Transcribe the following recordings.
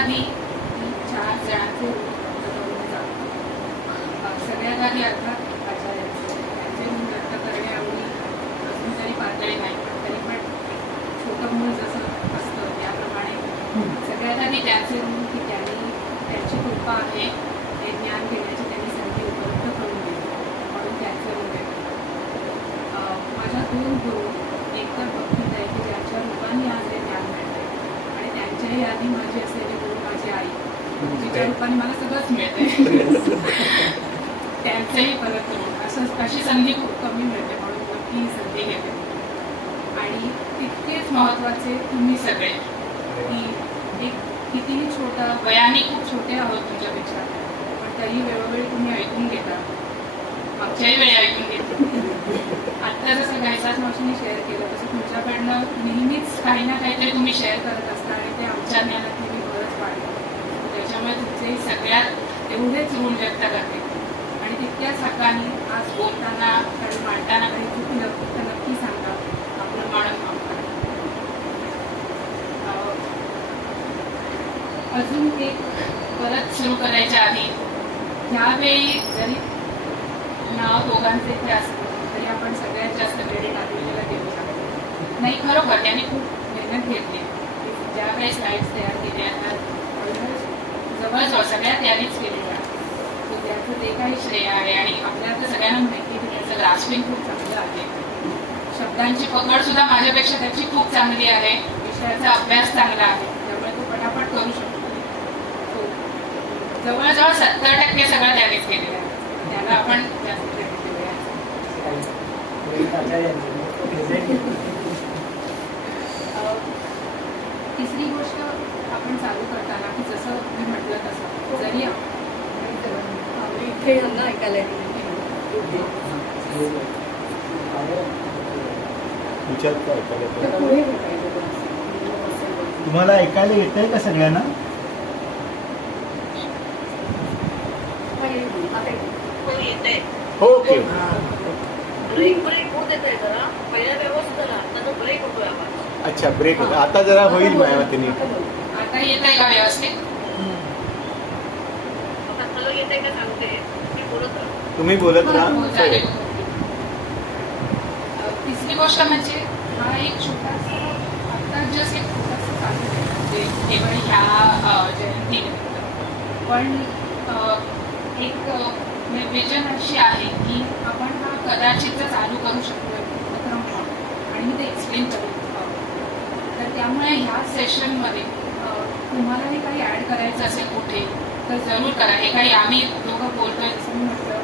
आधी 4 जणांचे सगळ्यात आधी अर्थात आचार्यांचे त्यांचे नृत्य करण्याएवढी अजून तरी पातळी नाही, पण तरी पण छोटं मूल जसं असतं त्याप्रमाणे सगळ्यात आधी त्यांचे ऋण की त्यांनी त्यांची कृपा आहे हे ज्ञान घेण्याची त्यांनी संधी उपलब्ध करून दिली, म्हणून त्यांचे ऋण आहे. माझ्या 2 गुरु एक तर भक्तीत आहे की ज्यांच्या रूपाने आज हे ज्ञान मिळते, आणि त्यांच्याही आधी माझी असलेली गुरु माझी आई जिच्या रूपाने मला सगळंच मिळते त्यांचंही परत अशी संधी खूप कमी मिळते, म्हणून नक्की ही संधी घेते. आणि तितकेच महत्त्वाचे तुम्ही सगळे की एक कितीही छोटा वयाने खूप छोटे आहोत तुमच्यापेक्षा, पण तरी वेळोवेळी तुम्ही ऐकून घेता, मागच्याही वेळी ऐकून घेता. आत्ता जसं गायसाच मावशीने शेअर केलं तसं तुमच्याकडनं नेहमीच काही ना काहीतरी तुम्ही शेअर करत असता, आणि ते आमच्या ज्ञानात मी बरंच वाढलं. त्याच्यामुळे तुमचे सगळ्यात एवढेच ऋण व्यक्त करते. आणि तितक्याच हक्काने आज बोलताना आणि मांडताना काही चुकलं तर नक्की सांगा, आपलं माणूस अजून एक परत सुरू करायच्या आधी ह्यावेळी जरी नाव दोघांचे इथे असतं तरी आपण सगळ्यात जास्त क्रेडिट आपल्याला देऊ शकतो. नाही, खरोखर त्यांनी खूप मेहनत घेतली. ज्या काही स्लाइड्स तयार केल्या त्या जवळजवळ सगळ्या त्यांनीच केलेल्या, त्याचं ते काही श्रेय आहे. आणि आपल्याला तर सगळ्यांना माहिती आहे की त्याचं ग्रास्पिंग खूप चांगलं आहे, शब्दांची पकड सुद्धा माझ्यापेक्षा त्याची खूप चांगली आहे, विषयाचा अभ्यास चांगला आहे, त्यामुळे तो पटापट करू शकतो. जवळजवळ 70% सगळं त्यानेच केलेलं आहे, त्याला आपण जास्त क्रेडिट देऊया. तिसरी गोष्ट आपण चालू करताना की जसं मी म्हटलं तसं जरी तुम्हाला ऐकायला येतंय का सगळ्यांना? ओके. अच्छा, ब्रेक होता, आता जरा होईल मायावतीने. आता येत आहे का व्यवस्थित? तुम्ही बोलत राहा. तिसरी गोष्ट म्हणजे हा एक छोटासा आता जस्ट एक छोटासा चालू आहे, म्हणजे केवळ ह्या जयंती, पण एक विजन अशी आहे की आपण हा कदाचित चालू करू शकतो उपक्रम, आणि मी ते एक्सप्लेन करू. तर त्यामुळे ह्या सेशनमध्ये तुम्हालाही काही ॲड करायचं असेल कुठे तर जरूर करा. हे काही आम्ही दोघं बोलतोय जसं मी म्हटलं,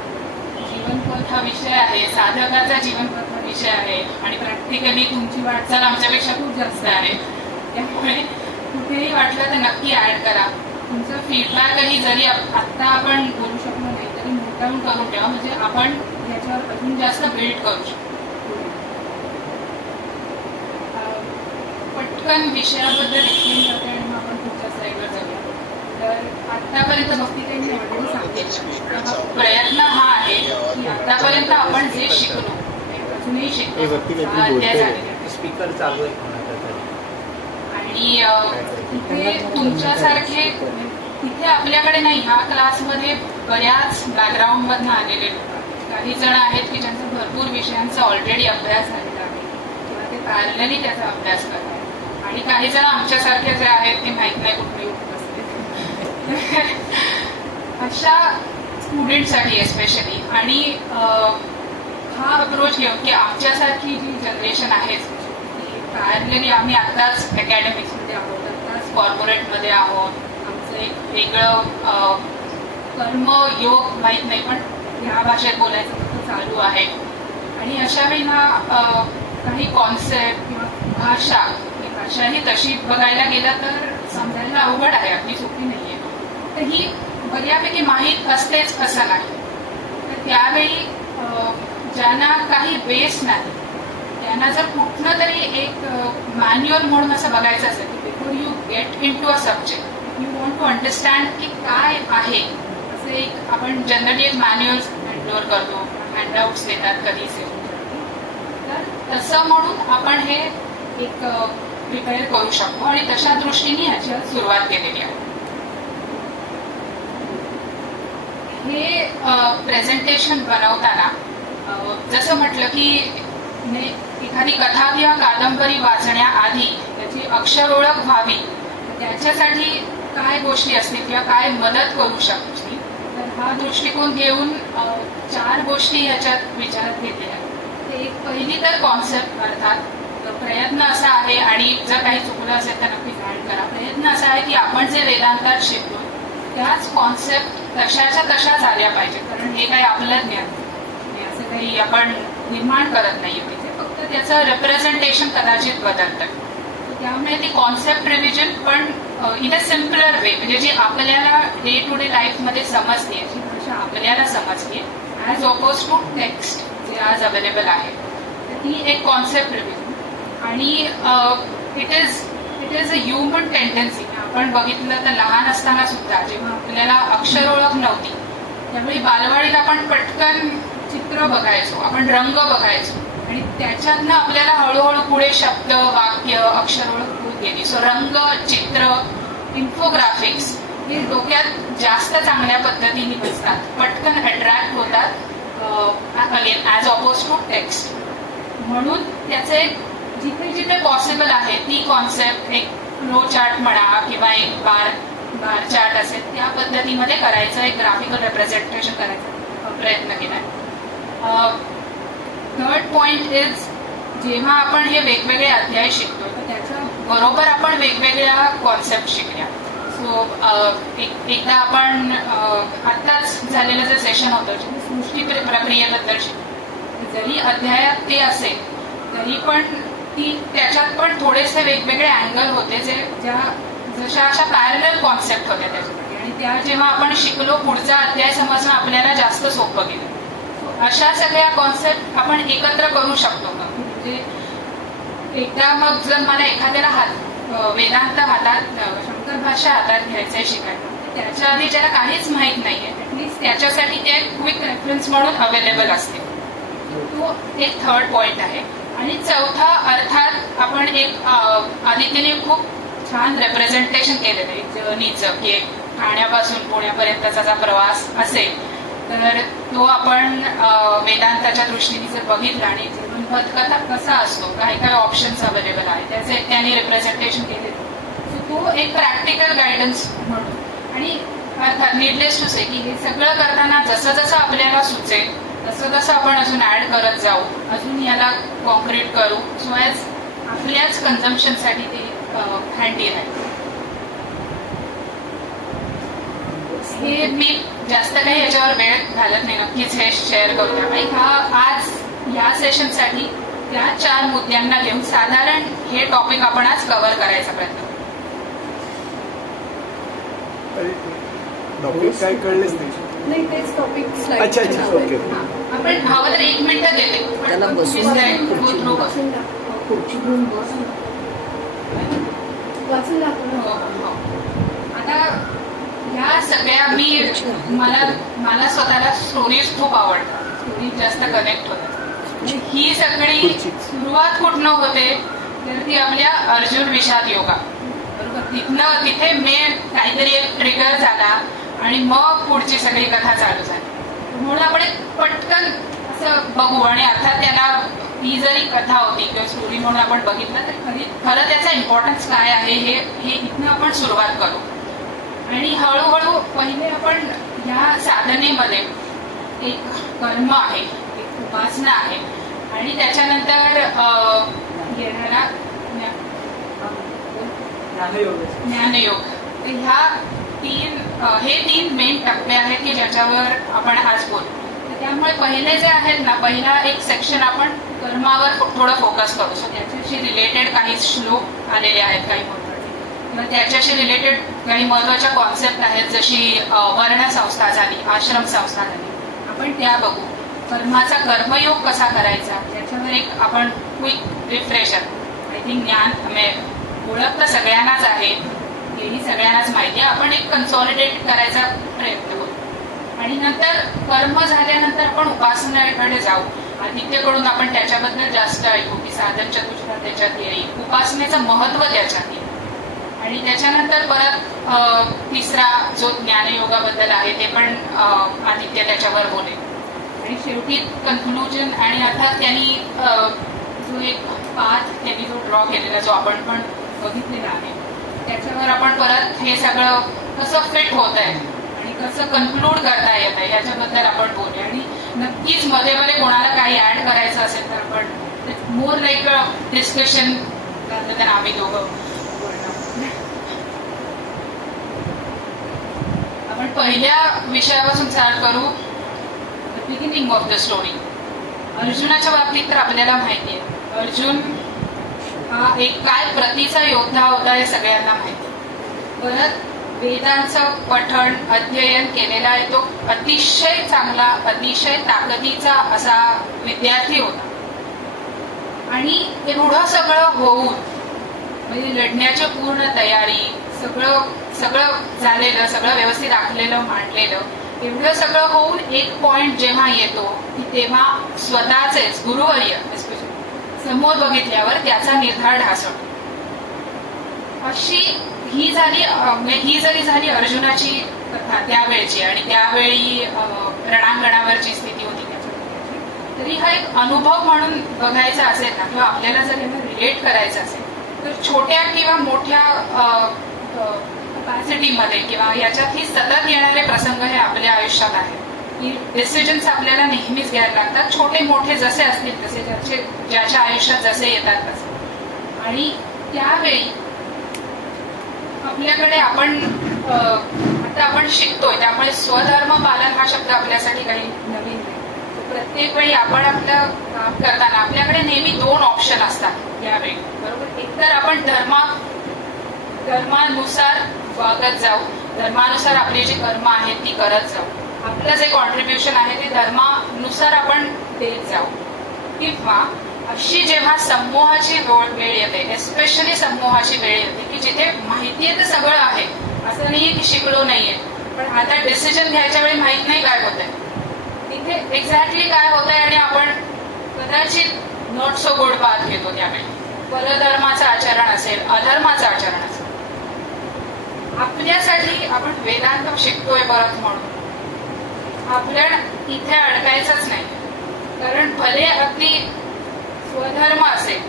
जीवनपथ हा विषय आहे, साधकाचा जीवनपथ हा विषय आहे, आणि प्रॅक्टिकली तुमची वाटचाल आमच्यापेक्षा खूप जास्त आहे. त्यामुळे कुठेही वाटलं तर नक्की ॲड करा. तुमचं फीडबॅकही जरी आत्ता आपण बोलू शकलो नाही तरी नोटडाऊन करून ठेवा, म्हणजे आपण याच्यावर अजून जास्त बिल्ड करू शकतो. पटकन विषयाबद्दल एक्सप्लेन करते आणि मग आपण पुढच्या स्लाइडवर जाऊया. तर आतापर्यंत भक्ती काही मी ऑलरेडी सांगते, प्रयत्न हा आहे की आतापर्यंत आपण जे शिकलो अजूनही शिकतो, स्पीकर चालू आहे, आणि तिथे तुमच्यासारखे तिथे आपल्याकडे नाही, ह्या क्लासमध्ये बऱ्याच बॅकग्राऊंडमधनं आलेले लोक, काही जण आहेत की ज्यांचा भरपूर विषयांचा ऑलरेडी अभ्यास झालेला आहे किंवा ते पॅरलली त्याचा अभ्यास करतात, आणि काही जण आमच्यासारखे जे आहेत ते माहीत नाही कुठे उठत असते. अशा स्टुडंटसाठी एस्पेशली, आणि हा अप्रोच घेऊन की आमच्यासारखी जी जनरेशन आहे पॅरलली आम्ही आत्ताच अकॅडमिक्समध्ये आहोत, आत्ताच कॉर्पोरेटमध्ये आहोत, आमचं एक वेगळं कर्मयोग माहीत नाही पण ह्या भाषेत बोलायचं फक्त चालू आहे. आणि अशा वेळेला काही कॉन्सेप्ट किंवा भाषा ही तशी बघायला गेलं तर समजायला अवघड आहे, आपली सोपी नाही आहे. तर ही बऱ्यापैकी माहीत असतेच असं नाही. तर त्यावेळी ज्यांना काही बेस नाही त्यांना जर कुठनं तरी एक मॅन्युअल म्हणून असं बघायचं असेल की before you get into a subject you want to understand की काय आहे, असं एक आपण जनरली एक मॅन्युअल्स एन्डोर करतो, हँडआउट्स देतात कधी तर तसं म्हणून आपण हे एक प्रिपेअर करू शकतो, आणि तशा दृष्टीने ह्याची सुरुवात केलेली आहे. हे प्रेझेंटेशन बनवताना जसं म्हटलं की एखादी कथा किंवा कादंबरी वाचण्याआधी त्याची अक्षर ओळख व्हावी, त्याच्यासाठी काय गोष्टी असतील किंवा काय मदत करू शकतील, तर हा दृष्टिकोन घेऊन 4 गोष्टी याच्यात विचारात घेतल्या. एक पहिली तर कॉन्सेप्ट, अर्थात प्रयत्न असा आहे, आणि जर काही चुकलं असेल तर नक्की ऍड करा. प्रयत्न असा आहे की आपण जे वेदांतात शिकतो त्याच कॉन्सेप्ट तशाच्या तशा झाल्या पाहिजे, कारण हे काही आपलं ज्ञान असं काही आपण निर्माण करत नाहीये तिथे, फक्त त्याचं रिप्रेझेंटेशन कदाचित बदलतं. त्यामुळे ती कॉन्सेप्ट रिव्हिजन पण इन अ सिम्पलर वे, म्हणजे जी आपल्याला डे टू डे लाईफमध्ये समजते, जी भाषा आपल्याला समजते, ॲज ऑपोज टू टेक्स्ट जे आज अवेलेबल आहे, तर ती एक कॉन्सेप्ट रिव्हिजन. आणि it is a human tendency. आपण बघितलं तर लहान असताना सुद्धा जेव्हा आपल्याला अक्षर ओळख नव्हती, त्यावेळी बालवाडीत आपण पटकन चित्र बघायचो, आपण रंग बघायचो, आणि त्याच्यातनं आपल्याला हळूहळू पुढे शब्द, वाक्य, अक्षर ओळख होत गेली. सो रंग, चित्र, इन्फोग्राफिक्स हे डोक्यात जास्त चांगल्या पद्धतीने बसतात, पटकन अट्रॅक्ट होतात, again as oppose to text. म्हणून त्याचे जिथे जिथे पॉसिबल आहे ती कॉन्सेप्ट एक फ्लो चार्ट म्हणा किंवा एक बार चार्ट असेल त्या पद्धतीमध्ये करायचं, एक ग्राफिकल रिप्रेझेंटेशन करायचा प्रयत्न केलाय. थर्ड पॉइंट इज, जेव्हा आपण हे वेगवेगळे अध्याय शिकतो तर त्याच्या बरोबर आपण वेगवेगळ्या कॉन्सेप्ट शिकल्या. सो एकदा आपण आत्ताच झालेलं जे सेशन होतं सृष्टी प्रक्रियेबद्दल शिकतो, जरी अध्यायात ते असेल तरी पण त्याच्यात पण थोडेसे वेगवेगळे अँगल होते, जशा अशा पॅरलल कॉन्सेप्ट होत्या त्याच्यामध्ये, आणि त्या जेव्हा आपण शिकलो पुढचा अध्याय समजणं आपल्याला जास्त सोपं गेलं. अशा सगळ्या कॉन्सेप्ट आपण एकत्र करू शकतो का, म्हणजे एकदा मग जर मला एखाद्याला वेदांत हातात, शंकर भाषा हातात घ्यायचंय शिकायला, त्याच्या आधी ज्याला काहीच माहीत नाहीये, ऍटलिस्ट त्याच्यासाठी ते क्विक रेफरन्स म्हणून अवेलेबल असते. तो एक थर्ड पॉइंट आहे. आणि चौथा, अर्थात आपण एक आदित्यने खूप छान रिप्रेझेंटेशन केलेलं आहे जर्नीचं, की एक ठाण्यापासून पुण्यापर्यंतचा जो प्रवास असेल तर तो आपण वेदांताच्या दृष्टीने जर बघितला, आणि जीवनपथ कथा कसा असतो, काही काही ऑप्शन्स अवेलेबल आहे त्याचे त्यांनी रिप्रेझेंटेशन केलेलं. सो तो एक प्रॅक्टिकल गायडन्स म्हणून. आणि अर्थात नीडलेस टू से की हे सगळं करताना जसं जसं आपल्याला सुचेल तसं तसं आपण अजून ऍड करत जाऊ, अजून याला कॉन्क्रीट करू, सो ॲज आपल्याच कन्झम्पशनसाठी ते हँडी राहील. हे मी जास्त काही याच्यावर वेळ घालत नाही, नक्कीच हे शेअर करूया. आज ह्या सेशनसाठी त्या 4 मुद्द्यांना घेऊन साधारण हे टॉपिक आपण आज कव्हर करायचा प्रयत्न करू. काय कळलेच नाही, तेच टॉपिक. अच्छा अच्छा, ओके. आपण हवं तर 1 मिनिट देते, त्याला बसून आता ह्या सगळ्या मला स्वतःला स्टोरीज खूप आवडतात, स्टोरीज जास्त कनेक्ट होतात. ही सगळी सुरुवात कुठनं होते तर ती आपल्या अर्जुन विषाद योगा बरोबर, तिथे मेन काहीतरी एक ट्रिगर झाला आणि मग पुढची सगळी कथा चालू झाली. म्हणून आपण एक पटकन असं बघू, आणि अर्थात त्याला ही जरी कथा होती किंवा स्टोरी म्हणून आपण बघितलं तर खरं त्याचा इम्पॉर्टन्स काय आहे हे इथनं आपण सुरुवात करू. आणि हळूहळू पहिले आपण ह्या साधनेमध्ये एक कर्म आहे, एक उपासना आहे, आणि त्याच्यानंतर येणारा ज्ञानयोग. हे 3 मेन टप्पे आहेत की ज्याच्यावर आपण आज बोलू. त्यामुळे पहिले जे आहेत ना, पहिला एक सेक्शन आपण कर्मावर थोडं फोकस करू. सो त्याच्याशी रिलेटेड काही श्लोक आलेले आहेत, काही महत्वाचे, किंवा त्याच्याशी रिलेटेड काही महत्वाच्या कॉन्सेप्ट आहेत, जशी वर्णसंस्था झाली, आश्रम संस्था झाली, आपण त्या बघू. कर्माचा कर्मयोग कसा करायचा त्याच्यावर एक आपण क्विक रिफ्रेशर. आय थिंक ज्ञान ओळख तर सगळ्यांनाच आहे, हेही सगळ्यांनाच माहिती आहे, आपण एक कन्सॉलिडेट करायचा प्रयत्न करू. आणि नंतर कर्म झाल्यानंतर आपण उपासनेकडे जाऊ. आदित्यकडून आपण त्याच्याबद्दल जास्त ऐकू की साधन चतुष्पाद त्याच्यात येईल, उपासनेचं महत्व त्याच्यात येईल. आणि त्याच्यानंतर परत तिसरा जो ज्ञानयोगाबद्दल आहे ते पण आदित्य त्याच्यावर बोलेल. आणि शेवटी कन्क्लुजन आणि अर्थात त्यांनी जो एक पाथ त्यांनी जो ड्रॉ केलेला जो आपण पण बघितलेला आहे त्याच्यावर आपण परत हे सगळं कसं फिट होत आहे आणि कसं कन्क्लूड करता येत आहे याच्याबद्दल आपण बोलूया. आणि नक्कीच मध्ये मध्ये कोणाला काही ऍड करायचं असेल तर आपण मोर लाईक डिस्कशन तर आम्ही दोघं आपण पहिल्या विषयापासून चालू करू. Beginning of the story. अर्जुनाच्या बाबतीत तर आपल्याला माहिती आहे अर्जुन हा एक काय प्रतीचा योद्धा होता हे सगळ्यांना माहिती. परत वेदांचं पठण अध्ययन केलेला आहे तो अतिशय चांगला अतिशय ताकदीचा असा विद्यार्थी होता. आणि एवढं सगळं होऊन म्हणजे लढण्याची पूर्ण तयारी सगळं झालेलं सगळं व्यवस्थित आखलेलं मांडलेलं एवढं सगळं होऊन एक पॉइंट जेव्हा येतो की तेव्हा स्वतःचेच गुरुवर्य समोर बघितल्यावर त्याचा निर्धार ढासळतो. अशी ही जरी झाली अर्जुनाची कथा त्यावेळची आणि त्यावेळी रणांगणावरची स्थिती होती त्याची तरी हा एक अनुभव म्हणून बघायचा असेल ना किंवा आपल्याला जर याला रिलेट करायचं असेल तर छोट्या किंवा मोठ्या कपॅसिटीमध्ये किंवा याच्यातही सतत येणारे प्रसंग हे आपल्या आयुष्यात आहेत की डिसिजन्स आपल्याला नेहमीच घ्यायला लागतात छोटे मोठे जसे असतील तसे ज्याच्या आयुष्यात जसे येतात तसे. आणि त्यावेळी आपल्याकडे आता आपण शिकतोय त्यामुळे स्वधर्म पालन हा शब्द आपल्यासाठी काही नवीन नाही. प्रत्येक वेळी आपण आपलं काम करताना आपल्याकडे नेहमी दोन ऑप्शन असतात यावेळी बरोबर. एकतर आपण धर्मानुसार वागत जाऊ धर्मानुसार आपली जी कर्म आहेत ती करत जाऊ आपलं जे कॉन्ट्रीब्युशन आहे ते धर्मानुसार आपण देत जाऊ. किंवा अशी जेव्हा समूहाची वेळ येते एस्पेशली समूहाची वेळ येते की जिथे माहितीये तर सगळं आहे असं नाहीये की शिकलो नाहीये पण आता डिसिजन घ्यायच्या वेळी माहित नाही काय होत आहे तिथे एक्झॅक्टली काय होत आहे आणि आपण कदाचित नॉट सो गुड पाथ घेतो त्यावेळी. परधर्माचं आचरण असेल अधर्माचं आचरण असेल आपल्यासाठी आपण वेदांत शिकतोय परत म्हणून आपल्याला इथे अडकायचंच नाही. कारण भले अगदी स्वधर्म असेल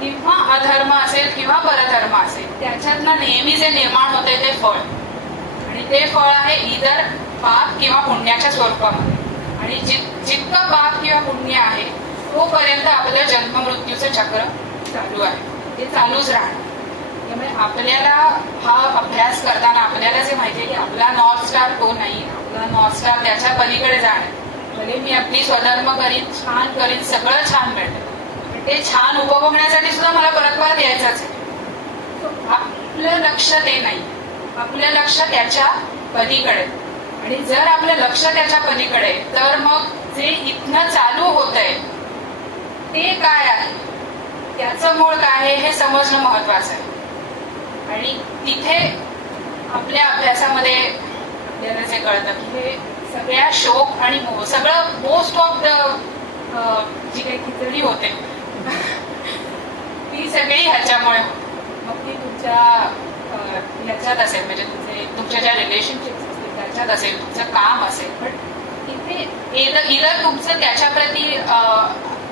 किंवा अधर्म असेल किंवा परधर्म असेल त्याच्यातनं नेहमी जे निर्माण होते ते फळ आणि ते फळ आहे इतर पाप किंवा पुण्याच्या स्वरूपामध्ये. आणि जितकं पाप किंवा पुण्य आहे तोपर्यंत आपलं जन्ममृत्यूचं चक्र चालू आहे ते चालूच राहणार. त्यामुळे आपल्याला हा अभ्यास करताना आपल्याला जे माहितीये की आपला नॉर्थ स्टार तो नाही आपला नॉर्थ स्टार त्याच्या पलीकडे जाणार. भले मी आपली स्वधर्म करीन छान करीन सगळं छान मिळतं ते छान उपभोगण्यासाठी सुद्धा मला परत यायचंच आहे. आपलं लक्ष ते नाही आपलं लक्ष त्याच्या पलीकडे. आणि जर आपलं लक्ष त्याच्या पलीकडे तर मग जे इथनं चालू होत आहे ते काय आहे त्याचं मूळ काय आहे हे समजणं महत्वाचं आहे. आणि तिथे आपल्या अभ्यासामध्ये आपल्याला जे कळतं की हे सगळ्या शोक आणि मोह सगळं मोस्ट ऑफ द जी काही खिचडी होते ती सगळी ह्याच्यामुळे मग ती तुमच्या ह्याच्यात असेल म्हणजे तुमच्या ज्या रिलेशनशिप्स असतील त्याच्यात असेल तुमचं काम असेल पण तिथे इतर तुमचं त्याच्याप्रती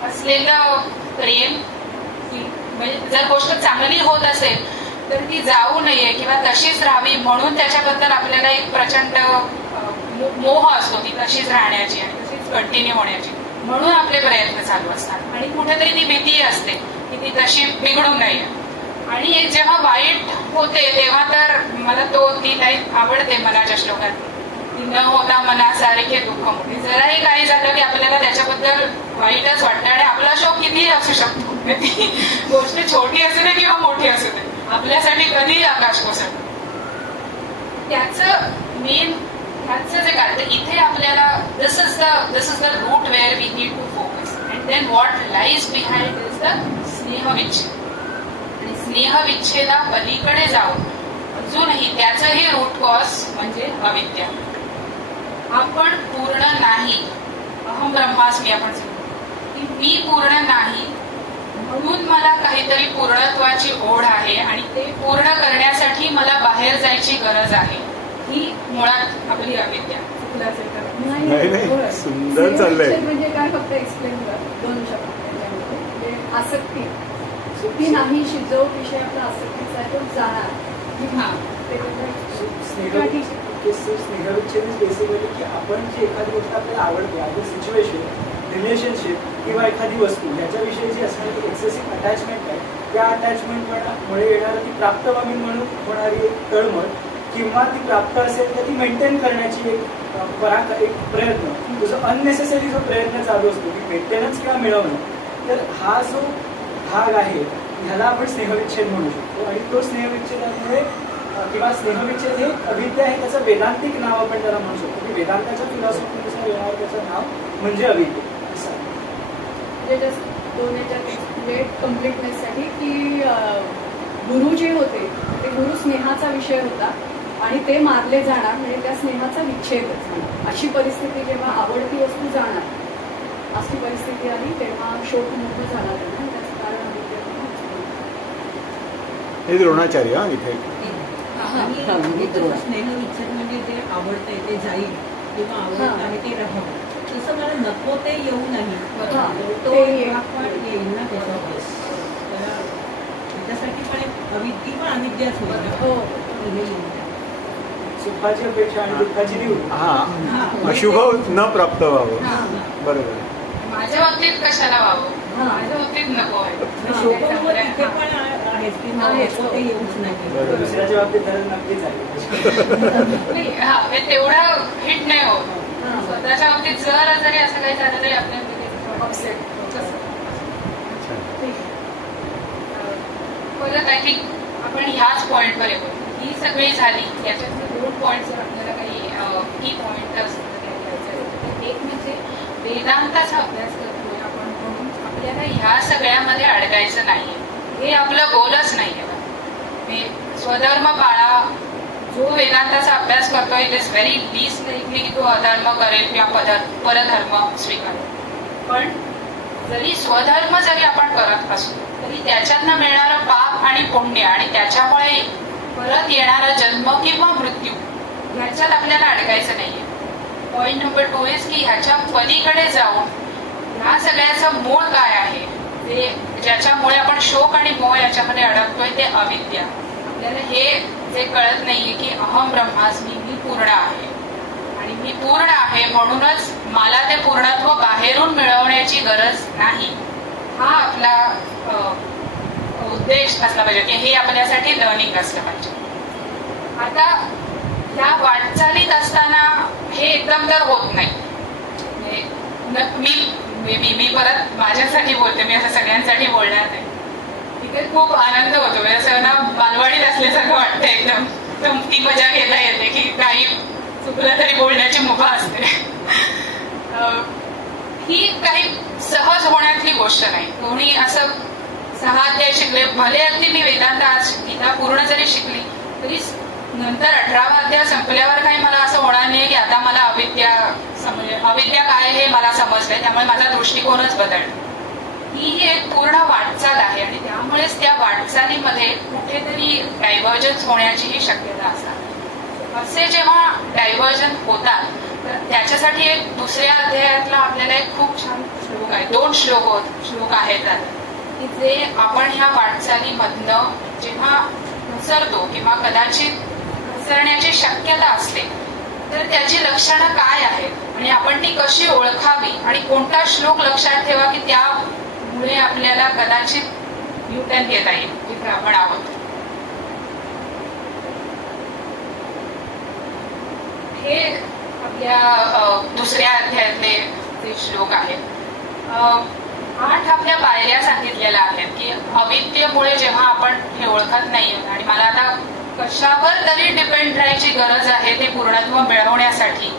असलेलं प्रेम म्हणजे जर गोष्ट चांगली होत असेल तर ती जाऊ नये किंवा तशीच राहावी म्हणून त्याच्याबद्दल आपल्याला एक प्रचंड मोह असतो ती तशीच राहण्याची आणि तशीच कंटिन्यू होण्याची म्हणून आपले प्रयत्न चालू असतात. आणि कुठेतरी ती भीती असते की ती तशी बिघडू नये. आणि जेव्हा वाईट होते तेव्हा तर मला ती लाईफ आवडते मनाच्या श्लोकात की न होता मनासारखे दुःख मोठे. जराही काही झालं की आपल्याला त्याच्याबद्दल वाईटच वाटतं आणि आपला शोक कितीही असू शकतो ती गोष्ट छोटी असू दे किंवा मोठी असू दे आपल्यासाठी कधीही आकाश कोसळतं. त्याचं जे कारण इथे आपल्याला this is the root where we need to focus and then what lies behind is the स्नेहविच्छेद. आणि स्नेहविच्छेदा पलीकडे जाऊन अजूनही त्याचंही रूट कॉज म्हणजे अविद्या. आपण पूर्ण नाही अहम ब्रह्मास्मी आपण सांगतो की मी पूर्ण नाही म्हणून मला काही काहीतरी पूर्णत्वाची ओढ आहे आणि ते पूर्ण करण्यासाठी मला बाहेर जायची गरज आहे. ही मुळात आपली अविद्या. चुकलं असेल तर. नाही, नाही, सुंदर चाललंय. म्हणजे काय फक्त एक्सप्लेन कर 2 शब्द त्याच्यामध्ये. म्हणजे आसक्ती ती नाहीशी, जो विषय आपला आसक्तीचा आहे तो जाणार. हा. ते म्हणजे स्नेहविच्छेद बेसिकली की आपण जी एखादी गोष्ट आपल्याला आवडते, आज सिच्युएशन, रिलेशनशिप किंवा एखादी वस्तू याच्याविषयी जी असणारी एक्सेसिव्ह अटॅचमेंट आहे, त्या अटॅचमेंटमुळे येणारी ती प्राप्तवामी म्हणून होणारी एक तळमळ किंवा ती प्राप्त असेल तर ती मेंटेन करण्याची एक प्रयत्न, जो अननेसेसरी जो प्रयत्न चालू असतो की मेंटेनन्स किंवा मिळवणं, तर हा जो भाग आहे ह्याला आपण स्नेहविच्छेद म्हणू शकतो. आणि तो स्नेहविच्छेदामुळे किंवा स्नेहविच्छेद हे अविद्या आहे, त्याचं वेदांतिक नाव आपण त्याला म्हणू शकतो की वेदांताच्या फिलॉसॉफीनुसार येणारं त्याचं नाव म्हणजे अविद्या असं आहे. म्हणजे जस्ट 2 याच्यात कम्प्लिटनेससाठी की गुरु जे होते ते गुरु स्नेहाचा विषय होता आणि ते मारले जाणार, म्हणजे त्या स्नेहाचा विच्छेदच होणार. अशी परिस्थिती जेव्हा आवडती वस्तू जाणार, अशी परिस्थिती आली तेव्हा शोक मोठं झाला त्यांना. त्याचं कारण अविद्या होतं. हे द्रोणाचार्य हा इथे. आणि स्नेह विच्छेद म्हणजे जे आवडतंय ते जाईल किंवा आवडत आहे ते राहावं, तसं मला नको ते येऊ नाही. तो येईल ना त्याच्यावर. त्याच्यासाठी पण एक अविद्या पण अविद्याच होईल. हो. सुखाची अपेक्षा आणि दुःखाची निवड. हा, अशुभ न प्राप्त व्हावं. बरोबर. माझ्या बाबतीत कशाला व्हावं, माझ्या बाबतीत नको आहे. शोकावर इथे पण आहेच की नको ते येऊच नाही. दुसऱ्याच्या बाबतीत तर नक्कीच आहे. हा, तेवढं हिट नाही होत. स्वतःच्या बाबतीत जरी असं काही झालं तरी आपल्या अपसेट परत आय थिंक आपण ह्याच पॉइंटवर येतो. ही सगळी झाली, याच्यात 2 पॉइंट जर आपल्याला काही की पॉइंटर्स एक म्हणजे वेदांताचा अभ्यास करतोय आपण म्हणून आपल्याला ह्या सगळ्यामध्ये अडकायचं नाहीये. हे आपलं गोलच नाहीये. स्वधर्म पाळा. जो वेदांताचा अभ्यास करतोय it is very least likely की तो अधर्म करेल किंवा परधर्म स्वीकारेल. पण जरी स्वधर्म जरी आपण करत असू तरी त्याच्यातनं मिळणारं पाप आणि पुण्य आणि त्याच्यामुळे परत येणारा जन्म किंवा मृत्यू ह्याच्यात आपल्याला अडकायचं नाहीये. पॉइंट नंबर 2 इज की ह्याच्या पलीकडे जाऊन ह्या सगळ्याचं मूळ काय आहे, ते ज्याच्यामुळे आपण शोक आणि मोह याच्यामध्ये अडकतोय ते अविद्या. आपल्याला हे जे कळत नाहीये की अहम ब्रह्मास्मी, मी पूर्ण आहे आणि मी पूर्ण आहे म्हणूनच मला ते पूर्णत्व बाहेरून मिळवण्याची गरज नाही. हा आपला उद्देश असला पाहिजे की हे आपल्यासाठी लर्निंग असलं पाहिजे. आता ह्या वाटचालीत असताना हे एकदम तर होत नाही. मी परत माझ्यासाठी बोलते, मी असं सगळ्यांसाठी बोलणार नाही. तिथे खूप आनंद होतो, असं ना बालवाडीत असल्यासारखं वाटतं एकदम. ती मजा घेता येते की काही चुकलं तरी बोलण्याची मुभा असते. ही काही सहज होण्यातली गोष्ट नाही. कोणी असं 6 अध्याय शिकले, भले अगदी मी वेदांत आज गीता पूर्ण जरी शिकली तरी नंतर 18वा अध्याय संपल्यावर काही मला असं होणार नाही की आता मला अविद्या काय हे मला समजलंय त्यामुळे माझा दृष्टिकोनच बदलला. ही एक पूर्ण वाटचाल आहे आणि त्यामुळेच त्या वाटचालीमध्ये कुठेतरी डायव्हर्जन्स होण्याचीही शक्यता असतात. असे जेव्हा डायव्हर्जन होतात तर त्याच्यासाठी एक दुसऱ्या अध्यायातला आपल्याला एक खूप छान श्लोक आहे. 2 श्लोक आहेत की जे आपण ह्या वाटचालीमधनं जेव्हा घसरतो किंवा कदाचित घसरण्याची शक्यता असते तर त्याची लक्षणं काय आहेत आणि आपण ती कशी ओळखावी आणि कोणता श्लोक लक्षात ठेवा की त्यामुळे आपल्याला कदाचित युटर्न घेता येईल जिथे आपण आहोत. हे आपल्या दुसऱ्या अध्यायातले जे श्लोक आहेत. 8 आपल्या पायऱ्या सांगितलेल्या आहेत की अविद्येमुळे जेव्हा आपण हे ओळखत नाही आणि मला आता कशावर तरी डिपेंड राहायची गरज आहे ते पूर्णत्व मिळवण्यासाठी,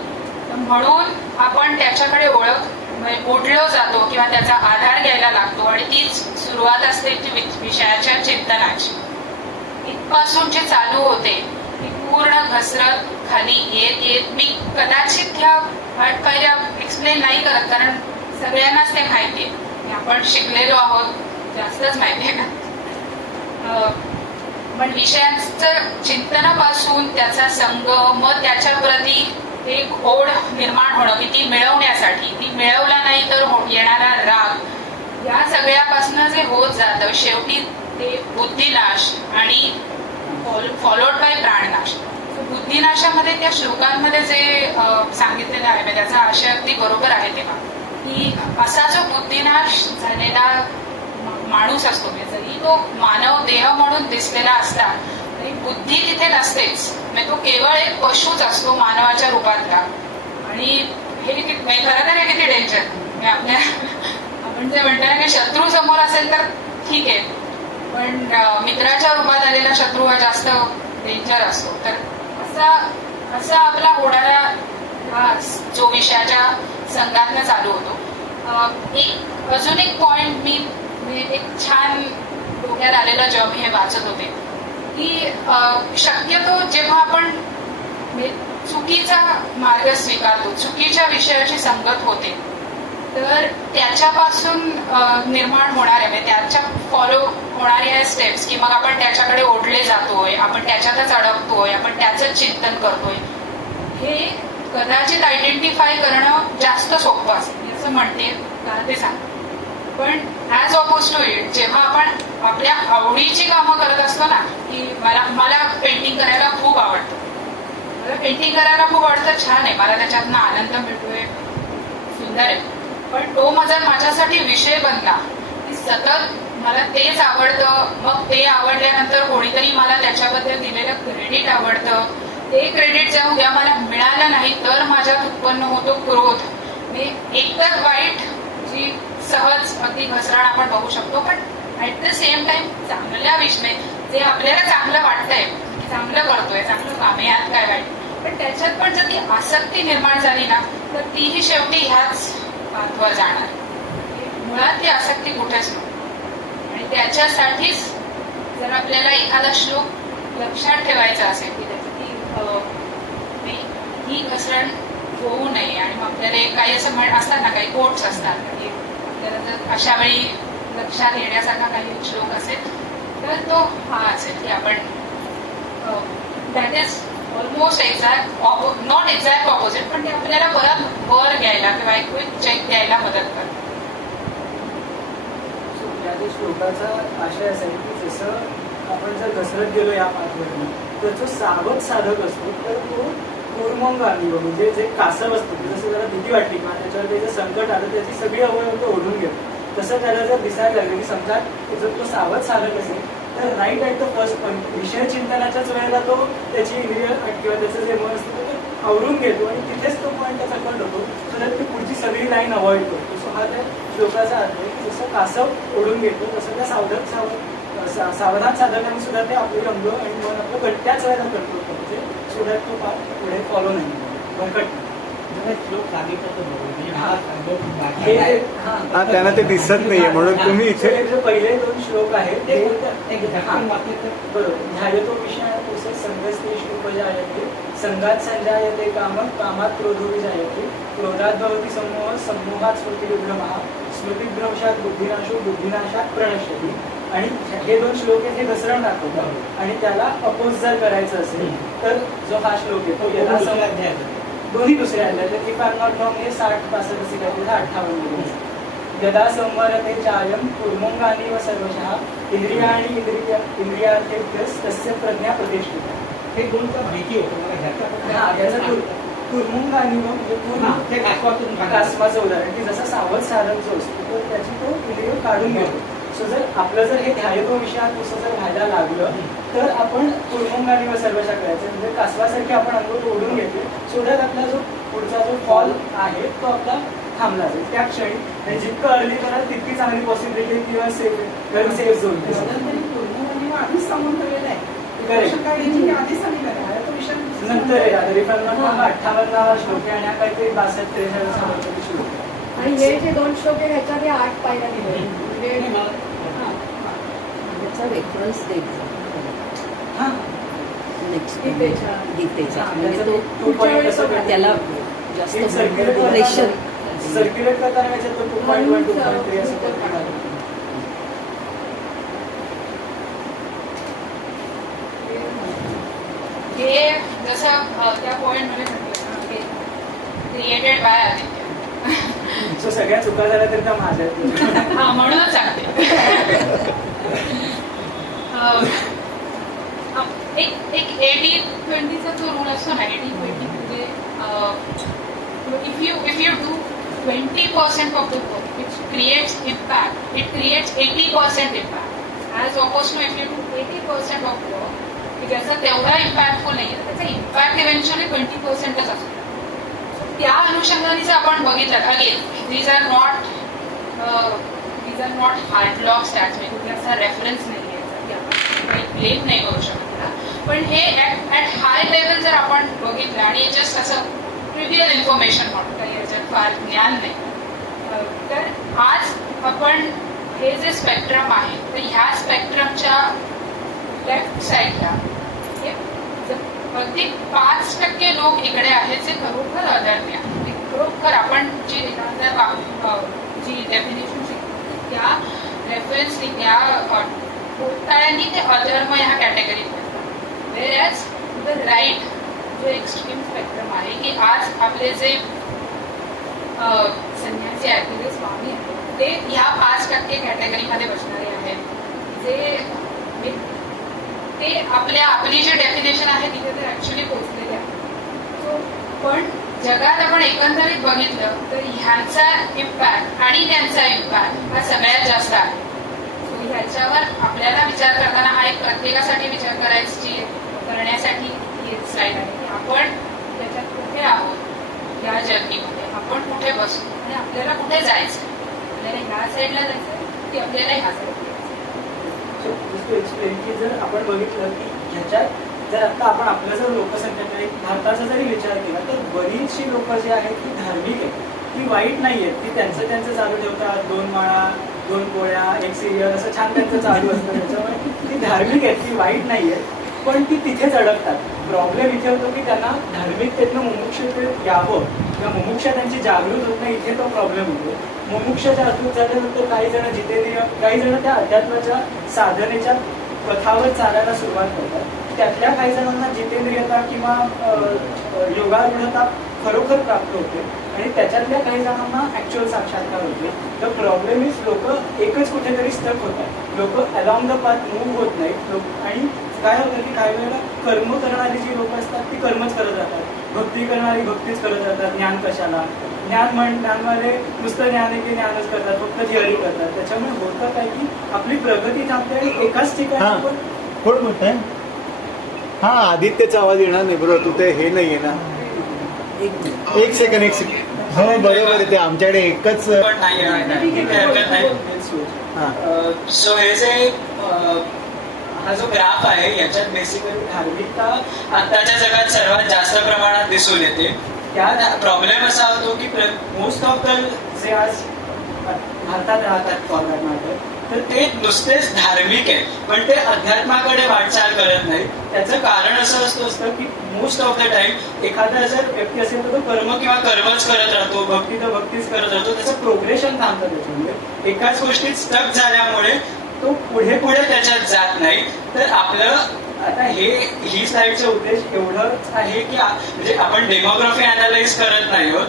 म्हणून आपण त्याच्याकडे ओढलो जातो किंवा त्याचा आधार घ्यायला लागतो आणि तीच सुरुवात असते ती विषयाच्या चिंतनाची. इथपासून जे चालू होते ती पूर्ण घसरत खाली येत मी कदाचित ह्या 8 पायऱ्या एक्सप्लेन नाही करत कारण सगळ्यांनाच ते माहिती आहे. आपण शिकलेलो आहोत, जास्तच माहिती आहे ना. पण विषयांचं चिंतनापासून त्याचा संग, मग त्याच्या प्रती एक ओढ निर्माण होणं की ती मिळवण्यासाठी, ती मिळवला नाही तर येणारा राग, या सगळ्यापासून जे होत जातं शेवटी ते बुद्धिनाश आणि फॉलोड बाय प्राणनाश. बुद्धिनाशामध्ये त्या श्लोकांमध्ये जे सांगितलेलं आहे त्याचा आशय अगदी बरोबर आहे तेव्हा की असा जो बुद्धिनाश झालेला माणूस असतो, जरी तो मानव देह म्हणून दिसलेला असला तरी बुद्धी तिथे नसतेच, म्हणजे तो केवळ एक पशुच असतो मानवाच्या रूपातला. आणि हे खरं तर हे किती डेंजर, आपल्या आपण जे म्हणतो ना की शत्रू समोर असेल तर ठीक आहे, पण मित्राच्या रूपात आलेला शत्रू हा जास्त डेंजर असतो. तर असा आपला होणारा हा जो विषयाच्या संघातनं चालू होतो. अजून एक पॉइंट मी एक छान डोक्यात आलेलं जेव्हा मी हे वाचत होते की शक्यतो जेव्हा आपण चुकीचा मार्ग स्वीकारतो, चुकीच्या विषयाची संगत होते, तर त्याच्यापासून निर्माण होणाऱ्या म्हणजे त्याच्या फॉलो होणाऱ्या स्टेप्स की मग आपण त्याच्याकडे ओढले जातोय, आपण त्याच्यातच अडकतोय, आपण त्याचं चिंतन करतोय, हे कदाचित आयडेंटिफाय करणं जास्त सोपं असेल मी असं म्हणते, कारण ते सांग. पण ॲज ऑपोज टू इट जेव्हा आपण आपल्या आवडीची कामं करत असतो ना, की मला पेंटिंग करायला खूप आवडतं, मला पेंटिंग करायला खूप आवडतं, छान आहे, मला त्याच्यातनं आनंद मिळतोय, सुंदर आहे, पण तो माझ्यासाठी विषय बनला की सतत मला तेच आवडतं, मग ते आवडल्यानंतर कोणीतरी मला त्याच्याबद्दल दिलेलं क्रेडिट आवडतं, ते क्रेडिट जर उद्या मला मिळालं नाही तर माझ्यात उत्पन्न होतो क्रोध. एकतर वाईट जी सहज अगदी घसरण आपण बघू शकतो, पण ऍट द सेम टाइम चांगल्या विषय जे आपल्याला चांगलं वाटतंय की चांगलं करतोय, चांगलं काम आहे, यात काय वाईट, पण त्याच्यात पण जर ती आसक्ती निर्माण झाली ना तर तीही शेवटी ह्याच पाथवर जाणार. मुळात ती आसक्ती कुठेच नाही. आणि त्याच्यासाठीच जर आपल्याला एखादा श्लोक लक्षात ठेवायचा असेल की त्याची ही घसरण होऊ नये, आणि मग आपल्याला काही असं असतात ना, काही कोट्स असतात की आपल्याला जर अशा वेळी लक्षात येण्यासारखा काही श्लोक असेल तर तो हा असेल की आपण that is almost exact, not exact opposite, पण ते आपल्याला परत वर घ्यायला किंवा एक क्विक चेक द्यायला मदत करतं. या श्लोकाचा आशय असा आहे की जसं आपण जर घसरत गेलो या पाठवरून तर जो सावध साधक असतो तर तो कूर्मंगामी म्हणजे जे कासव असतो, जसं त्याला भीती वाटली किंवा त्याच्यावर काही जर संकट आलं त्याची सगळी अवयव तो ओढून घेतो, तसं त्याला जर दिसायला लागलं की समजा जर तो सावध साधक असेल तर right at the first point विषय चिंतनाच्याच वेळेला तो त्याची इंद्रिय किंवा त्याचं जे मन असतं ते आवरून घेतो आणि तिथेच तो पॉईंट त्याचा कट होतो, सो त्यात ती पुढची सगळी लाईन अवॉइड करतो. सो हा त्या श्लोकाचा अर्थ आहे की जसं कासव ओढून घेतो तसं त्या सावधान साधकांनी सुद्धा ते आपले अंग आणि मन आपलं त्याच वेळेला करतो, म्हणजे सुद्धा तो पुढे फॉलो नाही भरकट. त्यांना ते दिसत नाहीये म्हणून तुम्ही इथे जे पहिले दोन श्लोक आहेत ते बरोबर. ध्यायतो विषय संगस्तेश उपजायते, संघात संजायते कामं, कामात क्रोधोवी जायते, क्रोधात भवती समूह, समूहात स्मृतिविभ्रमः, स्मृतिभ्रंशात बुद्धिनाशो, बुद्धिनाशात प्रणश्यति. आणि हे दोन श्लोक आहेत हे घसरण दाखवतात, आणि त्याला अपोज जर करायचं असेल तर जो हा श्लोक आहे तो यथा दोन्ही दुसऱ्या अध्यायात if I am not wrong हे 60-65 असे काहीतरी 58 यदा संवरते चायम कुर्मंगानी व सर्वशः इंद्रियाणी इंद्रियार्थेभ्यस तस्य प्रज्ञा प्रतिष्ठिता. हे दोनचा माहिती होतं मला ह्याचा याचा कुर्मंगानी म्हणजे कासवाचं उदाहरण की जसा सावध साधक जो असतो तो त्याची तो इंद्रिय काढून घेतो. सो जर आपलं जर हे ध्यायतो विषयात तसं जर व्हायला लागलं तर आपण कुर्मंगानी व सर्वशा करायचं, म्हणजे कासवासारखे आपण अंग ओढून घेतो, सो दॅट आपला जो पुढचा जो फॉल आहे तो आपला थांबला जाईल त्या क्षणी. आणि जितकं अर्ली कराल तितकी चांगली पॉसिबिलिटी किंवा सेफ झोन आधीच सांगून ठेवलेला आहे. नंतर 58 श्लोक आणि काहीतरी 62-63 श्लोक. आणि हे जे दोन श्लोक आहे ह्याच्यात हे 8 पायऱ्या दिले, म्हणजे त्याचा रेफरन्स द्यायचा नेक्स्ट गीतेच्या म्हणजे तो त्याला जास्त सर्क्युलेट करताना तो 2.1 2.3 असं हे जसं त्या पॉइंट मध्ये सांगितलं क्रिएटेड बाय आदित्य. सो सगळ्या चुका झाल्या तर त्या माझ्या आहेत. हा म्हणूनच सांगते. एक 80-20चा जो रूल असतो ना, 80-20 म्हणजे if you do 20% of the work which creates impact, it creates 80% impact. As opposed to if you do 80% of work की ज्याचा तेवढा इम्पॅक्टफुल नाही आहे, त्याचा इम्पॅक्ट इव्हेंच्युअली 20%च असतो. त्या अनुषंगाने जर आपण बघितलं, again these are not hard lock stats, म्हणजे कुठल्याचा रेफरन्स नाही आहे, आपण ब्लेम नाही करू शकत त्याला. पण हे ऍट हाय लेवल जर आपण बघितलं आणि जस्ट असं ट्रिव्हियल इन्फॉर्मेशन म्हणून काही याच्यात फार ज्ञान नाही, तर आज आपण हे जे स्पेक्ट्रम आहे, तर ह्या स्पेक्ट्रमच्या लेफ्ट साईडला हे अगदी 5% लोक इकडे आहेत जे खरोखर अधर्म्य आहेत. खरोखर आपण जी डेफिनेशन शिकतो त्या रेफरन्सनी, त्या घोटाळ्यांनी ते अधर्म ह्या कॅटेगरीत असतात. व्हेअरएज द राईट जो एक्स्ट्रीम स्पेक्ट्रम आहे, की आज आपले जे संन्यासी आहेत, जे स्वामी आहेत, ते ह्या 5% कॅटेगरीमध्ये बसणारे आहेत, जे ते आपली जी डेफिनेशन आहे तिथे ते ऍक्च्युली पोहोचलेले आहेत. सो पण जगात आपण एकंदरीत बघितलं तर ह्यांचा इम्पॅक्ट आणि त्यांचा इम्पॅक्ट हा सगळ्यात जास्त आहे. सो ह्याच्यावर आपल्याला विचार करताना हा एक प्रत्येकासाठी विचार करण्यासाठी ही स्लाइड आहे की आपण त्याच्यात कुठे आहोत, या जर्नीमध्ये आपण कुठे बसू आणि आपल्याला कुठे जायचं, आपल्याला ह्या साईडला जायचं की आपल्याला ह्या साईडला. एक्सप्लेन की जर आपण बघितलं की ह्याच्यात जर आता आपण आपल्या जर लोकसंख्या भारताचा जरी विचार केला तर बरीचशी लोक जी आहेत ती धार्मिक आहेत, ती वाईट नाही आहेत, ती त्यांचं चालू ठेवतात, 2 माळा 2 पोळ्या 1 सिरियल असं छान त्यांचं चालू असतं. त्याच्यामुळे ती धार्मिक आहेत, ती वाईट नाही आहेत, पण ती तिथेच अडकतात. प्रॉब्लेम इथे होतो की त्यांना धार्मिकतेतनं मुमुक्षतेत यावं किंवा मुमुक्षा त्यांची जागृत होत नाही, इथे तो प्रॉब्लेम होतो. मुमुक्षा जागृत झाल्यानंतर काही जण जितेंद्रिय, काही जण त्या अध्यात्माच्या साधनेच्या पथावर चालायला सुरुवात करतात. त्यातल्या काही जणांना जितेंद्रियता किंवा योगारूढता खरोखर प्राप्त होते आणि त्याच्यातल्या काही जणांना ऍक्च्युअल साक्षात्कार होते. तर प्रॉब्लेम इज लोक एकच कुठेतरी स्टक होतात, लोक अलॉंग द पाथ मूव्ह होत नाहीत. आणि काय होतं की काही वेळेला कर्म करणारी जी लोक असतात ती कर्मच करत राहतात, भक्ती करणारी भक्तीच करत राहतात. ज्ञान कशाला, ज्ञानवाले नुसतं ज्ञान आहे की ज्ञानच करतात, फक्त थिअरी करतात. त्याच्यामुळे होतं काय की आपली प्रगती थांबते आणि एकाच ठिकाणी आपण कोण बोलतंय? हा, आदित्यचा आवाज येणार नाही बरोबर, तू ते हे नाहीये ना. एक सेकंड हो बरोबर आहे, ते आमच्याकडे एकच पण नाही. सो हे जे हा जो ग्राफ आहे याच्यात बेसिकली धार्मिकता आताच्या जगात सर्वात जास्त प्रमाणात दिसून येते. त्या प्रॉब्लेम असा होतो की मोस्ट ऑफ द जे आज भारतात राहतात फॉर दॅट मॅटर, तर ते नुसतेच धार्मिक आहे पण ते अध्यात्माकडे वाटचाल करत नाही. त्याचं कारण असं असतं की मोस्ट ऑफ द टाइम एखादा जर व्यक्ती असेल तर तो कर्म किंवा कर्मच करत राहतो, भक्ती तर भक्तीच करत राहतो, त्याचं प्रोग्रेशन थांबतं. त्याच्यामुळे एकाच गोष्टीत स्टक झाल्यामुळे तो पुढे त्याच्यात जात नाही. तर आपलं आता ही स्लाइडचा उद्देश एवढंच आहे की म्हणजे आपण डेमोग्राफी अनालाइज करत नाही आहोत,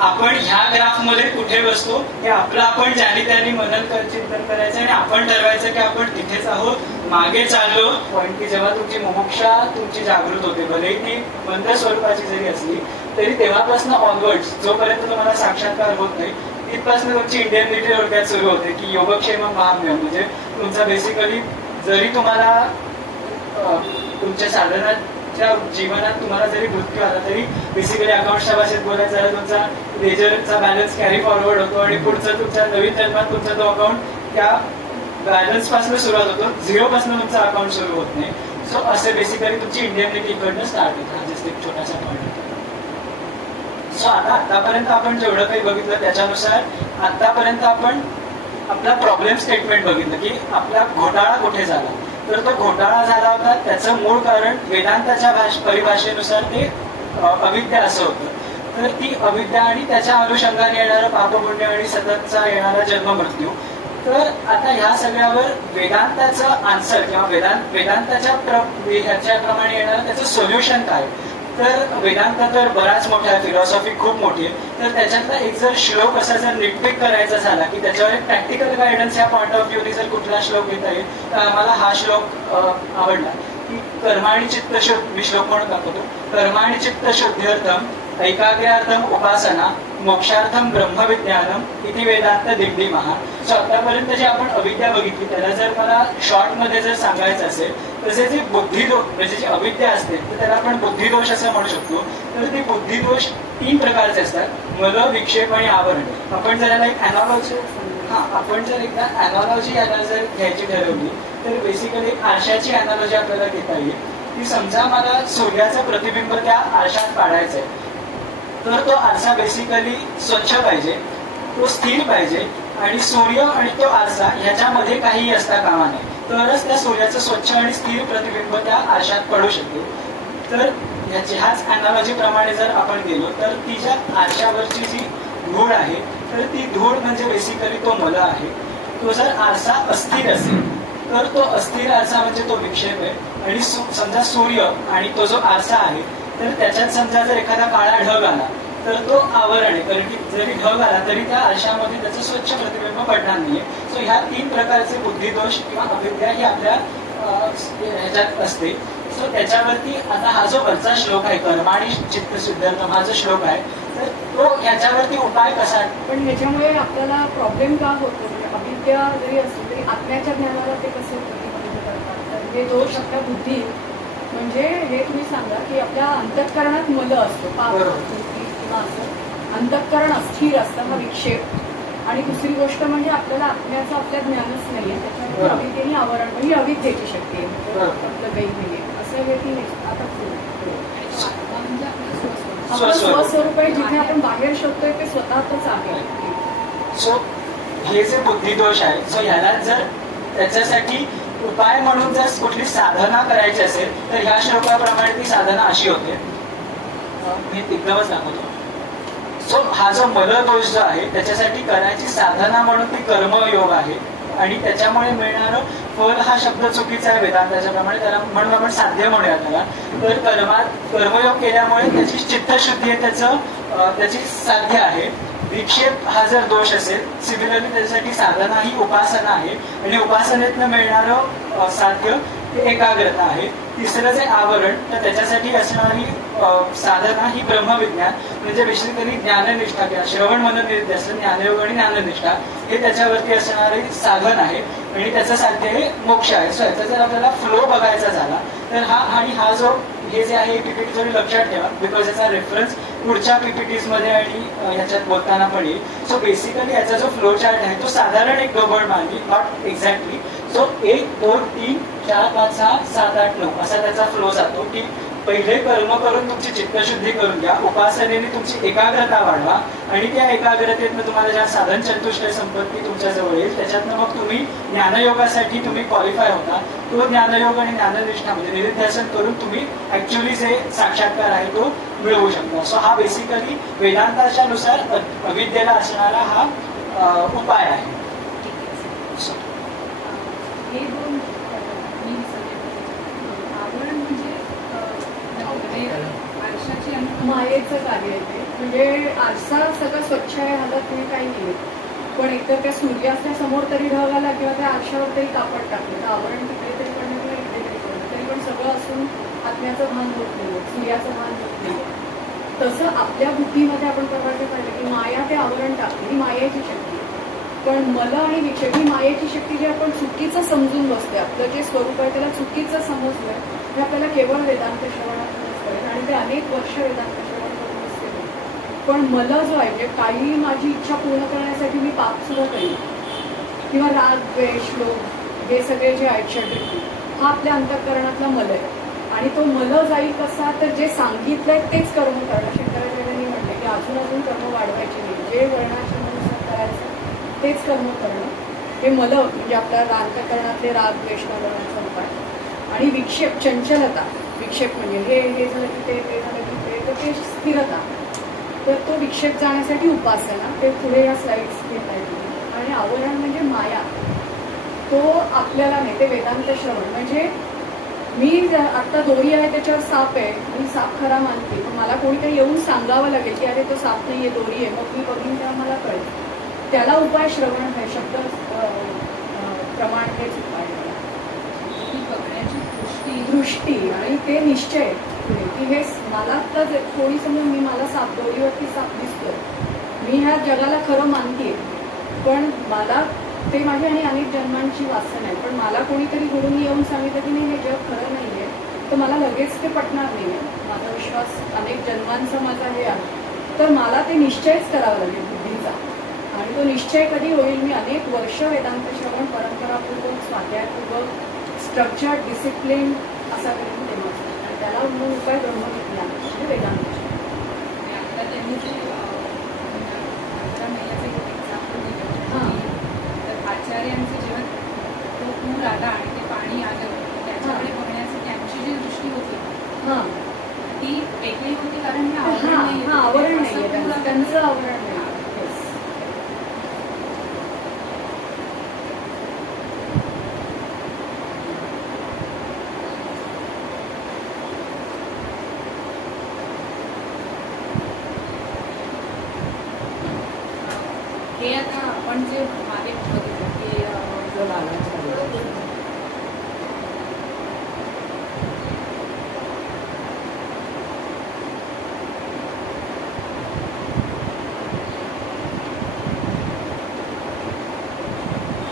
आपण ह्या ग्राफमध्ये कुठे बसतो हे आपलं आपण ज्याने त्यांनी मनन चिंतन करायचं आणि आपण ठरवायचं की आपण तिथेच आहोत, मागे चाललो. पॉईंट की जेव्हा तुमची मुमुक्षा तुमची जागृत होते, भले ती मंद स्वरूपाची जरी असली तरी तेव्हापासून ऑनवर्ड्स जोपर्यंत तुम्हाला साक्षात्कार होत नाही तिथपासून तुमची इंडियनिटी थोडक्यात सुरू होते की योगक्षेम महाम्यम. म्हणजे तुमचा बेसिकली जरी तुम्हाला तुमच्या साधनाच्या जीवनात तुम्हाला जरी मृत्यू आला तरी बेसिकली अकाउंटच्या भाषेत बोलायचं झालं तुमचा लेजरचा बॅलन्स कॅरी फॉरवर्ड होतो आणि पुढचा तुमच्या नवीन जन्मात तुमचा तो अकाउंट त्या बॅलन्स पासून सुरुवात होतो, 0 पासून तुमचा अकाउंट सुरू होत नाही. सो असे बेसिकली तुमची इंडियनिटी इकडनं स्टार्ट होतं. हा जस्ट एक छोटासा पॉईंट. सो आतापर्यंत आपण जेवढं काही बघितलं त्याच्यानुसार आतापर्यंत आपण आपला प्रॉब्लेम स्टेटमेंट बघितलं की आपला घोटाळा कुठे झाला. तर तो घोटाळा झाला होता त्याचं मूळ कारण वेदांताच्या परिभाषेनुसार ते अविद्या असं होतं. तर ती अविद्या आणि त्याच्या अनुषंगाने येणारं पापपुण्य आणि सततचा येणारा जन्म मृत्यू तर आता ह्या सगळ्यावर वेदांताचं आन्सर किंवा वेदांताच्या ह्याच्याप्रमाणे येणार त्याचं सोल्युशन काय. तर वेदांत तर बराच मोठा आहे, फिलॉसॉफी खूप मोठी आहे. तर त्याच्यातला एक जर श्लोक असा जर निटपिक करायचा झाला की त्याच्यावर एक प्रॅक्टिकल गायडन्स या पॉईंट ऑफ व्ह्यूने जर कुठला श्लोक घेता येईल तर आम्हाला हा श्लोक आवडला की कर्माणि चित्तशुद्ध, मी श्लोक म्हणून दाखवतो. कर्माणि चित्तशुद्ध्यर्थम ऐकाग्र्यार्थम उपासना मोक्षार्थम ब्रह्मविज्ञानम इति वेदांत दिग्धिमः. सो आतापर्यंत जे आपण अविद्या बघितली त्याला जर मला शॉर्ट मध्ये जर सांगायचं असेल तसे जे बुद्धिदोष म्हणजे जे अविद्या असते तर त्याला आपण बुद्धिदोष असं म्हणू शकतो. तर ते बुद्धिदोष 3 प्रकारचे असतात, मल, विक्षेप आणि आवरण. आपण जर याला एक अॅनॉलॉजी आपण जर एकदा अॅनॉलॉजी याला जर घ्यायची ठरवली तर बेसिकली आरशाची अॅनॉलॉजी आपल्याला घेता येईल की समजा मला सूर्याचं प्रतिबिंब त्या आरशात पाडायचं आहे. तर तो आरसा बेसिकली स्वच्छ पाहिजे, तो स्थिर पाहिजे आणि सूर्य आणि तो आरसा ह्याच्यामध्ये काहीही असता कामा नये, तरच त्या सूर्याचं स्वच्छ आणि स्थिर प्रतिबिंब त्या आरशात पडू शकते. तर ह्याच अॅनॉलॉजी प्रमाणे जर आपण गेलो तर तिच्या आरशावरची जी धूळ आहे तर ती धूळ म्हणजे बेसिकली तो मल आहे. तो जर आरसा अस्थिर असेल तर तो अस्थिर आरसा म्हणजे तो विक्षेप आहे. आणि समजा सूर्य आणि तो जो आरसा आहे तर त्याच्यात समजा जर एखादा काळा ढग आला तर तो आवरण आहे, कारण की जरी ढग आला तरी त्या आरशामध्ये त्याचं स्वच्छ प्रतिबिंब पडणार नाहीये. सो ह्या 3 प्रकारचे बुद्धिदोष किंवा अविद्या ही आपल्या ह्याच्यात असते. सो त्याच्यावरती आता हा जो वरचा श्लोक आहे कर्माणि चित्तशुद्ध्यर्थम हा जो श्लोक आहे तर तो ह्याच्यावरती उपाय कसा. पण ह्याच्यामुळे आपल्याला प्रॉब्लेम का होतो, म्हणजे अविद्या जरी असली तरी आत्म्याच्या ज्ञानाला ते कसे प्रतिबंध करतात. तर हे दोष आपल्या बुद्धी म्हणजे हे तुम्ही सांगा की आपल्या अंतःकरणात मल असतो, पाप किंवा असं अंतःकरण अस्थिर असतं, हा विक्षेप. आणि दुसरी गोष्ट म्हणजे आपल्याला आत्म्याचं आपल्या ज्ञानच नाहीये, त्याच्यामुळे अविद्येने आवरण म्हणजे अविद्येची शक्ती आहे आपलं काही नाहीये असं हे की आता आपलं स्वस्वरूप आहे, जिथे आपण बाहेर शोधतोय ते स्वतःच आहे. सो हे जे बुद्धिदोष आहे सो ह्याला जर त्याच्यासाठी उपाय म्हणून जर कुठली साधना करायची असेल तर ह्या श्लोकाप्रमाणे ती साधना अशी होते. मी एकदमच दाखवतो. सो हा जो मलदोष जो आहे त्याच्यासाठी करायची साधना म्हणून ती कर्मयोग आहे आणि त्याच्यामुळे मिळणारं फल हा शब्द चुकीचा आहे वेदांताच्या प्रमाणे, त्याला म्हणून आपण साध्य म्हणूया त्याला. तर कर्मयोग केल्यामुळे त्याची चित्तशुद्धी आहे, त्याची साध्य आहे. विक्षेप हा जर दोष असेल सिमिलरली त्याच्यासाठी साधना ही उपासना आहे आणि उपासनेतनं मिळणारं साध्य एकाग्रता आहे. तिसरं जे आवरण तर त्याच्यासाठी असणारी साधना ही ब्रह्मविज्ञान म्हणजे बेसिकली ज्ञाननिष्ठा किंवा श्रवण मनन निध्यासन ज्ञानयोग आणि ज्ञाननिष्ठा हे त्याच्यावरती असणारे साधन आहे आणि त्याचं साध्य हे मोक्ष आहे. सो याचा जर आपल्याला फ्लो बघायचा झाला तर हा जो हे जे आहे पीपीटी थोडी लक्षात ठेवा बिकॉज याचा रेफरन्स पुढच्या पीपीटीज मध्ये आणि ह्याच्यात बोलताना पण येईल. सो बेसिकली याचा जो फ्लो चार्ट आहे तो साधारण एक ढोबळ मानली नॉट एक्झॅक्टली. सो 1 2 3 4 5 6 7 8 9 असा त्याचा फ्लो जातो की पहिले कर्म करून तुमची चित्तशुद्धी करून घ्या, उपासनेने तुमची एकाग्रता वाढवा आणि त्या एकाग्रतेतनं तुम्हाला ज्या साधन चतुष्टय संपत्ती तुमच्या जवळ येईल त्याच्यातनं मग तुम्ही ज्ञानयोगासाठी तुम्ही क्वालिफाय होता. तो ज्ञानयोग आणि ज्ञाननिष्ठा म्हणजे निरुध्यासन करून तुम्ही ऍक्च्युअली जे साक्षात्कार आहे तो मिळवू शकता. सो हा बेसिकली वेदांताच्या नुसार अविद्येला असणारा हा उपाय आहे. हे दोन आवरण म्हणजे आरशाची मायेचं कार्य आहे ते. म्हणजे आरसा सगळं स्वच्छ आहे हालत नाही काही नाही, पण एकतर त्या सूर्याच्या समोर तरी ढग आला किंवा त्या आरशावर तरी कापड टाकलं तर आवरण तिकडे तरी पडणं किंवा इकडे तरी पडणं तरी पण सगळं असून आत्म्याचं भान होत नाही, सूर्याचं भान होत नाही. तसं आपल्या बुद्धीमध्ये आपण प्रकारचे पाहिलं की माया ते आवरण टाकते, ही मायेची शक्ती. पण मला आणि विक्षेप ही मायेची शक्ती जी आपण चुकीचं समजून बसतोय, आपलं जे स्वरूप आहे त्याला चुकीचं समजलंय हे आपल्याला केवळ वेदांत श्रवणातूनच कळेल आणि ते अनेक वर्ष वेदांत श्रवण करूनच केलं. पण मला जो आहे म्हणजे काही माझी इच्छा पूर्ण करण्यासाठी मी पाप सुद्धा करेन किंवा राग द्वेष लोभ हे सगळे जे आहेत षड्रिपू हा आपल्या अंतःकरणातला मल आहे आणि तो मल जाईल कसा तर जे सांगितलंय तेच कर्म करणं. शंकराचार्यांनी म्हटलं की अजून कर्म वाढवायचे नाही, जे वर्णाश्रमानुसार करायचं तेच कर्म करणं हे मल म्हणजे आपल्या अंतःकरणातले राग द्वेष करण्याचा उपाय. आणि विक्षेप चंचलता, विक्षेप म्हणजे हे झालं की ते झालं की ते तर ते स्थिरता. तर तो विक्षेप जाण्यासाठी उपासना ते पुढे या स्लाइड्स घेता येतील. आणि आवरण म्हणजे माया, तो आपल्याला नाही. ते वेदांत श्रवण म्हणजे मी आता दोरी आहे त्याच्यावर साप आहे, मी साप खरा मानते, पण मला कोणीतरी येऊन सांगावं लागेल की अरे तो साप नाहीये, दोरी आहे. मग मी बघीन तेव्हा मला कळेल. त्याला उपाय श्रवण आहे, शब्द प्रमाण हेच उपाय आहे. ती बघण्याची दृष्टी आणि ते निश्चय की हे मला तर कोणी समजा मी मला साप दोरीवरती साप दिसतोय, मी ह्या जगाला खरं मानते, पण मला ते माझ्या आणि अनेक जन्मांची वासना आहे. पण मला कोणीतरी गुरूंनी येऊन सांगितलं की नाही हे जग खरं नाहीये, तर मला लगेच ते पटणार नाहीये. माझा विश्वास अनेक जन्मांचा माझा हे आहे, तर मला ते निश्चयच करावा लागेल बुद्धीचा. आणि तो निश्चय कधी होईल? मी अनेक वर्ष वेदांत श्रवण परंपरापूर्वक, स्वाध्यायपूर्वक, स्ट्रक्चर्ड, डिसिप्लिन असा करून तेव्हा. आणि त्याला म्हणून उपाय ब्रह्मविज्ञान म्हणजे वेदांत श्रवण. आता त्यांनी जे 15 महिन्याचं एक एक्झाम्पल दिलं, हां. तर आचार्यांचं जेव्हा तो पूर आला आणि ते पाणी आलं, त्याच्याकडे बघण्याची त्यांची जी दृष्टी होती हां ती वेगळी होती, कारण हे आवरण हां नाहीये. हां आवरण असं नाहीये पूर त्यांचं आवरण नाही. Yes. हे आता आपण जे मागे बघितलं की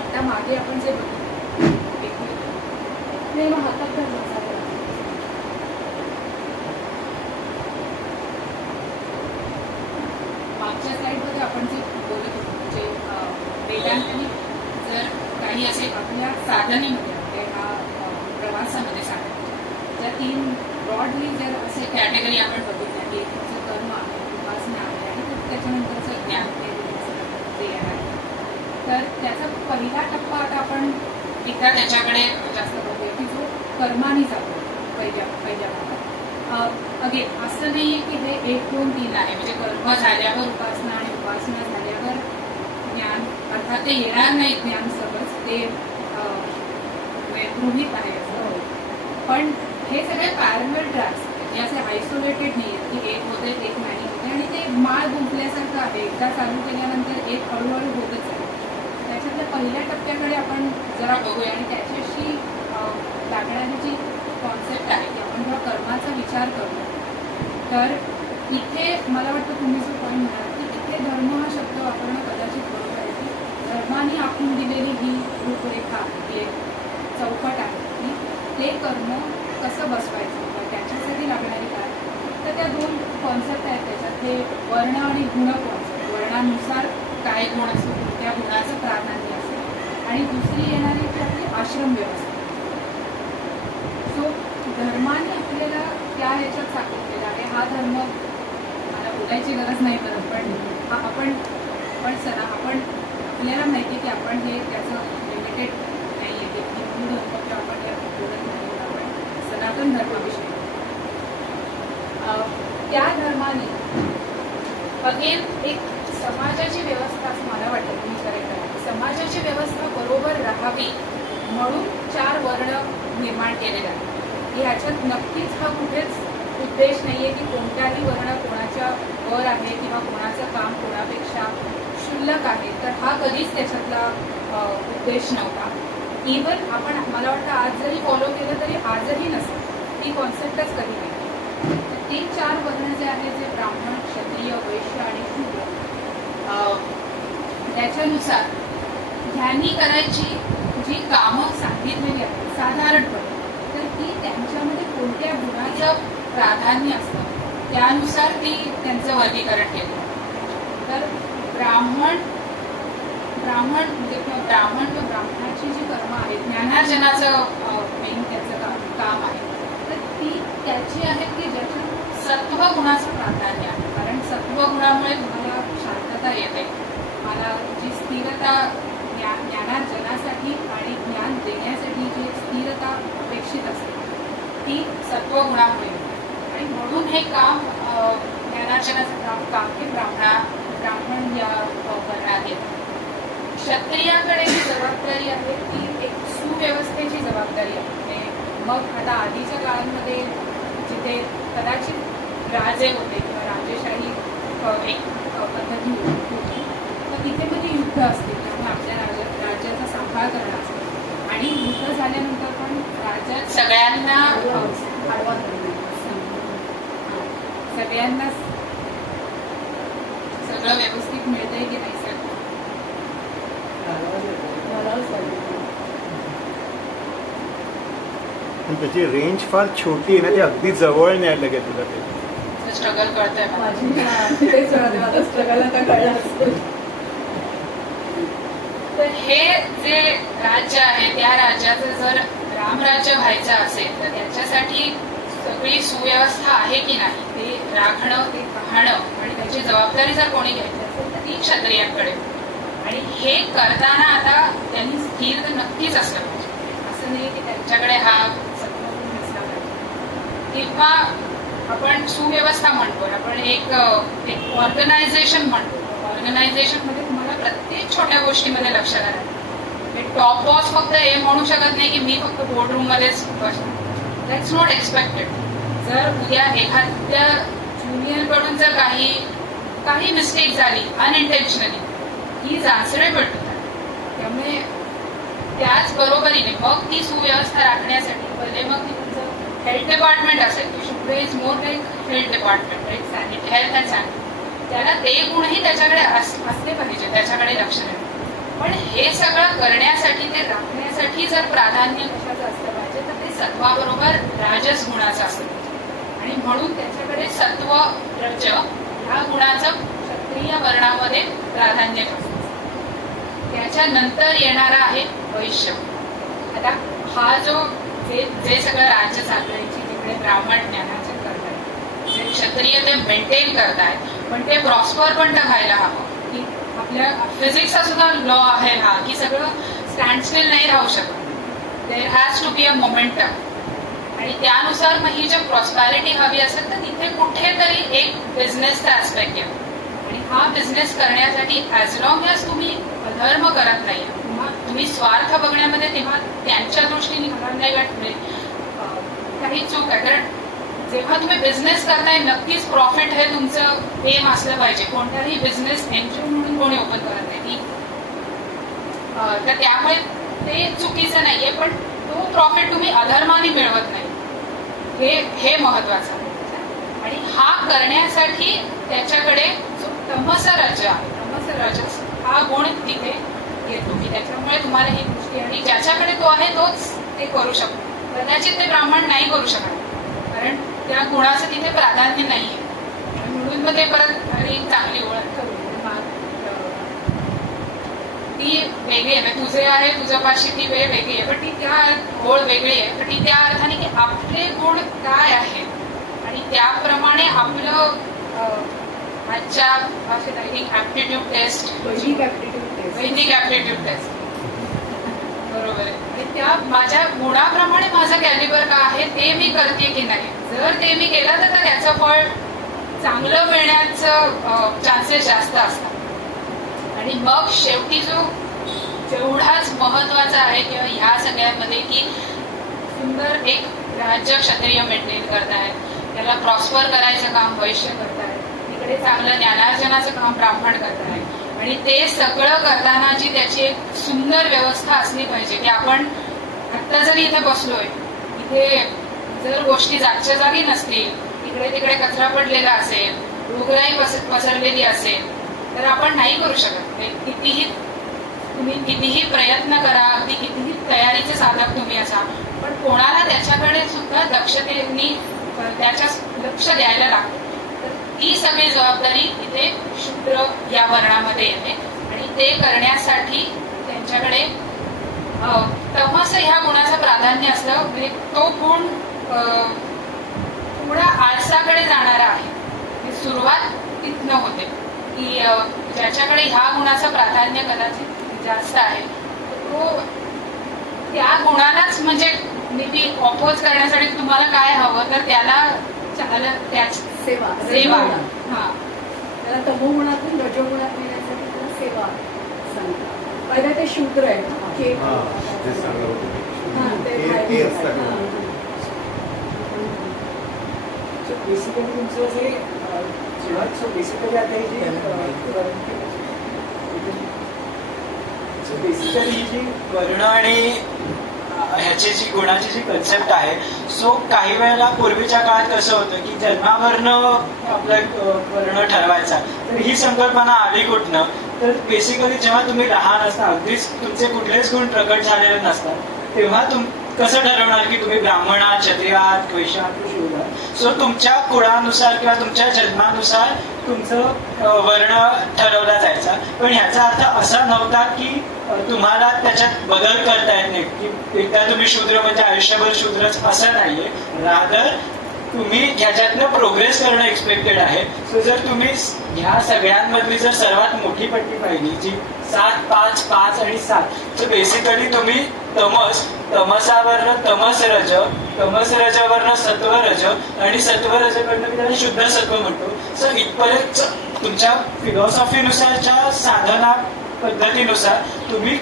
आता मागे आपण जे बघितलं नाही मग हातात धर मसाला. मागच्या स्लाइडमध्ये आपण जे बोलत होतो म्हणजे वेदांतांनी जर काही असे आपल्या साधनेमध्ये म्हणजे हा प्रवासामध्ये सांगितलं ज्या 3 ब्रॉडली जर असे कॅटेगरी आपण बघितल्या की तुमचं कर्म आहे, उपासना आहे आणि त्याच्यानंतरचं ज्ञान ते आहे, तर त्याचा पहिला टप्पा आता आपण एकदा त्याच्याकडे जास्त बघूया की जो कर्माने जातो पहिल्या भागात. अगेन असं नाहीये की हे 1, 2, 3 आहे, म्हणजे कर्म झाल्यावर उपासना आणि उपासना झाल्यावर ज्ञान, अर्थात ते येणार नाही ज्ञान सहज, ते गृहीत आहे असं. पण हे सगळे पॅरलल ट्रॅक्स हे असे आयसोलेटेड नाही आहेत की एक होते एक नाही होते, आणि ते माळ गुंफल्यासारखं आहे. एकदा चालू केल्यानंतर एक हळूहळू होतच आहे. त्याच्यातल्या पहिल्या टप्प्याकडे आपण जरा बघूया आणि त्याच्याशी लागणारी जी कॉन्सेप्ट आहे की आपण जेव्हा कर्माचा विचार करतो, तर इथे मला वाटतं तुम्ही जो पॉईंट म्हणाल की इथे धर्म हा शब्द वापरणं कदाचित बरोबर आहे की धर्माने आखून दिलेली ही रूपरेखा आहे, चौकट आहे की ते कर्म कसं बसवायचं किंवा त्याच्यासाठी लागणारी काय. तर त्या 2 कॉन्सेप्ट आहेत त्याच्यात, हे वर्ण आणि गुण कॉन्सेप्ट. वर्णानुसार काय गुण असतो, त्या गुणाचं प्राधान्य असेल, आणि दुसरी येणारी ती आपली आश्रम व्यवस्था. सो धर्माने आपल्याला त्या ह्याच्यात सांगितलेला आहे. हा धर्म मला बोलायची गरज नाही करत, पण हा आपण आपल्याला माहिती की आपण हे त्याचं रिलेटेड नाही आहे की हिंदू धर्म किंवा आपण या बोलत नाही, आपण सनातन धर्माविषयी. त्या धर्माने अगेन एक समाजाची व्यवस्था, असं मला वाटतं तुम्ही करेक्ट आहे, समाजाची व्यवस्था बरोबर राहावी म्हणून 4 वर्ण निर्माण केलेले आहेत. ह्याच्यात नक्कीच हा कुठेच उद्देश नाहीये की कोणत्याही वर्ण कोणाच्या वर आहे किंवा कोणाचं काम कोणापेक्षा क्षुल्लक आहे, तर हा कधीच त्याच्यातला उद्देश नव्हता. इव्हन आपण मला वाटतं आज जरी फॉलो केलं तरी आजही नसेल, ती कॉन्सेप्टच कधी नाही. ते 4 वर्ण जे आहेत, जे ब्राह्मण, क्षत्रिय, वैश्य आणि शूद्र, त्याच्यानुसार ह्यांनी करायची जी कामं सांगितलेली आहेत साधारणपणे, तर ती त्यांच्यामध्ये कोणत्या गुणाचं प्राधान्य असतं त्यानुसार ती त्यांचं वर्गीकरण केलं. तर ब्राह्मण म्हणजे ब्राह्मण किंवा ब्राह्मणाची जी कर्म आहेत, ज्ञानार्जनाचं मेन त्याचं काम आहे, तर ती त्याची आहेत की ज्याच्यात सत्व गुणाचं प्राधान्य आहे. कारण सत्व गुणामुळे तुम्हाला शांतता येते, मला जी स्थिरता ज्ञानार्जनासाठी आणि ज्ञान देण्यासाठी जी स्थिरता अपेक्षित असते ती सत्वगुणामुळे होते. आणि म्हणून हे काम ज्ञानार्जनाचं काम हे ब्राह्मण या वर्णात येतं. क्षत्रियाकडे जी जबाबदारी आहे ती एक सुव्यवस्थेची जबाबदारी आहे. मग आता आधीच्या काळांमध्ये जिथे कदाचित राजे होते किंवा राजेशाही एक पद्धती होती, तर तिथे मध्ये युद्ध असतील किंवा आपल्या राज्याचा सांभाळ करणं असतं आणि युद्ध झाल्यानंतर पण राज्यात सगळ्यांना सगळ्यांना सगळं व्यवस्थित मिळतंय की नाही सर? पण त्याची रेंज फार छोटी आहे ना, ती अगदी जवळ न्यायला लागेल तुला ते. स्ट्रगल कळतंय मला. माझी स्ट्रगल आता कळलं असतं. तर हे जे राज्य आहे त्या राज्याचं जर रामराज्य व्हायचं असेल तर त्याच्यासाठी सगळी सुव्यवस्था आहे की नाही ते राखणं, ते पाहणं आणि त्याची जबाबदारी जर कोणी घ्यायची असेल तर ती क्षत्रियांकडे. आणि हे करताना आता त्यांनी स्थिर तर नक्कीच असलं पाहिजे. असं नाही की त्यांच्याकडे हा सत्तागुण नसला पाहिजे किंवा आपण सुव्यवस्था म्हणतो, आपण एक ऑर्गनायझेशन म्हणतो. ऑर्गनायझेशन मध्ये तुम्हाला प्रत्येक छोट्या गोष्टीमध्ये लक्ष द्यायला. टॉप बॉस फक्त हे म्हणू शकत नाही की मी फक्त बोर्डरूम मध्येच बसणार. That's not expected. जर उद्या एखाद्या ज्युनियर कडून जर काही मिस्टेक झाली unintentionally, he is answerable to that. त्यामुळे त्याच बरोबरीने मग ती सुव्यवस्था राखण्यासाठी भले मग ती तुमचं हेल्थ डिपार्टमेंट असेल, you should raise more like health department, right, health and sanitary. त्याला ते गुणही त्याच्याकडे असले पाहिजे, त्याच्याकडे लक्ष द्यायला. पण हे सगळं करण्यासाठी, ते राखण्यासाठी जर प्राधान्य कशाचं असलं पाहिजे तर ते सत्वाबरोबर राजस गुणाचं असलं पाहिजे. आणि म्हणून त्याच्याकडे सत्व रज ह्या गुणाचं क्षत्रिय वर्णामध्ये प्राधान्य असतं. त्याच्यानंतर येणारा आहे वैश्य. आता हा जो जे सगळं राज्य चालवायची तिकडे ब्राह्मण ज्ञानाचं करतायत, जे क्षत्रिय ते मेंटेन करतायत, पण ते प्रॉस्पर पण तर व्हायला हवं. की आपल्या फिजिक्सचा सुद्धा लॉ आहे हा, की सगळं स्टँडस्टिल नाही राहू शकत. There has to be a momentum. आणि त्यानुसार मग ही जर प्रॉस्पॅरिटी हवी असेल तर तिथे कुठेतरी एक बिझनेसचा ऍस्पेक्ट येतो. आणि हा बिझनेस करण्यासाठी ऍज लॉंग एज तुम्ही अधर्म करत नाही, तुम्ही स्वार्थ बघण्यामध्ये तेव्हा त्यांच्या दृष्टीने मला नाही वाटते काही चूक आहे. कारण जेव्हा तुम्ही बिझनेस करताय नक्कीच प्रॉफिट हे तुमचं एम असलं पाहिजे. कोणताही बिझनेस एनजीओ म्हणून कोणी ओपन करत नाही, तर त्यामुळे ते चुकीचं नाहीये. पण तो प्रॉफिट तुम्ही अधर्माने मिळवत नाही, हे महत्वाचं आहे. आणि हा करण्यासाठी त्याच्याकडे जो तमस रज आहे, तमस रजस हा गुण तिथे येतो की त्याच्यामुळे तुम्हाला ही गोष्टी, आणि ज्याच्याकडे तो आहे तोच ते करू शकतो. कदाचित ते ब्राह्मण नाही करू शकत कारण त्या गुणाचं तिथे प्राधान्य नाहीये. म्हणून मग ते परत आणि चांगली ओळख ती वेगळी आहे. तुझे आहे तुझ्यापाशी ती वेळ वेगळी आहे, पण ती त्या ओळ वेगळी आहे. पण ती त्या अर्थाने की आपले गुण काय आहेत आणि त्याप्रमाणे आपलं आजच्या भाषेत आय थिंक ऍप्टिट्यूड टेस्ट, वैदिक ऍप्टिट्यूड टेस्ट बरोबर आहे. आणि त्या माझ्या गुणाप्रमाणे माझं कॅलिबर काय आहे ते मी करते की नाही. जर ते मी केलं तर त्याचं फळ चांगलं मिळण्याचं चान्सेस जास्त असतात. आणि मग शेवटी जो जेवढाच महत्वाचा आहे किंवा ह्या सगळ्यामध्ये की सुंदर एक राज्य क्षत्रिय मेंटेन करतायत, त्याला प्रॉस्पर करायचं काम वैश्य करतायत, तिकडे चांगलं ज्ञानार्जनाचं काम ब्राह्मण करतायत. आणि ते सगळं करताना जी त्याची एक सुंदर व्यवस्था असली पाहिजे की आपण आत्ता जरी इथे बसलोय, इथे जर गोष्टी जागच्या जागी नसतील, इकडे तिकडे कचरा पडलेला असेल, रोगराई पसरलेली असेल तर आपण नाही करू शकत. तुम्ही कितीही प्रयत्न करा, अगदी कितीही तयारीचे साधक तुम्ही असा, पण कोणाला त्याच्याकडे सुद्धा दक्षतेने त्याच्या लक्ष द्यायला लागतं. तर ती सगळी जबाबदारी इथे शूद्र या वर्णामध्ये येते. आणि ते करण्यासाठी त्यांच्याकडे तमस ह्या गुणाचं प्राधान्य असलं, म्हणजे तो गुण थोडा आळसाकडे जाणारा आहे. सुरुवात तिथनं होते की ज्याच्याकडे ह्या गुणाचं प्राधान्य कदाचित जास्त आहे तो त्या गुणालाच, म्हणजे मे बी ऑपोज करण्यासाठी तुम्हाला काय हवं तर त्याला सेवा हा त्याला तमोगुणातून रजोगुणात नेण्यासाठी त्याला सेवा सांगतात. आता ते शूद्र आहे ना, की हा, ते सांगत होते. हा, ते ते असतात. हा. बेसिकली तुमचं जे जेव्हा बेसिकली आता ही जी बेसिकली ही जी वर्ण आणि ह्याची जी गुणाची जी कन्सेप्ट आहे, सो काही वेळेला पूर्वीच्या काळात कसं होतं की जन्मावरनं आपलं वर्ण ठरवायचा, तर ही संकल्पना आली कुठनं, तर बेसिकली जेव्हा तुम्ही लहान असता, अगदीच तुमचे कुठलेच गुण प्रकट झालेले नसतात, तेव्हा कसं ठरवणार की तुम्ही ब्राह्मण आहात, क्षत्रिय आहात, वैश्य आहात, शूद्र आहात. सो तुमच्या कुळानुसार किंवा तुमच्या जन्मानुसार तुमचं वर्ण ठरवला जायचा. पण ह्याचा अर्थ असा नव्हता की तुम्हाला त्याच्यात बदल करता येत नाही, की एकदा तुम्ही शूद्र म्हणजे आयुष्यभर शूद्रच असं नाहीये. रादर तुम्ही ह्याच्यातनं प्रोग्रेस करणं एक्सपेक्टेड आहे. सो जर तुम्ही ह्या सगळ्यांमधली जर सर्वात मोठी पट्टी पाहिली, जी 7, 5, 5 आणि 7, सो बेसिकली तुम्ही तमसावरनं तमस रज, तमस रजवरनं सत्व रज आणि सत्व रजकडनं मी त्याला शुद्ध सत्व म्हणतो. सो इथपर्यंत तुमच्या फिलॉसॉफीनुसारच्या साधना पद्धतीनुसार तुम्ही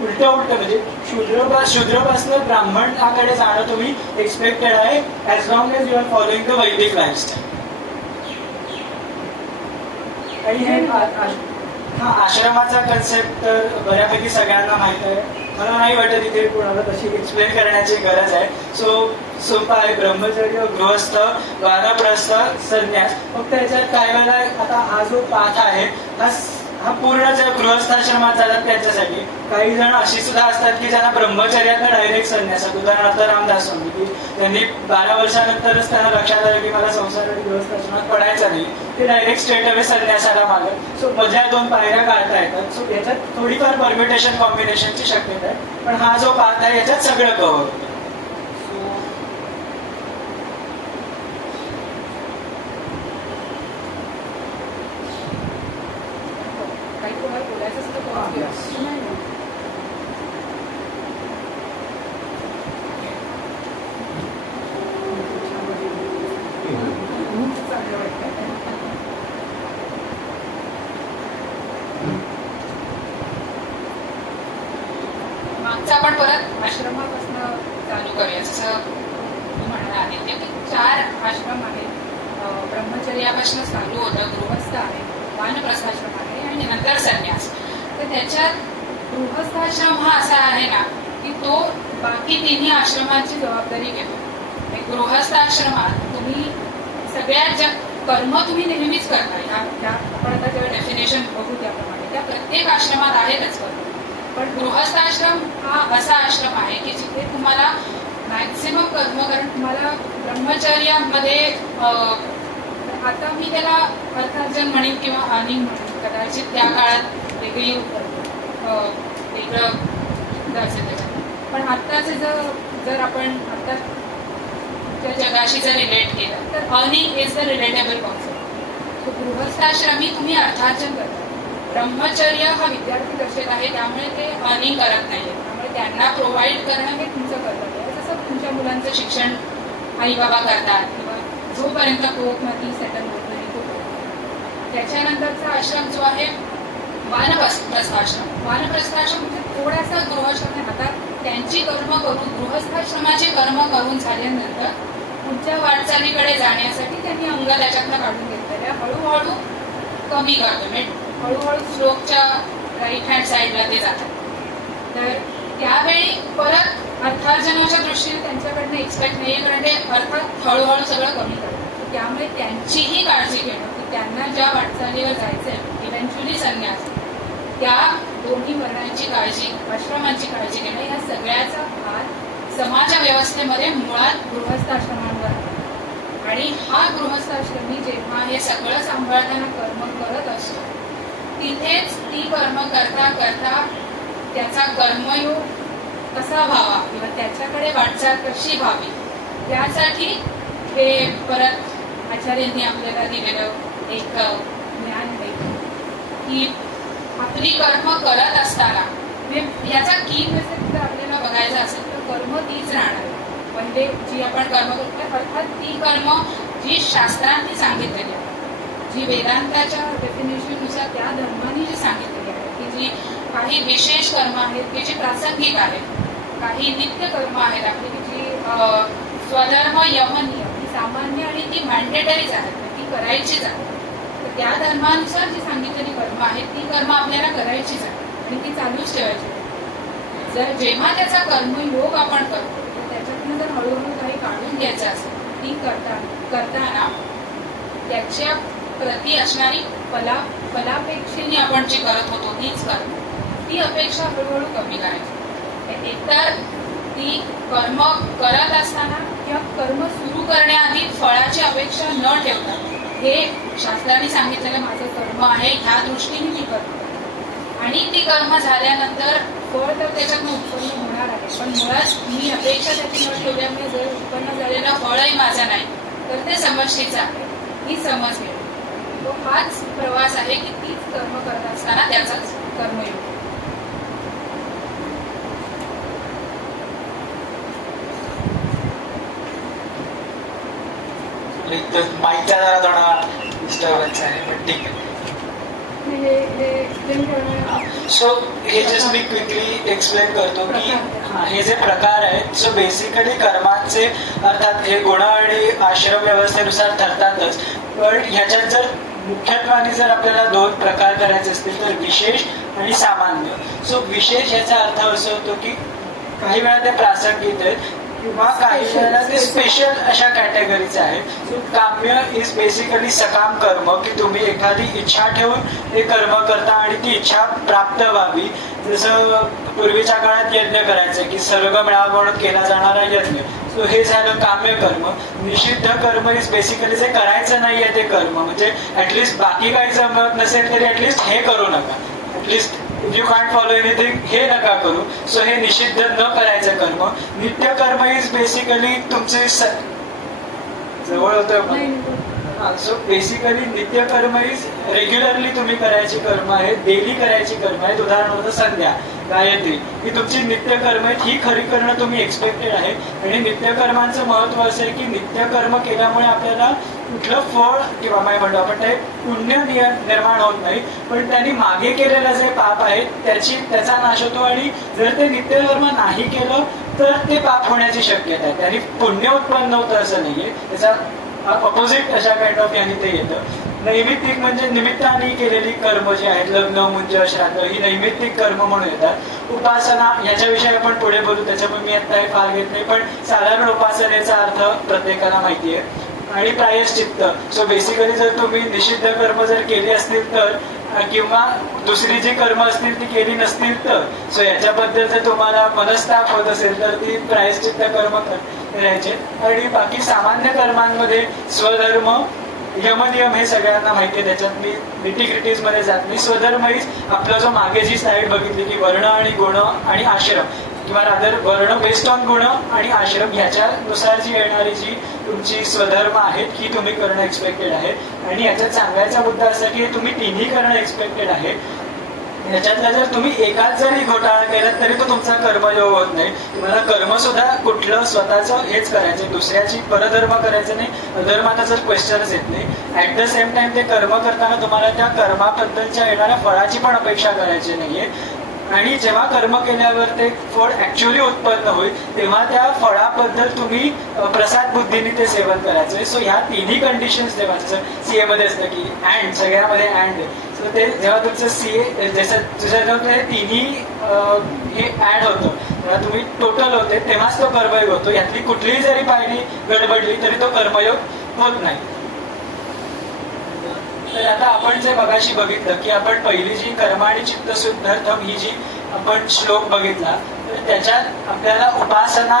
उलट म्हणजे शूद्रपासून ब्राह्मणाकडे जाणं तुम्ही एक्सपेक्टेड आहे, as long as you are following the Vedic lifestyle. आणि हे हा आश्रमाचा कन्सेप्ट तर बऱ्यापैकी सगळ्यांना माहित आहे. मला नाही वाटत इथे कोणाला तशी एक्सप्लेन करण्याची गरज आहे. सो सोपा आहे, ब्रह्मचर्य, गृहस्थ, वानप्रस्थ, संन्यास. फक्त याच्यात काय वेळेला आता हा जो पाठ आहे हा पूर्ण ज्या गृहस्थाश्रमात जातात त्यांच्यासाठी. काही जण अशी सुद्धा असतात की ज्यांना ब्रह्मचर्यात डायरेक्ट संन्यासात, उदाहरणार्थ रामदास स्वामी, की त्यांनी 12 वर्षानंतरच त्यांना लक्षात आलं की मला संसार आणि गृहस्थाश्रमात पडायचं नाही, ते डायरेक्ट स्ट्रेट अवे संन्यासाला मागत. सो मधल्या 2 पायऱ्या काढता येतात. सो याच्यात थोडीफार परम्युटेशन कॉम्बिनेशनची शक्यता आहे, पण हा जो पाठ आहे याच्यात सगळं कव्हर होतं. काही कोणाला बोलायचं असतं तर बोला. चांगलं वाटतं. मागचं आपण परत आश्रमापासून चालू करूया. जसं तुम्ही म्हणाला आदित्य की 4 आश्रम आहेत. ब्रह्मचर्यापासून चालू होतं, गृहस्थ आहे, वानप्रस्थाश्रम आहे आणि नंतर संन्यास. तर त्याच्यात गृहस्थाश्रम हा असा आहे ना की तो बाकी तिन्ही आश्रमांची जबाबदारी घेतो. गृहस्थाश्रमात तुम्ही सगळ्यात कर्म तुम्ही नेहमीच करता. आपण आता जेव्हा डेफिनेशन बघू त्याप्रमाणे त्या प्रत्येक आश्रमात आहेतच कर्म. पण गृहस्थाश्रम हा असा आश्रम आहे की जिथे तुम्हाला मॅक्सिमम कर्म, कारण तुम्हाला ब्रह्मचर्यामध्ये आता मी त्याला अर्थार्जन म्हणेन किंवा अर्निंग म्हणेन, कदाचित त्या काळात वेगळी वेगळं असेल त्याच्यात. पण आत्ताचे जर आपण आत्ताच्या जगाशी जर रिलेट केलं तर earning is the relatable concept. गृहस्थाश्रमी तुम्ही अर्थार्जन करता. ब्रह्मचर्य हा विद्यार्थी दर्शक आहे, त्यामुळे ते अर्निंग करत नाहीये. त्यामुळे त्यांना प्रोव्हाइड करणं हे तुमचं कर्तव्य आहे. जसं तुमच्या मुलांचं शिक्षण आई बाबा करतात किंवा जोपर्यंत कोर्टमध्ये सेटल होत नाही तो. त्याच्यानंतरचा आश्रम जो आहे वानप्रस्थाश्रम. वानप्रस्थाश्रम म्हणजे थोडासा गृहश्रम. आता त्यांची कर्म करून, गृहस्थाश्रमाचे कर्म करून झाल्यानंतर पुढच्या वाटचालीकडे जाण्यासाठी त्यांनी अंग त्याच्यातनं काढून घेतलेल्या हळूहळू कमी करतो. म्हणजे हळूहळू श्लोकच्या राईट हँड साईडला ते जातात. तर त्यावेळी परत अर्थार्जनाच्या दृष्टीने त्यांच्याकडनं एक्सपेक्ट नाही, कारण ते अर्थात हळूहळू सगळं कमी करतात. त्यामुळे त्यांचीही काळजी घेणं की त्यांना ज्या वाटचालीवर जायचंय इव्हेंच्युअली संन्यास, त्या दोन्ही वर्णांची काळजी, आश्रमांची काळजी घेणं, ह्या सगळ्याचा भार समाज व्यवस्थेमध्ये मुळात गृहस्थाश्रमांवर आहे. आणि हा गृहस्थाश्रमी जेव्हा हे सगळं सांभाळताना कर्म करत असतो, तिथेच ती कर्म करता करता त्याचा कर्मयोग कसा व्हावा किंवा त्याच्याकडे वाटचाल कशी व्हावी, त्यासाठी हे परत आचार्यांनी आपल्याला दिलेलं एक ज्ञान आहे की आपली कर्म करत असताना याचा की मेसेज जर आपल्याला बघायचा असेल तर कर्म तीच राहणार. म्हणजे जी आपण कर्म करतो अर्थात ती कर्म जी शास्त्रांनी सांगितलेली आहे, जी वेदांताच्या डेफिनेशननुसार त्या धर्माने जी सांगितलेली आहे, की जी काही विशेष कर्म आहेत की जी प्रासंगिक आहेत, काही नित्य कर्म आहेत आपली की जी स्वधर्म यमनियम ही सामान्य आणि ती मॅन्डेटरीज आहेत, ती करायचीच आहेत. तर त्या धर्मानुसार जी सांगितलेली कर्म आहेत ती कर्म आपल्याला करायचीच आहेत आणि ती चालूच ठेवायची. जर जेव्हा त्याचा कर्मयोग आपण करतो तर त्याच्यातनं जर हळूहळू काही काढून घ्यायचं असेल, ती करताना त्याच्या प्रती असणारी फलापेक्षेने आपण जी करत होतो तीच कर्म, ती अपेक्षा हळूहळू कमी करायची. एकतर ती कर्म करत असताना किंवा कर्म सुरू करण्याआधी फळाची अपेक्षा न ठेवता हे शास्त्राने सांगितलेलं माझं कर्म आहे ह्या दृष्टीने मी करतो आणि ती कर्म झाल्यानंतर फळ तर त्याच्यातून उत्पन्न होणार आहे, पण मुळात मी अपेक्षा त्याची न ठेवल्यामुळे जर उत्पन्न झालेलं फळही माझं नाही तर ते समष्टीचं आहे, ही समज मिळते. तो हाच प्रवास आहे की तीच कर्म करत असताना त्याचाच कर्मयोग. माईकचा जरा थोडा डिस्टर्बन्स आहे, पण ठीक आहे. सो हे जस्ट मी क्विकली एक्सप्लेन करतो की हे जे प्रकार आहेत, सो बेसिकली कर्मांचे अर्थात हे गुण आणि आश्रम व्यवस्थेनुसार ठरतातच, पण ह्याच्यात जर मुख्यत्वाने जर आपल्याला 2 प्रकार करायचे असतील तर विशेष आणि सामान्य. सो विशेष याचा अर्थ असा होतो की काही वेळा ते प्रासंगिक आहेत किंवा काही वेळेला ते स्पेशल अशा कॅटेगरीचे आहेत. सो काम्य इज बेसिकली सकाम कर्म की तुम्ही एखादी इच्छा ठेवून ते कर्म करता आणि ती इच्छा प्राप्त व्हावी. जसं पूर्वीच्या काळात यज्ञ करायचे की सर्ग मिळावा म्हणून केला जाणारा यज्ञ, सो हे झालं काम्य कर्म. निषिद्ध कर्म इज बेसिकली जे करायचं नाहीये ते कर्म, म्हणजे ऍटलिस्ट बाकी काही जमत नसेल तरी ऍटलिस्ट हे करू नका, at least if you can't follow anything हे नका करू. सो हे निषिद्ध न करायचं कर्म. नित्य कर्म इज बेसिकली तुमचे जवळ होतं. सो बेसिकली नित्य कर्म इज रेग्युलरली तुम्ही करायची कर्म आहेत, डेली करायची कर्म आहेत. उदाहरणार्थ संध्या, गायत्री ही तुमची नित्य कर्म आहेत, ही खरी करणं तुम्ही एक्सपेक्टेड आहे. आणि नित्य कर्मांचं महत्व असं आहे की नित्य कर्म केल्यामुळे आपल्याला कुठलं फळ किंवा काय म्हणतो आपण ते पुण्य निर्माण होत नाही, पण त्यांनी मागे केलेलं जे पाप आहे त्याचा नाश होतो. आणि जर ते नित्य कर्म नाही केलं तर ते पाप होण्याची शक्यता आहे. त्यांनी पुण्य उत्पन्न होतं असं नाहीये, त्याचा अपोजिट अशा काइंड ऑफ यांनी ते येतं. नैमित्तिक म्हणजे निमित्ताने केलेली कर्म जी आहेत, लग्न, मुंज, श्राद्ध ही नैमित्तिक कर्म म्हणून येतात. उपासना याच्याविषयी आपण पुढे बोलू, त्याच्यामुळे मी आता हे फार घेत नाही, पण साधारण उपासनेचा अर्थ प्रत्येकाला माहिती आहे. आणि प्रायश्चित्त, सो बेसिकली जर तुम्ही निषिद्ध कर्म जर केली असतील तर किंवा दुसरी जी कर्म असतील ती केली नसतील तर, सो याच्याबद्दल जर तुम्हाला मनस्ताप होत असेल तर ती प्रायश्चित्त कर्म करायचे. आणि बाकी सामान्य कर्मांमध्ये स्वधर्म, यमनियम हे सगळ्यांना माहिती आहे, त्याच्यात मी निटिग्रिटीज मध्ये जात नाही. स्वधर्म इज आपला जो मागे जी स्लाइड बघितली की वर्ण आणि गुण आणि आश्रम, किंवा रादर वर्ण बेस्ड ऑन गुण आणि आश्रम ह्याच्यानुसार जी येणारी जी तुमची स्वधर्म आहेत ही तुम्ही करणं एक्सपेक्टेड आहे. आणि याच्यात सांगायचा मुद्दा असा की तुम्ही तिन्ही करणं एक्सपेक्टेड आहे. याच्यातला जर तुम्ही एकाच जरी घोटाळा केला तरी तो तुमचा कर्मयोग होत नाही. तुम्हाला कर्म सुद्धा कुठलं स्वतःचं हेच करायचं, दुसऱ्याची परधर्म करायचं नाही, अधर्माचा जर क्वेश्चनच येत नाही. ऍट द सेम टाइम ते कर्म करताना तुम्हाला त्या कर्माबद्दलच्या येणाऱ्या फळाची पण अपेक्षा करायची नाहीये. आणि जेव्हा कर्म केल्यावर ते फळ ऍक्च्युअली उत्पन्न होईल तेव्हा त्या फळाबद्दल तुम्ही प्रसाद बुद्धीने ते सेवन करायचंय. सो ह्या तिन्ही कंडिशन्स जेव्हा जसं सीए मध्ये असतं की अँड, सगळ्यामध्ये अँड, सो ते जेव्हा तुमचं सीए जसं हे तिन्ही हे ऍड होतं तेव्हा तुम्ही टोटल होते तेव्हाच तो कर्मयोग होतो. यातली कुठलीही जरी पायरी गडबडली तरी तो कर्मयोग होत नाही. तर आता आपण जे मगाशी बघितलं की आपण पहिली जी कर्म आणि चित्त शुद्धर्थम ही जी आपण श्लोक बघितला तर त्याच्यात आपल्याला उपासना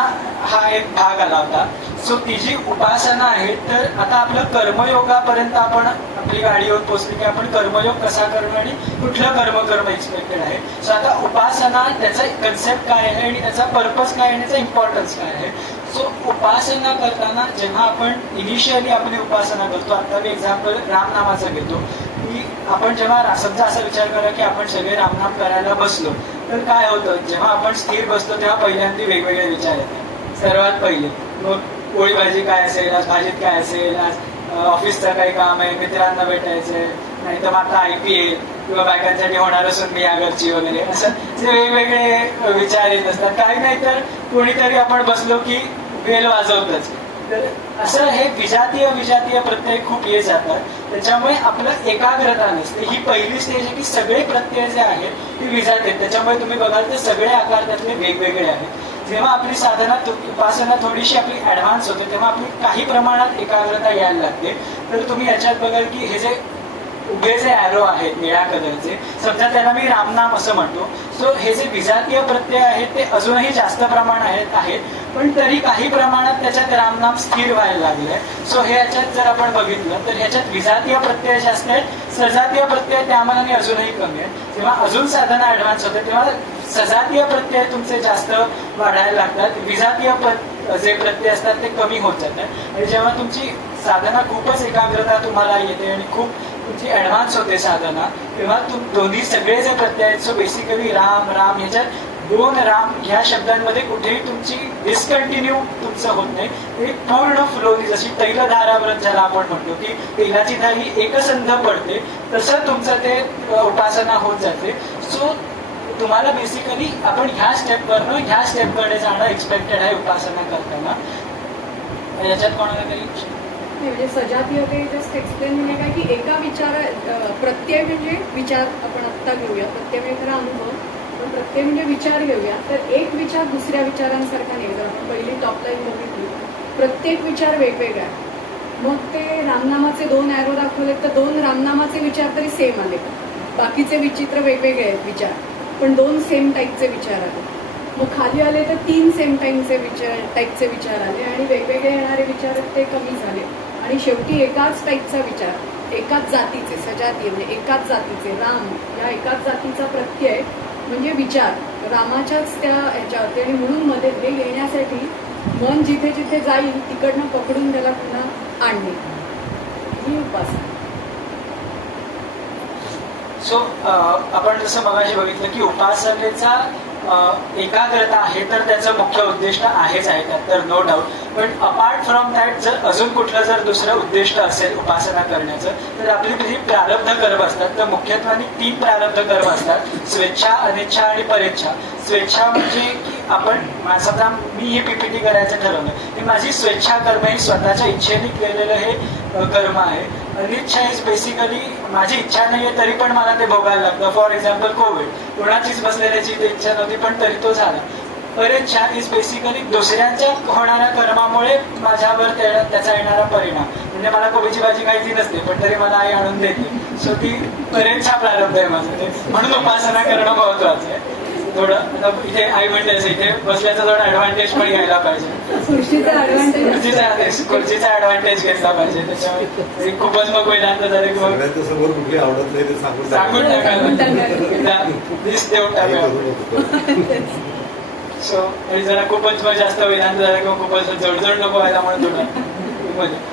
हा एक भाग आला होता. सो ती जी उपासना आहे तर आता आपलं कर्मयोगापर्यंत आपण आपली गाडी येऊन पोहोचली की आपण कर्मयोग कसा करणं आणि कुठलं कर्म एक्सपेक्टेड आहे. सो आता उपासना त्याचा कन्सेप्ट काय आहे आणि त्याचा पर्पज काय आणि त्याचा इम्पॉर्टन्स काय आहे. सो उपासना करताना जेव्हा आपण इनिशियली आपली उपासना करतो, आता मी एक्झाम्पल रामनामाचं घेतो की आपण जेव्हा समजा असा विचार करा की आपण सगळे रामनाम करायला बसलो तर काय होतं, जेव्हा आपण स्थिर बसतो तेव्हा पहिल्यांदा वेगवेगळे विचार येतात. सर्वात पहिले मग पोळी भाजी काय असेल, आज भाजीत काय असेल, आज ऑफिसचं काही काम आहे, मित्रांना भेटायचंय, नाही तर मग आता IPL किंवा बायकांसाठी होणार असून मी या घरची वगैरे असं जे वेगवेगळे विचार येत असतात. काही नाही तर कोणीतरी आपण बसलो की बेल वाजवतच. तर असं हे विजातीय प्रत्यय खूप येत जातात. त्याच्यामुळे आपलं एकाग्रता नसते. ही पहिली स्टेज आहे की सगळे प्रत्यय जे आहेत ते विजात आहेत. त्याच्यामुळे तुम्ही बघाल तर सगळे आकार त्यातले वेगवेगळे आहेत. जेव्हा आपली उपासना थोडीशी आपली ऍडव्हान्स होते तेव्हा आपली काही प्रमाणात एकाग्रता यायला लागते. तर तुम्ही याच्यात बघाल की हे जे उभे जे ॲरो आहेत निळ्या कलरचे, समजा त्याला मी रामनाम असं म्हणतो. सो हे जे विजातीय प्रत्यय आहेत ते अजूनही जास्त प्रमाणात आहेत, पण तरी काही प्रमाणात त्याच्यात रामनाम स्थिर व्हायला लागलंय. सो हे याच्यात जर आपण बघितलं तर ह्याच्यात विजातीय प्रत्यय जास्त आहेत, सजातीय प्रत्यय त्या मानाने अजूनही कमी आहेत. जेव्हा अजून साधना ऍडव्हान्स होते तेव्हा सजातीय प्रत्यय तुमचे जास्त वाढायला लागतात, विजातीय जे प्रत्यय असतात ते कमी होत जातात. आणि जेव्हा तुमची साधना खूपच एकाग्रता तुम्हाला येते आणि खूप तुमची ऍडव्हान्स होते साधना, तेव्हा दोन्ही सगळे जे प्रत्यय आहेत, सो बेसिकली राम राम ह्याच्यात 2 राम ह्या शब्दांमध्ये कुठेही तुमची डिस्कंटिन्यू तुमचं होत नाही. ते पूर्ण फ्लोनी, जशी तैलधाराव्रत ज्याला आपण म्हणतो की तेलाची धार ही एकसंध पडते, तसं तुमचं ते उपासना होत जाते. सो तुम्हाला बेसिकली आपण ह्या स्टेपकडे जाणं एक्सपेक्टेड आहे उपासना करताना. याच्यात कोणाला काही म्हणजे सजातीय ते जस्ट एक्सप्लेन म्हणजे काय की एका प्रत्यय म्हणजे विचार आपण आत्ता घेऊया. प्रत्यय म्हणजे खरा अनुभव, पण प्रत्यय म्हणजे विचार घेऊया. तर एक विचार दुसऱ्या विचारांसारखा नाही. जर आपण पहिली टॉप लाईन बघितली, प्रत्येक विचार वेगवेगळा आहे. मग ते रामनामाचे 2 ॲरो दाखवले तर 2 रामनामाचे विचार तरी सेम आले का? बाकीचे विचित्र वेगवेगळे आहेत विचार, पण 2 सेम टाईपचे विचार आले. मग खाली आले तर 3 सेम टाईपचे विचार आले आणि वेगवेगळे येणारे विचार ते कमी झाले. आणि शेवटी एकाच टाईपचा विचार, एकाच जातीचे, सजातीय म्हणजे एकाच जातीचे राम, या एकाच जातीचा प्रत्यय म्हणजे विचार रामाच्याच त्या ह्याच्यावरती. आणि म्हणून मध्ये हे येण्यासाठी मन जिथे जिथे जाईल तिकडनं पकडून त्याला पुन्हा आणणे ही उपासना. सो आपण जसं मगाशी बघितलं की उपासनेचा एकाग्रता आहे तर त्याचं मुख्य उद्दिष्ट आहेच आहे, त्यात तर नो डाऊट. पण अपार्ट फ्रॉम दॅट जर अजून कुठलं जर दुसरं उद्दिष्ट असेल उपासना करण्याचं, तर आपली जी प्रारब्ध कर्म असतात तर मुख्यत्वाने 3 प्रारब्ध कर्म असतात: स्वेच्छा, अनिच्छा आणि परेच्छा. स्वेच्छा म्हणजे की आपण समजा मी ही PPT करायचं ठरवलं, ही माझी स्वेच्छा कर्म ही स्वतःच्या इच्छेने केलेलं हे कर्म आहे. अनिच्छा इज बेसिकली माझी इच्छा नाहीये तरी पण मला ते भोगायला लागतं. फॉर एक्झाम्पल कोविड, कोणाचीच बसलेल्याची ते इच्छा नव्हती पण तरी तो झाला. परेच्छा इज बेसिकली दुसऱ्यांच्या होणाऱ्या कर्मामुळे माझ्यावर त्याचा येणारा परिणाम. म्हणजे मला कोबीची भाजी खायची नसते पण तरी मला आई आणून देते. सो ती परेच्छा प्रारब्ध आहे माझं ते. म्हणून उपासना करणं महत्वाचं आहे. थोडं इथे आई म्हणते इथे बसल्याचा थोडा ऍडव्हान्टेज पण घ्यायला पाहिजे. खुर्चीचा ऍडव्हान्टेज घेतला पाहिजे. त्याच्यामुळे खूपच मग वेदांत झाले की मग समोर कुठली आवडत नाही ते सांगून टाकायला प्लीज देऊन टाका. सो आणि जरा खूपच मग जास्त वेदांत झालं किंवा खूपच जडजड नको व्हायला म्हणून थोडं.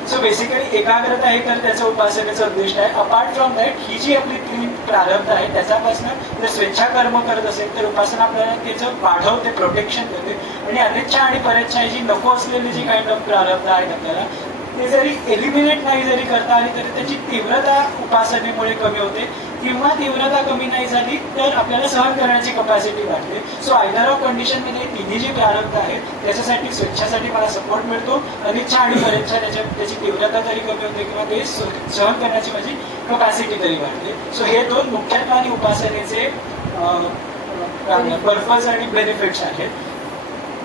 सो बेसिकली एकाग्रता हे तर त्याचं उपासनेचं उद्दिष्ट आहे. अपार्ट फ्रॉम दॅट ही जी आपली 3 प्रारब्ध आहे त्याच्यापासून जर स्वेच्छा कर्म करत असेल तर उपासना आपल्याला त्याचं वाढवते, प्रोटेक्शन देते. आणि अनिच्छा आणि परेच्छा ही जी नको असलेली जी काइंड ऑफ प्रारब्ध आहेत आपल्याला ते जरी एलिमिनेट नाही जरी करता आली तरी त्याची तीव्रता उपासनेमुळे कमी होते, किंवा तीव्रता कमी नाही झाली तर आपल्याला सहन करण्याची कपॅसिटी वाढते. सो आयदर ऑफ कंडिशनमध्ये तिन्ही जी प्रारब्ध आहेत त्याच्यासाठी स्वेच्छासाठी मला सपोर्ट मिळतो, अनिच्छा आणि परेच्छा त्याची तीव्रता तरी कमी होते किंवा ते सहन करण्याची माझी कपॅसिटी तरी वाढते. सो हे 2 मुख्यत्वाने उपासनेचे पर्पज आणि बेनिफिट्स आहेत.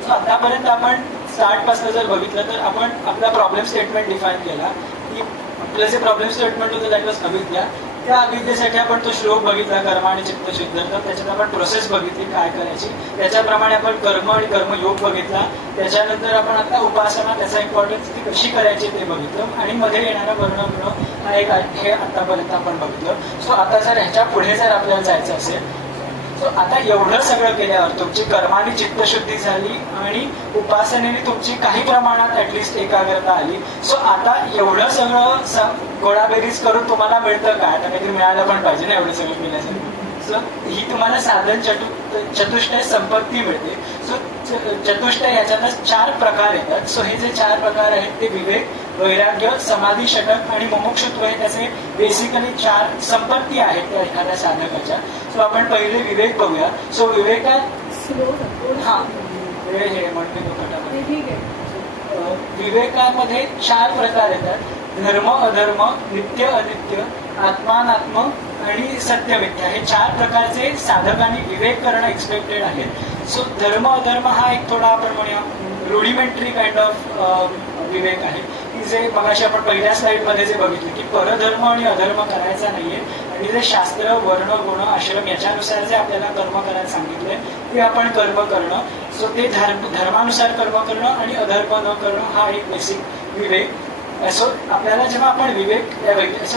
सो आतापर्यंत आपण स्टार्टपासून जर बघितलं तर आपण आपला प्रॉब्लेम स्टेटमेंट डिफाईन केला की आपलं जे प्रॉब्लेम स्टेटमेंट होतं दॅट वॉज अविद्या. त्या अविद्येसाठी आपण तो श्लोक बघितला कर्म आणि चित्तशुद्ध. तर त्याच्यात आपण प्रोसेस बघितली काय करायची, त्याच्याप्रमाणे आपण कर्म आणि कर्मयोग बघितला. त्याच्यानंतर आपण आता उपासना त्याचा इम्पॉर्टन्स ती कशी करायची ते बघितलं आणि मध्ये येणारा वर्ण हा एक हे आतापर्यंत आपण बघितलं. सो आता जर ह्याच्या पुढे जर आपल्याला जायचं असेल सो आता एवढं सगळं केल्यावर तुमची कर्मानी चित्तशुद्धी झाली आणि उपासनेने तुमची काही प्रमाणात ऍटलिस्ट एकाग्रता आली. सो आता एवढं सगळं गोळाबेरीज करून तुम्हाला मिळतं काय? आता काहीतरी मिळायला पण पाहिजे ना एवढं सगळं केल्यासाठी. सो ही तुम्हाला साधन चतुष्टय संपत्ती मिळते. सो चतुष्टय याच्यातच 4 प्रकार येतात. सो हे जे 4 प्रकार आहेत ते विवेक, वैराग्य, समाधी, षटक आणि मुमुक्षुत्व हे त्याचे बेसिकली 4 संपत्ती आहेत त्या एखाद्या साधकाच्या. सो आपण पहिले विवेक बघूया. सो विवेकात हा हे म्हणते तो फटाफट. ठीक आहे. विवेकामध्ये 4 प्रकार येतात. धर्म, अधर्म, नित्य, अनित्य, आत्मानात्म आणि सत्यमिथ्या. हे 4 प्रकारचे साधकांनी विवेक करणं एक्सपेक्टेड आहे. सो धर्म अधर्म हा एक थोडा आपण म्हणूया रुडिमेंटरी काइंड ऑफ विवेक आहे की जे मगाशी आपण पहिल्या स्लाइडमध्ये जे बघितले की परधर्म आणि अधर्म करायचा नाहीये आणि जे शास्त्र, वर्ण, गुण, आश्रम याच्यानुसार जे आपल्याला कर्म करायला सांगितलंय ते आपण कर्म करणं. सो ते धर्मानुसार कर्म करणं आणि अधर्म न करणं हा एक बेसिक विवेक. सो आपल्याला जेव्हा आपण विवेक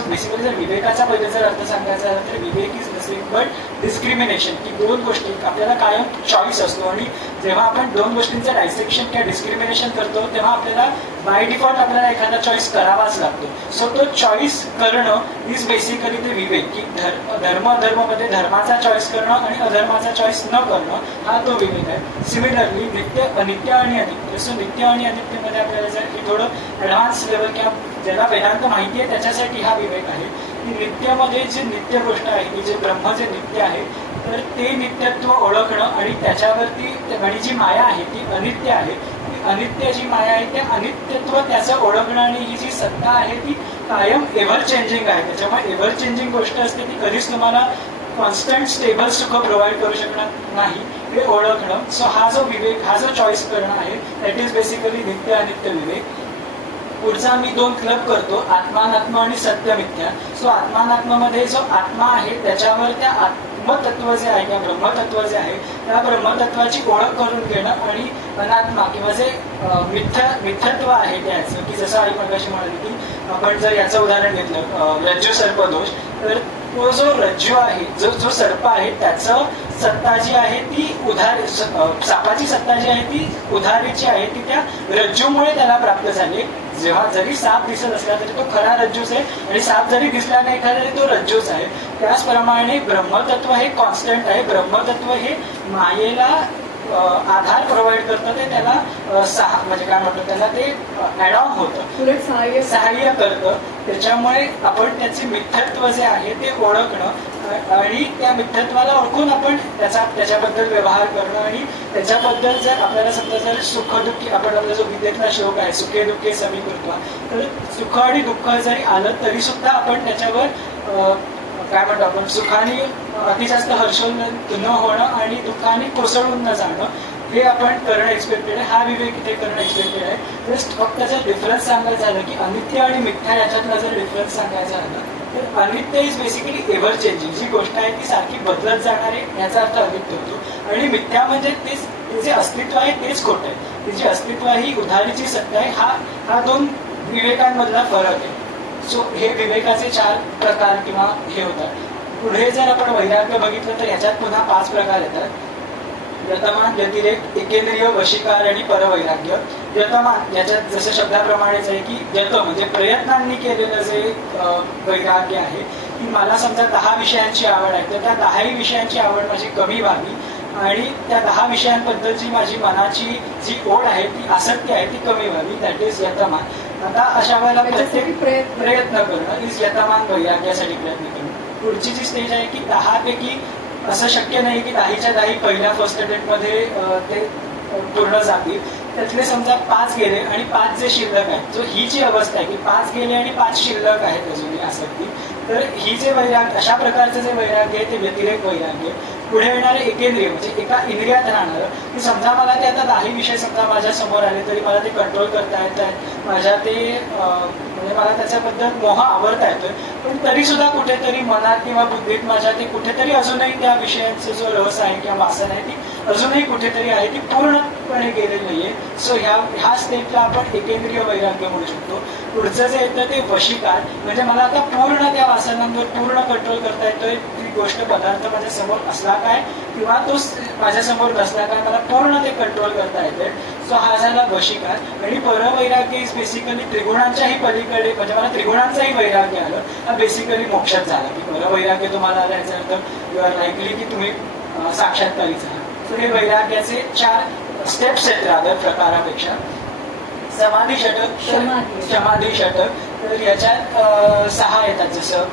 बेसिकली जर विवेकाचा पहिले जर अर्थ सांगायचा झाला तर विवेक इज नथिंग बट डिस्क्रिमिनेशन, की 2 गोष्टी आपल्याला कायम चॉईस असतो आणि जेव्हा आपण 2 गोष्टींचं डायसेक्शन किंवा डिस्क्रिमिनेशन करतो तेव्हा आपल्याला बाय डिफॉल्ट आपल्याला एखादा चॉईस करावाच लागतो. सो तो चॉईस करणं इज बेसिकली ते विवेक, की धर्मामध्ये धर्माचा चॉईस करणं आणि अधर्माचा चॉईस न करणं हा तो विवेक आहे. सिमिलरली नित्य, अनित्य आणि अनित्य. सो नित्य आणि अनित्यमध्ये आपल्याला जर थोडं ॲडव्हान्स लेवल किंवा ज्याला वेदांत माहिती आहे त्याच्यासाठी हा विवेक आहे की नित्यमध्ये जे नित्य गोष्ट आहे की जे ब्रह्म जे नित्य आहे तर ते नित्यत्व ओळखणं आणि त्याच्यावरती आणि जी माया आहे ती अनित्य आहे. अनित्य जी माया आहे त्या अनित्यत्व त्याचं ओळखणं आणि ही जी सत्ता आहे ती कायम एव्हर चेंजिंग आहे. त्याच्यामुळे एव्हर चेंजिंग गोष्ट असते ती कधीच तुम्हाला कॉन्स्टंट स्टेबल सुख प्रोव्हाइड करू शकणार नाही हे ओळखणं. सो हा जो विवेक, हा जो चॉईस करणं आहे दॅट इज बेसिकली नित्य अनित्य विवेक. पुढचा मी 2 क्लब करतो, आत्मानात्म आणि सत्यमिथ्या. सो आत्मानात्मामध्ये जो आत्मा आहे त्याच्यावर त्या आत्मतत्व जे आहे किंवा ब्रह्मतत्व जे आहे त्या ब्रह्मतत्वाची ओळख करून घेणं आणि अनात्मा किंवा जे मिथ्यत्व आहे त्याचं, की जसं आई मगाशी म्हणाली की आपण जर याचं उदाहरण घेतलं रज्जू सर्पदोष, तर तो जो रज्जू आहे, जो सर्प आहे त्याचं सत्ता जी आहे ती सापाची सत्ता जी आहे ती उधारीची आहे, ती त्या रज्जूमुळे त्याला प्राप्त झाली. जेव्हा जरी साप दिसत असला तरी तो खरा रज्जूच आहे आणि साप जरी दिसला नाही तरी तो रज्जूच आहे. त्याचप्रमाणे ब्रह्मतत्व हे कॉन्स्टंट आहे. ब्रह्मतत्व हे मायेला आधार प्रोव्हाइड करतं, ते त्याला म्हणजे काय म्हणतो त्याला ते ऍड ऑन होतं, सहाय्य करतं. त्याच्यामुळे आपण त्याचे मिथ्यत्व जे आहे ते ओळखणं आणि त्या मिथ्यत्वाला ओळखून आपण त्याच्याबद्दल व्यवहार करणं आणि त्याच्याबद्दल जर आपल्याला समजा जर सुखदुःखी आपण आपला जो गीतेतला श्लोक आहे सुखे दुःखे समीकृत्वा, तर सुख आणि दुःख जरी आलं तरी सुद्धा आपण त्याच्यावर काय म्हणतो आपण सुखाने अति जास्त हर्षोल्लसित न होणं आणि दुःखाने कोसळून न जाणं हे आपण करणं एक्सपेक्टेड आहे. हा विवेक इथे करणं एक्सपेक्टेड आहे. जस्ट फक्त जर डिफरन्स सांगायचं झालं की अनित्य आणि मिथ्या याच्यातला जर डिफरन्स सांगायचा झाला तर अनित्य इज बेसिकली एव्हर चेंजिंग, जी गोष्ट आहे ती सारखी बदलत जाणार आहे याचा अर्थ अनित्य होतो. आणि मिथ्या म्हणजे ते जे अस्तित्व आहे तेच खोटं आहे, तिची अस्तित्व ही उधारीची सत्ता आहे. हा 2 विवेकांमधला फरक आहे. सो हे विवेकाचे 4 प्रकार किंवा हे होतात. पुढे जर आपण वैराग्य बघितलं तर याच्यात पुन्हा 5 प्रकार येतात. यतमान, व्यतिरेक, एकेंद्रिय, वशीकार आणि परवैराग्य. यतमान याच्यात जसं शब्दाप्रमाणेच आहे की यत म्हणजे प्रयत्नांनी केलेलं जे वैराग्य आहे की मला समजा 10 विषयांची आवड आहे तर त्या 10ही विषयांची आवड माझी कमी व्हावी आणि त्या 10 विषयांबद्दलची माझी मनाची जी ओढ आहे ती आसक्ती आहे ती कमी व्हावी. दॅट इज यतमान. आता अशा वेळेला प्रत्येक प्रयत्न करणं इज यतमान वैराग्यासाठी प्रयत्न करणं. पुढची जी स्टेज आहे की 10 पैकी असं शक्य नाही की 10च्या 10 पहिल्या फर्स्ट अटेम्प्टमध्ये ते पूर्ण जातील. त्यातले समजा 5 गेले आणि 5 जे शिल्लक आहेत, जो ही जी अवस्था आहे की 5 गेले आणि 5 शिल्लक आहेत अजूनही आसक्ती, तर ही जे वैराग्य अशा प्रकारचं जे वैराग्य आहे ते व्यतिरेक वैराग्य. पुढे येणारे एकेंद्रिय म्हणजे एका इंद्रियात राहणारं की समजा मला ते आता 10 विषय समजा माझ्या समोर आले तरी मला ते कंट्रोल करता येत आहेत, माझ्या ते म्हणजे मला त्याच्याबद्दल मोह आवडता येतोय, पण तरी सुद्धा कुठेतरी मनात किंवा बुद्धीत माझ्या ते कुठेतरी अजूनही त्या विषयांचा जो रस आहे किंवा वासना आहे ती अजूनही कुठेतरी आहे, ती पूर्णपणे गेलेली नाहीये. सो ह्या स्टेपला आपण एकेंद्रिय वैराग्य म्हणू शकतो. पुढचं जे येतं ते वशीकार म्हणजे मला आता पूर्ण त्या वासनांवर पूर्ण कंट्रोल करता येतोय. ती गोष्ट पदार्थ माझ्या समोर असला काय किंवा तो माझ्या समोर नसला काय मला पूर्ण ते कंट्रोल करता येते. सो हा झाला वशिकार. आणि परवैराग्य इज बेसिकली त्रिगुणांच्याही पलीकडे, म्हणजे मला त्रिगुणांचंही वैराग्य आलं, हा बेसिकली मोक्षात झाला. की परवैराग्य तुम्हाला आलं याचा अर्थ यू आर लाईकली की तुम्ही साक्षात्कारीच आहात. सो हे वैराग्याचे 4 स्टेप्स आहेत रादर प्रकारापेक्षा. समाधी षटक, समाधी षटक, तर याच्यात 6 येतात. जसं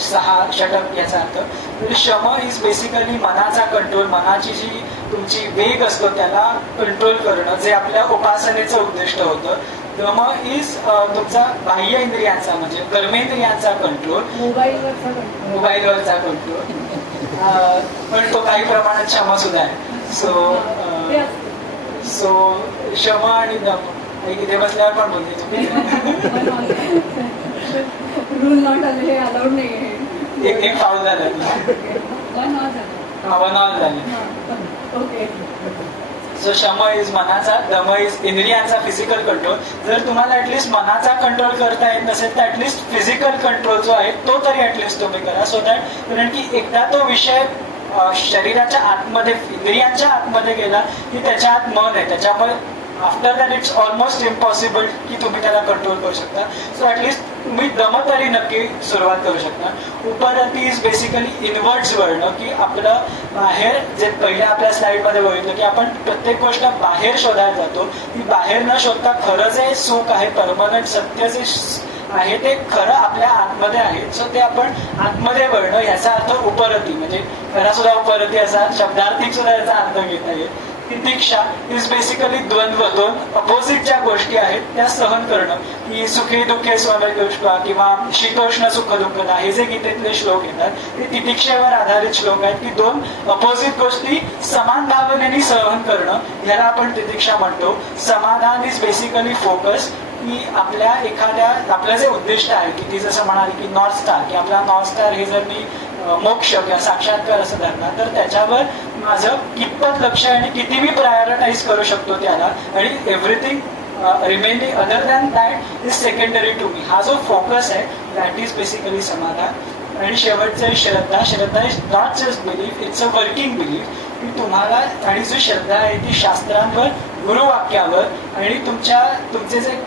6 षटक याचा अर्थ. तर शम इज बेसिकली मनाचा कंट्रोल, मनाची जी तुमची वेग असतो त्याला कंट्रोल करणं, जे आपल्या उपासनेचं उद्दिष्ट होतं. दम इज तुमचा बाह्य इंद्रियांचा म्हणजे कर्मेंद्रियांचा कंट्रोल, मोबाईलवरचा कंट्रोल, पण तो काही प्रमाणात क्षमा सुद्धा आहे. सो शम आणि दम इथे बसल्यावर पण बोलते तुम्ही. रूल नॉट हे अलाउड नाही. एक फाऊल झाला, वन ऑल झाली. ओके. सो शम इज मनाचा, दम इज इंद्रियांचा फिजिकल कंट्रोल. जर तुम्हाला ऍटलिस्ट मनाचा कंट्रोल करता येत नसेल तर ऍटलिस्ट फिजिकल कंट्रोल जो आहे तो तरी ऍटलिस्ट तुम्ही करा. सो दॅट, कारण की एकदा तो विषय शरीराच्या आतमध्ये, इंद्रियांच्या आतमध्ये गेला की त्याच्या आत मन आहे, त्याच्यामुळे after that it's almost impossible की तुम्ही त्याला कंट्रोल करू शकता. सो ऍटलिस्ट तुम्ही दम तरी नक्की सुरुवात करू शकता. उपरती इज बेसिकली इनवर्ड्स वळणं, की आपलं बाहेर, जे पहिल्या आपल्या स्लाइडमध्ये बघितलं की आपण प्रत्येक गोष्ट बाहेर शोधायला जातो, ती बाहेर न शोधता खरं जे सुख आहे, परमनंट सत्य जे आहे ते खरं आपल्या आतमध्ये आहे. सो ते आपण आतमध्ये वळणं, याचा अर्थ उपरती, म्हणजे खरा सुद्धा उपरती असा शब्दार्थिक सुद्धा याचा अर्थ घेता येईल. तितिक्षा इज बेसिकली द्वंद्व, 2 अपोजिट ज्या गोष्टी आहेत त्या सहन करणं, की सुखे दुःखे स्वमेतुष्का किंवा शीतोष्ण सुख दुःखदा, हे जे गीतेतले श्लोक येतात ते तितिक्षेवर आधारित श्लोक आहेत, की 2 अपोजिट गोष्टी समान भावनेने सहन करणं, याला आपण तितिक्षा म्हणतो. समाधान इज बेसिकली फोकस, की आपल्या एखाद्या, आपलं जे उद्दिष्ट आहे, की ती जसं म्हणाली की नॉर्थ स्टार, की आपला नॉर्थ स्टार हे जर मी मोक्ष किंवा साक्षात्कार असं धरणार, तर त्याच्यावर माझं कितपत लक्ष आहे आणि किती मी प्रायोरिटाईज करू शकतो त्याला, आणि everything remaining other than that is secondary to me. हा जो फोकस आहे दॅट इज बेसिकली समाधान. आणि शेवटचं श्रद्धा. श्रद्धा is not just belief, it's a working belief, की तुम्हाला, आणि जी श्रद्धा आहे ती शास्त्रांवर, गुरुवाक्यावर आणि तुमचे जे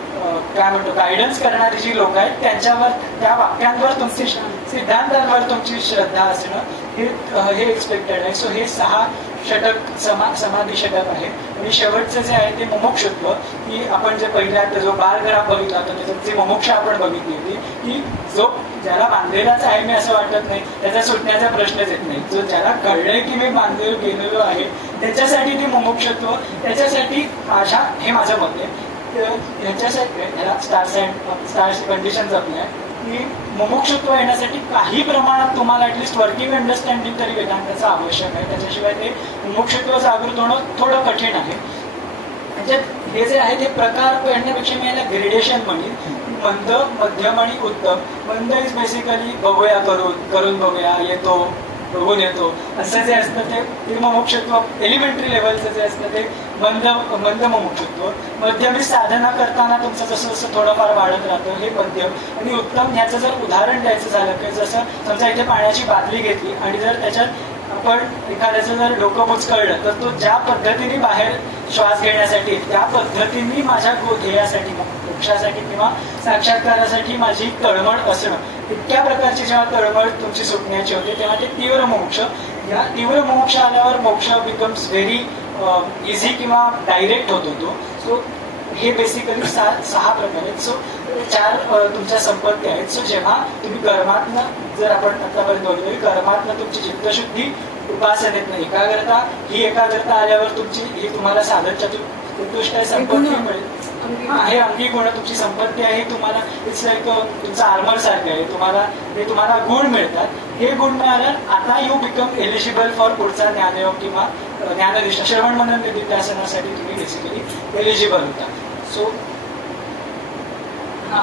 काय म्हणतो गायडन्स करणारी जी लोक आहेत त्यांच्यावर, त्या वाक्यांवर, तुमची सिद्धांतांवर तुमची श्रद्धा असणं हे एक्सपेक्टेड आहे. सो हे 6 षटक समाधी षटक आहे. आणि शेवटचं जे आहे ते मुमुक्षुत्व, की आपण जे पहिल्या जो बालग्राफ बघितला होता त्याच्यात जी मुमुक्षा आपण बघितली होती, की जो ज्याला बांधलेलाच आहे मी असं वाटत नाही, त्याचा सुटण्याचा प्रश्नच येत नाही. जो ज्याला कळलंय की मी बांधलेलो गेलेलो आहे त्याच्यासाठी ती मुमुक्षुत्व, त्याच्यासाठी आशा, हे माझं मत आहे. ह्याच्यासाठी ह्याला स्टार्स कंडिशन जपल्या, की मुमुक्षुत्व येण्यासाठी काही प्रमाणात तुम्हाला ऍटलिस्ट वर्किंग अंडरस्टँडिंग तरी वेदांताचं आवश्यक आहे. त्याच्याशिवाय ते मुमुक्षुत्व जागृत होणं थोडं कठीण आहे. त्याच्यात हे जे आहे ते प्रकार म्हणण्यापेक्षा मी याला ग्रेडेशन म्हणेन. मंद, मध्यम आणि उत्तम. मंद इज बेसिकली बघूया, करून बघूया, येतो, बघून येतो, असं जे असतं ते मुमुक्षुत्व. एलिमेंटरी लेवलचं जे असतं ते मंद मुमुक्षुत्व. मध्यम ही साधना करताना तुमचं जसं जसं थोडंफार वाढत राहतं, हे मध्यम. आणि उत्तम, ह्याचं जर उदाहरण द्यायचं झालं की जसं समजा इथे पाण्याची बाटली घेतली आणि जर त्याच्यात आपण एखाद्याचं जर डोकं बुचकळलं तर तो ज्या पद्धतीने बाहेर श्वास घेण्यासाठी, त्या पद्धतीने माझ्या ध्येयासाठी, मोक्षासाठी किंवा साक्षात्कारासाठी माझी तळमळ असणं, इतक्या प्रकारची जेव्हा तळमळ तुमची सुटण्याची होते तेव्हा ते तीव्र मोक्ष. या तीव्र मोक्ष आल्यावर मोक्ष बिकम्स व्हेरी इझी किंवा डायरेक्ट होतो तो. सो हे बेसिकली 6 प्रकार आहेत. सो 4 तुमच्या संपत्ती आहेत. सो जेव्हा तुम्ही कर्मातनं, जर आपण आतापर्यंत बघितलं, कर्मातनं तुमची चित्तशुद्धी, उपासनेतनं एकाग्रता, ही एकाग्रता आल्यावर तुमची ही तुम्हाला साधन चतुष्टय संपत्ती मिळेल. हे अंगी गुण तुमची संपत्ती आहे. तुम्हाला इट्स लाईक तुमचं आर्मर सारखं आहे. तुम्हाला गुण मिळतात. हे गुण मिळाल्यावर आता यू बिकम एलिजिबल फॉर पुढचा ज्ञानयोग किंवा ज्ञाननिष्ठा, श्रवण मनन निधिध्यासनासाठी तुम्ही बेसिकली एलिजिबल होता. सो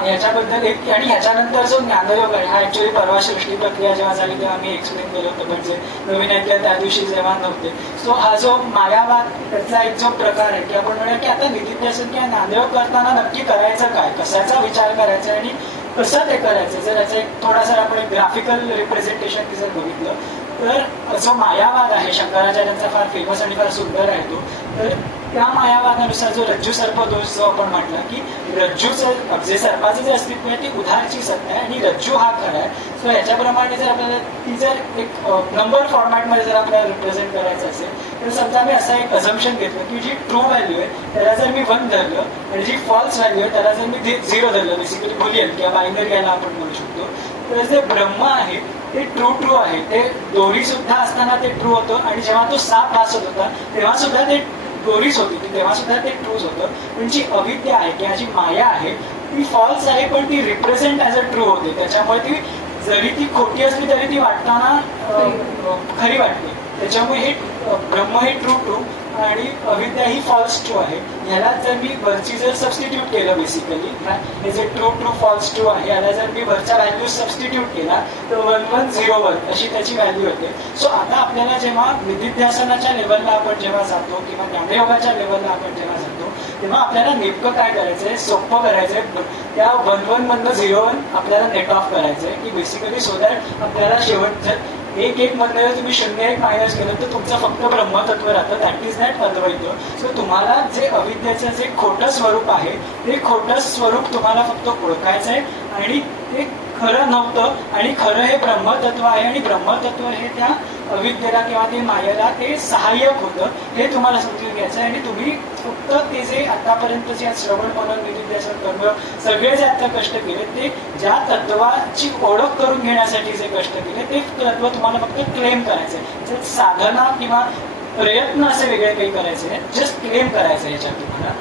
याच्याबद्दल एक, आणि ह्याच्यानंतर जो ज्ञानयोग आहे हा ऍक्च्युअली परवा सृष्टी प्रक्रिया जेव्हा झाली तेव्हा आम्ही एक्सप्लेन केलं होतं, म्हणजे नवीन ऐकल्या त्या दिवशी जेव्हा नव्हते. सो हा जो मायावाद, त्याचा एक जो प्रकार आहे की आपण म्हणूया की आता निधिध्यासन किंवा ज्ञानयोग करताना नक्की करायचं काय, कशाचा विचार करायचा आणि कसं ते करायचं. जर याचं एक थोडासा आपण एक ग्राफिकल रिप्रेझेंटेशन जर बघितलं तर जो मायावाद आहे शंकराचार्यांचा फार फेमस आणि फार सुंदर आहे तो, तर त्या मायावादानुसार जो रज्जू सर्प दोष जो आपण म्हटलं की रज्जूचं जे सर्पाचं जे अस्तित्व आहे ती उधारची सत्ता आहे आणि रज्जू हा खरा आहे. सो याच्याप्रमाणे जर आपल्याला ती जर एक नंबर फॉर्मॅटमध्ये जर आपल्याला रिप्रेझेंट करायचं असेल तर समजा मी असं एक अझम्पशन घेतलं की जी ट्रू व्हॅल्यू आहे त्याला जर मी 1 धरलं आणि जी फॉल्स व्हॅल्यू आहे त्याला जर मी 0 धरलं, बेसिकली बुलियन किंवा बायनरी याला आपण म्हणू शकतो, तर जे ब्रह्म आहे ते ट्रू आहे. ते दोरी सुद्धा असताना ते ट्रू होतं आणि जेव्हा तो साप भासत होता तेव्हा सुद्धा ते दोरीच होती, तेव्हा सुद्धा ते ट्रूच होतं. पण जी अविद्या आहे किंवा जी माया आहे ती फॉल्स आहे पण ती रिप्रेझेंट ॲज अ ट्रू होते. त्याच्यामुळे ती जरी ती खोटी असली तरी ती वाटताना खरी वाटते. त्याच्यामुळे हे ब्रह्म हे ट्रू आणि अविद्या ही फॉल्स ट्रू आहे. ह्याला जर मी वरची जर सबस्टिट्यूट केलं बेसिकली हे जे ट्रू फॉल्स ट्रू आहे याला जर मी वरच्या व्हॅल्यू सबस्टिट्यूट केला तर 1101 अशी त्याची व्हॅल्यू होते. सो आता आपल्याला जेव्हा विधिध्यासनाच्या लेवलला आपण जेव्हा जातो किंवा ज्ञानयोगाच्या लेवलला आपण जेव्हा जातो तेव्हा आपल्याला नेमकं काय करायचंय, सोपं करायचंय. त्या 11 मधनं 01 आपल्याला नेट ऑफ करायचंय की बेसिकली सो दॅट आपल्याला शेवट 1 मधनं तुम्ही 0 मायनस केलं तर तुमचं फक्त ब्रह्मतत्व राहतं. That is that Advaita. So तुम्हाला जे अविद्याचं जे खोटं स्वरूप आहे ते खोटं स्वरूप तुम्हाला फक्त ओळखायचं आहे आणि ते खरं नव्हतं आणि खरं हे ब्रह्मतत्व आहे आणि ब्रह्मतत्व हे त्या अविद्येला किंवा ते मायेला ते सहाय्यक होतं हे तुम्हाला समजून घ्यायचं आहे. आणि तुम्ही फक्त ते जे आतापर्यंत जे श्रवण मनन विधिध्यासन कर्म सगळे जे आता कष्ट केले ते ज्या तत्वाची ओळख करून घेण्यासाठी जे कष्ट केले ते तत्व तुम्हाला फक्त क्लेम करायचं आहे. साधना किंवा प्रयत्न असे वेगळे काही करायचे नाही, जस्ट क्लेम करायचं याच्यात तुम्हाला.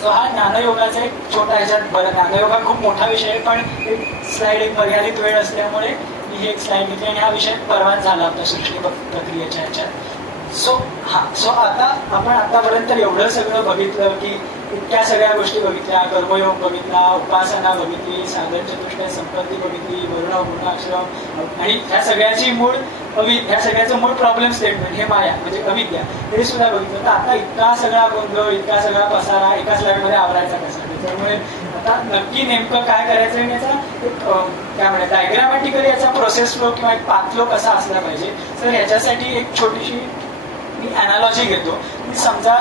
सो हा ज्ञानयोगाचा एक छोटा ह्याच्यात बरं ज्ञानयोगा खूप मोठा विषय आहे पण एक स्लाइड एक मर्यादित वेळ असल्यामुळे मी ही एक स्लाइड घेतली आणि हा विषय परवाच झाला होता सृष्टी प्रक्रियेच्या ह्याच्यात. सो आता आपण आतापर्यंत एवढं सगळं बघितलं की इतक्या सगळ्या गोष्टी बघितल्या, कर्मयोग बघितला, उपासना बघितली, साधन चतुष्टय संपत्ती बघितली, वरुण गुणाश्रम आणि ह्या सगळ्याची ह्या सगळ्याचं मूळ प्रॉब्लेम स्टेटमेंट हे माया म्हणजे अविद्या हे सुद्धा बघितलं. तर आता इतका सगळा गोंधळ इतका सगळा पसारा एका स्लाइडमध्ये आवरायचा कसा, त्याच्यामुळे आता नक्की नेमकं काय करायचं आणि याचा एक काय म्हणतात डायग्रामॅटिकली याचा प्रोसेस फ्लो किंवा एक पाथ फ्लो कसा असला पाहिजे. तर याच्यासाठी एक छोटीशी मी अॅनालॉजी घेतो. समजा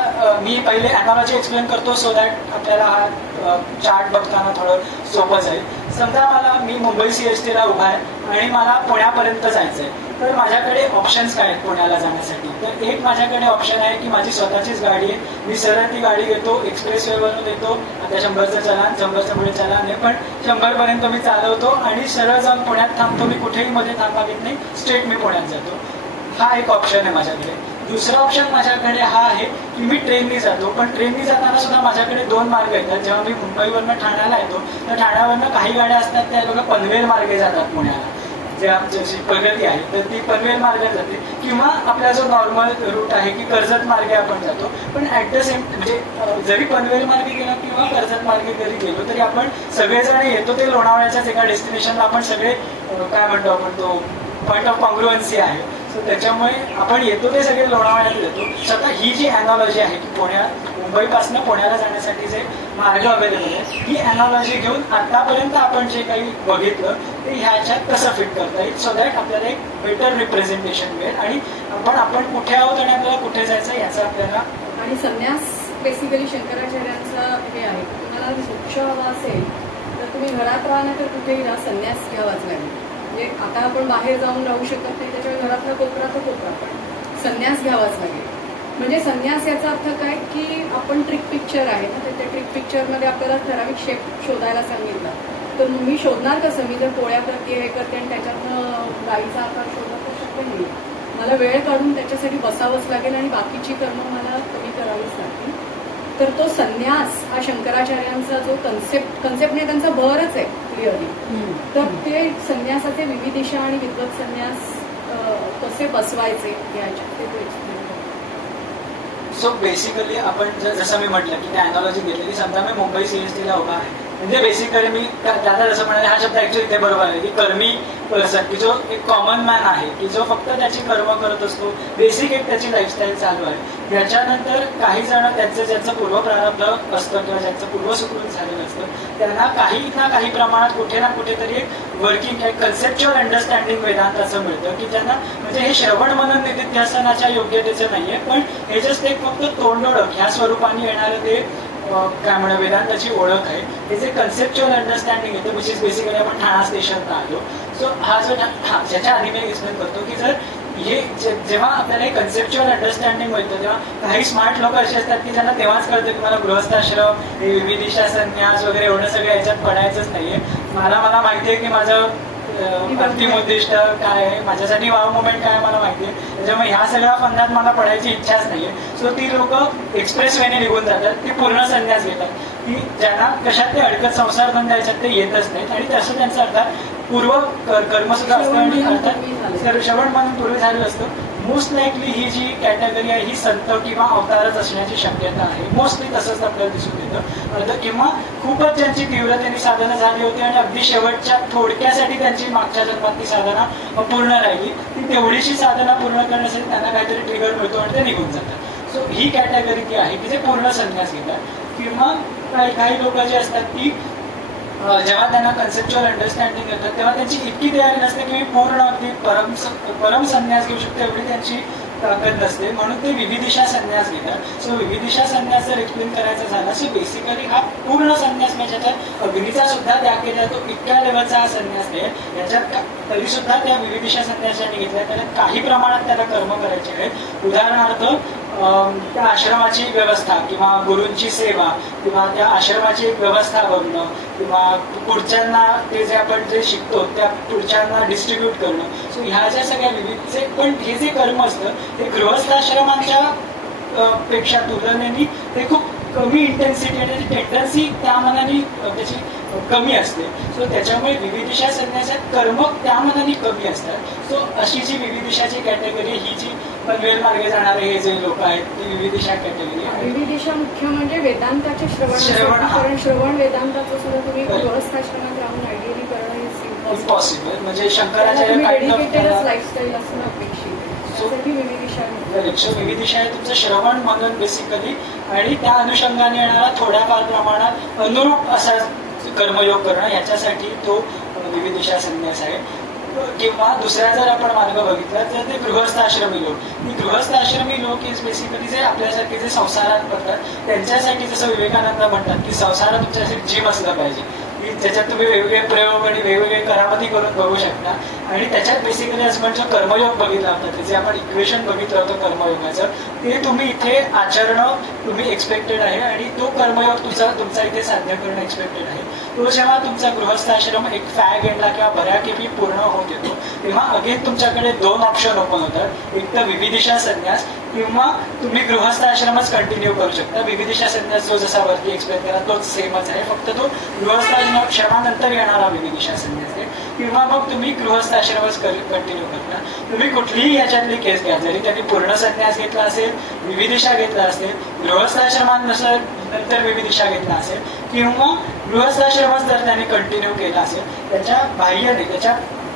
मी पहिले अॅनालॉजी एक्सप्लेन करतो सो दॅट आपल्याला हा चार्ट बघताना थोडं सोपं जाईल. समजा मी मुंबई CSTला उभा आहे आणि मला पुण्यापर्यंत जायचं आहे तर माझ्याकडे ऑप्शन्स काय आहेत पुण्याला जाण्यासाठी. तर एक माझ्याकडे ऑप्शन आहे की माझी स्वतःचीच गाडी आहे, मी सरळ ती गाडी घेतो, एक्सप्रेस वेवरून येतो, आता 100चं चलान 100चं पुढे चलान आहे पण 100पर्यंत मी चालवतो आणि सरळ जाऊन पुण्यात थांबतो. मी कुठेही मध्ये थांबावीत नाही, स्ट्रेट मी पुण्यात जातो. हा एक ऑप्शन आहे माझ्याकडे. दुसरा ऑप्शन माझ्याकडे हा आहे की मी ट्रेननी जातो पण ट्रेननी जाताना सुद्धा माझ्याकडे 2 मार्ग येतात. जेव्हा मी मुंबईवरनं ठाण्याला येतो तर ठाण्यावरनं काही गाड्या असतात त्या बघा पनवेल मार्गे जातात पुण्याला, जे आमची प्रगती आहे तर ती पनवेल मार्गात जाते किंवा आपला जो नॉर्मल रूट आहे की कर्जत मार्गे आपण जातो. पण ऍट द सेम म्हणजे जरी पनवेल मार्गे गेलो किंवा कर्जत मार्गे जरी गेलो तरी आपण सगळेजण येतो ते लोणावळ्याच्याच एका डेस्टिनेशनला आपण सगळे काय म्हणतो आपण तो पॉईंट ऑफ कॉन्ग्रुएन्सी आहे. सो त्याच्यामुळे आपण येतो ते सगळे लोणावळ्यात येतो. स्वतः ही जी अॅनॉलॉजी आहे की मुंबईपासून पुण्याला जाण्यासाठी जे मार्ग अवेलेबल आहे ही अॅनॉलॉजी घेऊन आतापर्यंत आपण जे काही बघितलं ते ह्याच्यात कसं फिट करता येईल सो दॅट आपल्याला एक बेटर रिप्रेझेंटेशन मिळेल आणि आपण कुठे आहोत आणि आपल्याला कुठे जायचं याचा आपल्याला. आणि संन्यास बेसिकली शंकराचार्यांचं हे आहे, तुम्हाला मोक्ष हवा असेल तर तुम्ही घरात राहा नाही तर कुठेही राहा, संन्यास घ्यावाच लागेल. म्हणजे आता आपण बाहेर जाऊन राहू शकत नाही त्याच्यामुळे घरातला कोपरा तो कोपरा पण संन्यास घ्यावाच लागेल. म्हणजे संन्यास याचा अर्थ काय की आपण ट्रिक पिक्चर आहे ना, तर त्या ट्रिक पिक्चरमध्ये आपल्याला ठराविक शेप शोधायला सांगितला तर मी शोधणार कसं. मी जर पोळ्या करते हे करते आणि त्याच्यातनं गाईचा आकार शोधत तर शक्य नाही. मला वेळ काढून त्याच्यासाठी बसावंच लागेल आणि बाकीची कर्म मला कमी करावीच लागतील. तर तो संन्यास हा शंकराचार्यांचा जो कन्सेप्टने त्यांचा भरच आहे क्लिअरली. तर ते संन्यासाचे विविध दिशा आणि विद्वत संन्यास कसे बसवायचे याच्यात ते एक्सप्लेन. सो बेसिकली आपण जसं मी म्हटलं की त्या अॅनॉलॉजी घेतलेली समजा मी मुंबई CSTला उभा आहे म्हणजे बेसिकली मी दादा जसं म्हणाले, हा शब्द ऍक्च्युअली इथे बरोबर आहे की कर्मी पर्सन, की जो एक कॉमन मॅन आहे, की जो फक्त त्याची कर्म करत असतो, बेसिक एक त्याची लाईफस्टाईल चालू आहे. याच्यानंतर काही जण ज्यांचं पूर्वप्रारब्ध असतं किंवा ज्यांचं पूर्वसुकृत झालेलं असतं, त्यांना काही ना काही प्रमाणात कुठे ना कुठेतरी एक वर्किंग एक कन्सेप्च्युअल अंडरस्टँडिंग वेदांताचं मिळतं, की त्यांना म्हणजे हे श्रवण मनन निधिध्यासनाच्या योग्यतेचं नाहीये, पण हे जस्ट एक फक्त तोंड ओळख ह्या स्वरूपाने येणारं ते काय म्हणा वेदांताची ओळख आहे. हे जे कन्सेप्च्युअल अंडरस्टँडिंग येतं, विच इज बेसिकली आपण ठाणा स्टेशनला आलो. सो हा जो ज्याच्या आधी मी एक्सप्लेन करतो की जर हे जेव्हा आपल्याला एक कन्सेप्च्युअल अंडरस्टँडिंग मिळतं, तेव्हा काही स्मार्ट लोक असे असतात की ज्यांना तेव्हाच कळतं की मला गृहस्थाश्रम, विविधिशा, संन्यास वगैरे एवढं सगळं याच्यात पडायचंच नाहीये. मला माहितीये की माझं अंतिम उद्दिष्ट काय आहे, माझ्यासाठी वाव मुवमेंट काय मला माहितीये, त्याच्यामुळे ह्या सगळ्या फंदात मला पडायची इच्छाच नाहीये. सो ती लोक एक्सप्रेस वेने निघून जातात, ती पूर्ण संन्यास घेतात, की ज्यांना कशात ते अडकत संसार धंदा याच्यात ते येतच नाहीत. आणि तसं त्यांचं अर्थात पूर्व कर्म सुद्धा असतं आणि अर्थात श्रवण म्हणून पूर्वी झालेलं असतं. मोस्ट लाईकली ही जी कॅटेगरी आहे ही संत किंवा अवतारच असण्याची शक्यता आहे. मोस्टली तसंच आपल्याला दिसून येतं. किंवा खूपच ज्यांची तीव्रतेने साधना झाली होती आणि अगदी शेवटच्या थोडक्यासाठी त्यांची मागच्या जन्मात ती साधना पूर्ण राहिली, ती तेवढीशी साधना पूर्ण करण्यासाठी त्यांना काहीतरी ट्रिगर मिळतो आणि ते निघून जातात. सो ही कॅटेगरी ती आहे की जे पूर्ण संन्यास घेतात. किंवा काही लोक जे असतात की जेव्हा त्यांना कन्सेप्च्युअल अंडरस्टँडिंग येतात तेव्हा त्यांची इतकी तयारी नसते की मी पूर्ण अगदी परम संन्यास घेऊ शकतो एवढी त्यांची ताकद नसते, म्हणून ते विविधिशा संन्यास घेतात. सो विविधिशा संन्यास जर एक्सप्लेन करायचा झाला, सो बेसिकली हा पूर्ण संन्यास म्हणजे ज्याच्यात अग्नीचा सुद्धा त्याग केला तो इतक्या लेवलचा हा संन्यास आहे. याच्यात तरी सुद्धा त्या विविधिशा संन्यासाने घेतल्या त्याला काही प्रमाणात त्याला कर्म करायचे आहे. उदाहरणार्थ त्या आश्रमाची व्यवस्था किंवा गुरूंची सेवा किंवा त्या आश्रमाची एक व्यवस्था बघणं किंवा पुढच्यांना ते जे आपण जे शिकतो त्या पुढच्यांना डिस्ट्रीब्यूट करणं. सो ह्या ज्या सगळ्या विविधचे पण हे जे कर्म असतं ते गृहस्थाश्रमांच्या पेक्षा तुलनेने ते खूप कमी इंटेन्सिटी आणि टेंडन्सी त्या मनाने त्याची कमी असते. सो त्याच्यामुळे विविधिशा संन्यासात कर्म त्या मनाने कमी असतात. सो अशी जी विविधिशाची कॅटेगरी ही जी पनवेल मार्गे जाणारे हे जे लोक आहेत ती विविधिशा कॅटेगरी आहे. विविधिशा मुख्य म्हणजे वेदांताच्या श्रवण, कारण श्रवण वेदांताचं सुद्धा तुम्ही गृहस्थाश्रमात राहून आयडियली करणं इम्पॉसिबल. म्हणजे शंकराचार्य लाईफस्टाईल असणं अपेक्षित आहे. विविधिशा आहे तुमचं श्रवण मनन बेसिकली, आणि त्या अनुषंगाने येणारा थोड्याफार प्रमाणात अनुरूप असा कर्मयोग करणं, याच्यासाठी तो विविधिशा संन्यास आहे. किंवा दुसरा जर आपण मार्ग बघितला तर ते गृहस्थाश्रमी लोक. गृहस्थाश्रमी लोक इज बेसिकली जे आपल्यासारखे जे संसारात पडतात त्यांच्यासाठी, जसं विवेकानंद म्हणतात की संसारात तुमच्यासाठी जिम असलं पाहिजे, की ज्याच्यात तुम्ही वेगवेगळे प्रयोग आणि वेगवेगळे करामती करून बघू शकता. आणि त्याच्यात बेसिकली असं म्हणजे कर्मयोग बघितला होता, जे आपण इक्वेशन बघितलं होतं कर्मयोगाचं, ते तुम्ही इथे आचरणं तुम्ही एक्सपेक्टेड आहे आणि तो कर्मयोग तुमचा इथे साध्य करणं एक्सपेक्टेड आहे. तो जेव्हा तुमचा गृहस्थाश्रम एक फॅग एंडला किंवा बऱ्यापैकी पूर्ण होत येतो तेव्हा अगेन तुमच्याकडे दोन ऑप्शन ओपन होतात. एक तर विविधिशा संन्यास किंवा तुम्ही गृहस्थाश्रमच कंटिन्यू करू शकता. विविधिशा संन्यास जो जसा वरती एक्सप्लेन केला तोच सेमच आहे, फक्त तो गृहस्थाश्रमानंतर येणारा विविधिशा संन्यास आहे. किंवा मग तुम्ही गृहस्थाश्रमच कंटिन्यू करता. तुम्ही कुठलीही याच्यातली केस घ्या, जरी त्यांनी पूर्ण संन्यास घेतला असेल, विविधिशा घेतला असेल, गृहस्थाश्रमात नंतर विविधिशा घेतला असेल किंवा गृहस्थाश्रमच जर त्यांनी कंटिन्यू केला असेल, त्याच्या बाह्यने त्याच्या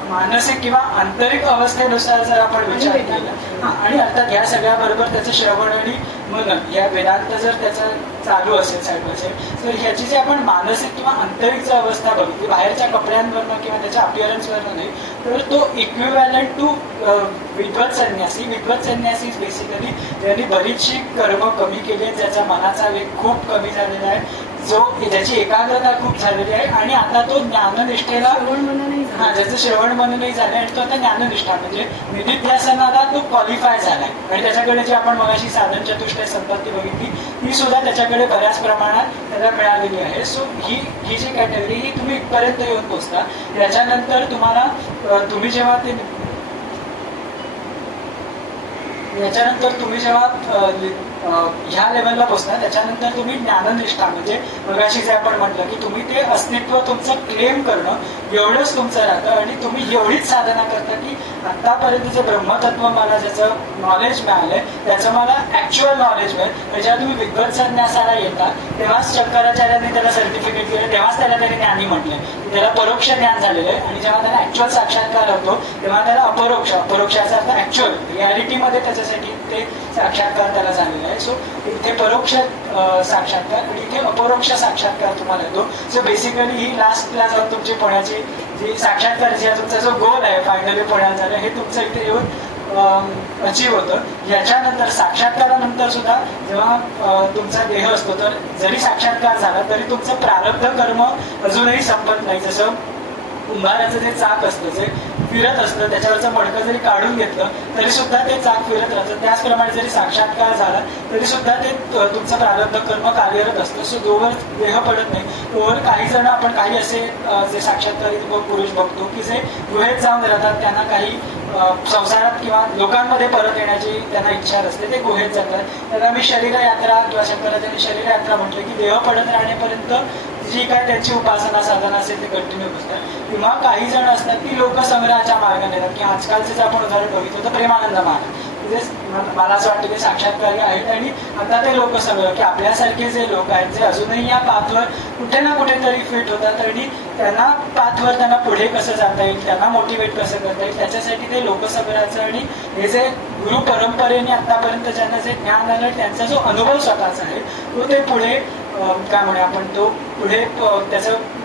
मानसिक किंवा आंतरिक अवस्थेनुसार जर आपण विचार केला आणि अर्थात या सगळ्याबरोबर त्याचं श्रवण आणि मनन या वेदांत जर त्याचं चालू असेल साईड बाय साईड, तर ह्याची जी आपण मानसिक किंवा आंतरिक जर अवस्था बघितली बाहेरच्या कपड्यांवरनं किंवा त्याच्या अपिअरन्सवरनं नाही, तर तो इक्विव्हॅलंट टू विद्वत संन्यासी. विद्वत संन्यासी बेसिकली ज्यांनी बरीचशी कर्म कमी केली आहेत, ज्याचा मनाचा वेग खूप कमी झालेला आहे, ज्याची एकाग्रता खूप झालेली आहे आणि आता तो ज्ञाननिष्ठेला ज्याचं श्रवण मननही झालंय आणि तो आता ज्ञाननिष्ठा म्हणजे निधिध्यासनाला तो क्वालिफाय झालाय आणि त्याच्याकडे जी आपण मगाशी साधन चतुष्टय संपत्ती बघितली ती सुद्धा त्याच्याकडे बऱ्याच प्रमाणात त्याला मिळालेली आहे. सो ही जी कॅटेगरी ही तुम्ही इथपर्यंत येऊन पोहोचता. याच्यानंतर तुम्हाला तुम्ही जेव्हा ह्या लेवलला पोहोचणार. त्याच्यानंतर तुम्ही ज्ञाननिष्ठा म्हणजे मगाशी जे आपण म्हटलं की तुम्ही ते अस्तित्व तुमचं क्लेम करणं एवढंच तुमचं राहतं आणि तुम्ही एवढीच साधना करता की आतापर्यंत जे ब्रह्मतत्व मला ज्याचं नॉलेज मिळालंय त्याचं मला ऍक्च्युअल नॉलेज मिळेल. जेव्हा तुम्ही विद्वत संन्यासाला येता तेव्हाच शंकराचार्यांनी त्याला सर्टिफिकेट दिलं, तेव्हाच त्याला त्यांनी ज्ञानी म्हटलंय. त्याला परोक्ष ज्ञान झालेलं आहे आणि जेव्हा त्याला ऍक्च्युअल साक्षात्कार होतो तेव्हा त्याला अपरोक्षाचा अर्थ ऍक्च्युअल रियालिटीमध्ये त्याच्यासाठी ते साक्षात्कार त्याला झालेला आहे. सो इथे परोक्ष साक्षात्कार आणि इथे अपरोक्ष साक्षात्कार तुम्हाला येतो. सो बेसिकली ही लास्टला जाऊन तुमची पुण्याची जी साक्षात्कार जी तुमचा जो गोल आहे फायनली पुण्यात झालं हे तुमचं इथे येऊन अचीव होतं. याच्यानंतर साक्षात्कारानंतर सुद्धा जेव्हा तुमचा देह असतो तर जरी साक्षात्कार झाला तरी तुमचं प्रारब्ध कर्म अजूनही संपत नाही. जसं कुंभाराचं जे चाक असतं जे फिरत असतं त्याच्यावरचं मडकं जरी काढून घेतलं तरी सुद्धा ते चाक फिरत राहतं. त्याचप्रमाणे जरी साक्षात्कार झाला तरी सुद्धा ते तुमचं प्रारब्ध कर्म कार्यरत असतं. सो जोवर देह पडत नाही तोवर काही जण आपण काही असे जे साक्षात्कारी पुरुष बघतो की जे गुहेत जाऊन राहतात, त्यांना काही संसारात किंवा लोकांमध्ये परत येण्याची त्यांना इच्छा असते, ते गुहेत जातात. त्यांना मी शरीरयात्रा किंवा शंकराचार्यांनी शरीरयात्रा म्हटलं की देह पडत राहण्यापर्यंत जी काय त्यांची उपासना साधना असेल ते कंटिन्यू असतात. किंवा काही जण असतात की लोकसंग्रहाच्या मार्गाने येतात की आजकालचे जे आपण उदाहरण बघितलं तर प्रेमानंद महाराज मला असं वाटतं की साक्षात्कारी आहेत आणि आता ते लोकसंग्रह की आपल्यासारखे जे लोक आहेत जे अजूनही या पाथवर कुठे ना कुठेतरी फिट होतात आणि त्यांना पाथवर त्यांना पुढे कसं जाता येईल, त्यांना मोटिवेट कसं करता येईल त्याच्यासाठी ते लोकसंग्रहाचं आणि हे जे गुरु परंपरेने आतापर्यंत ज्यांना जे ज्ञान आलं त्यांचा जो अनुभव स्वतःचा आहे तो ते पुढे काय म्हणूया आपण तो पुढे त्याचं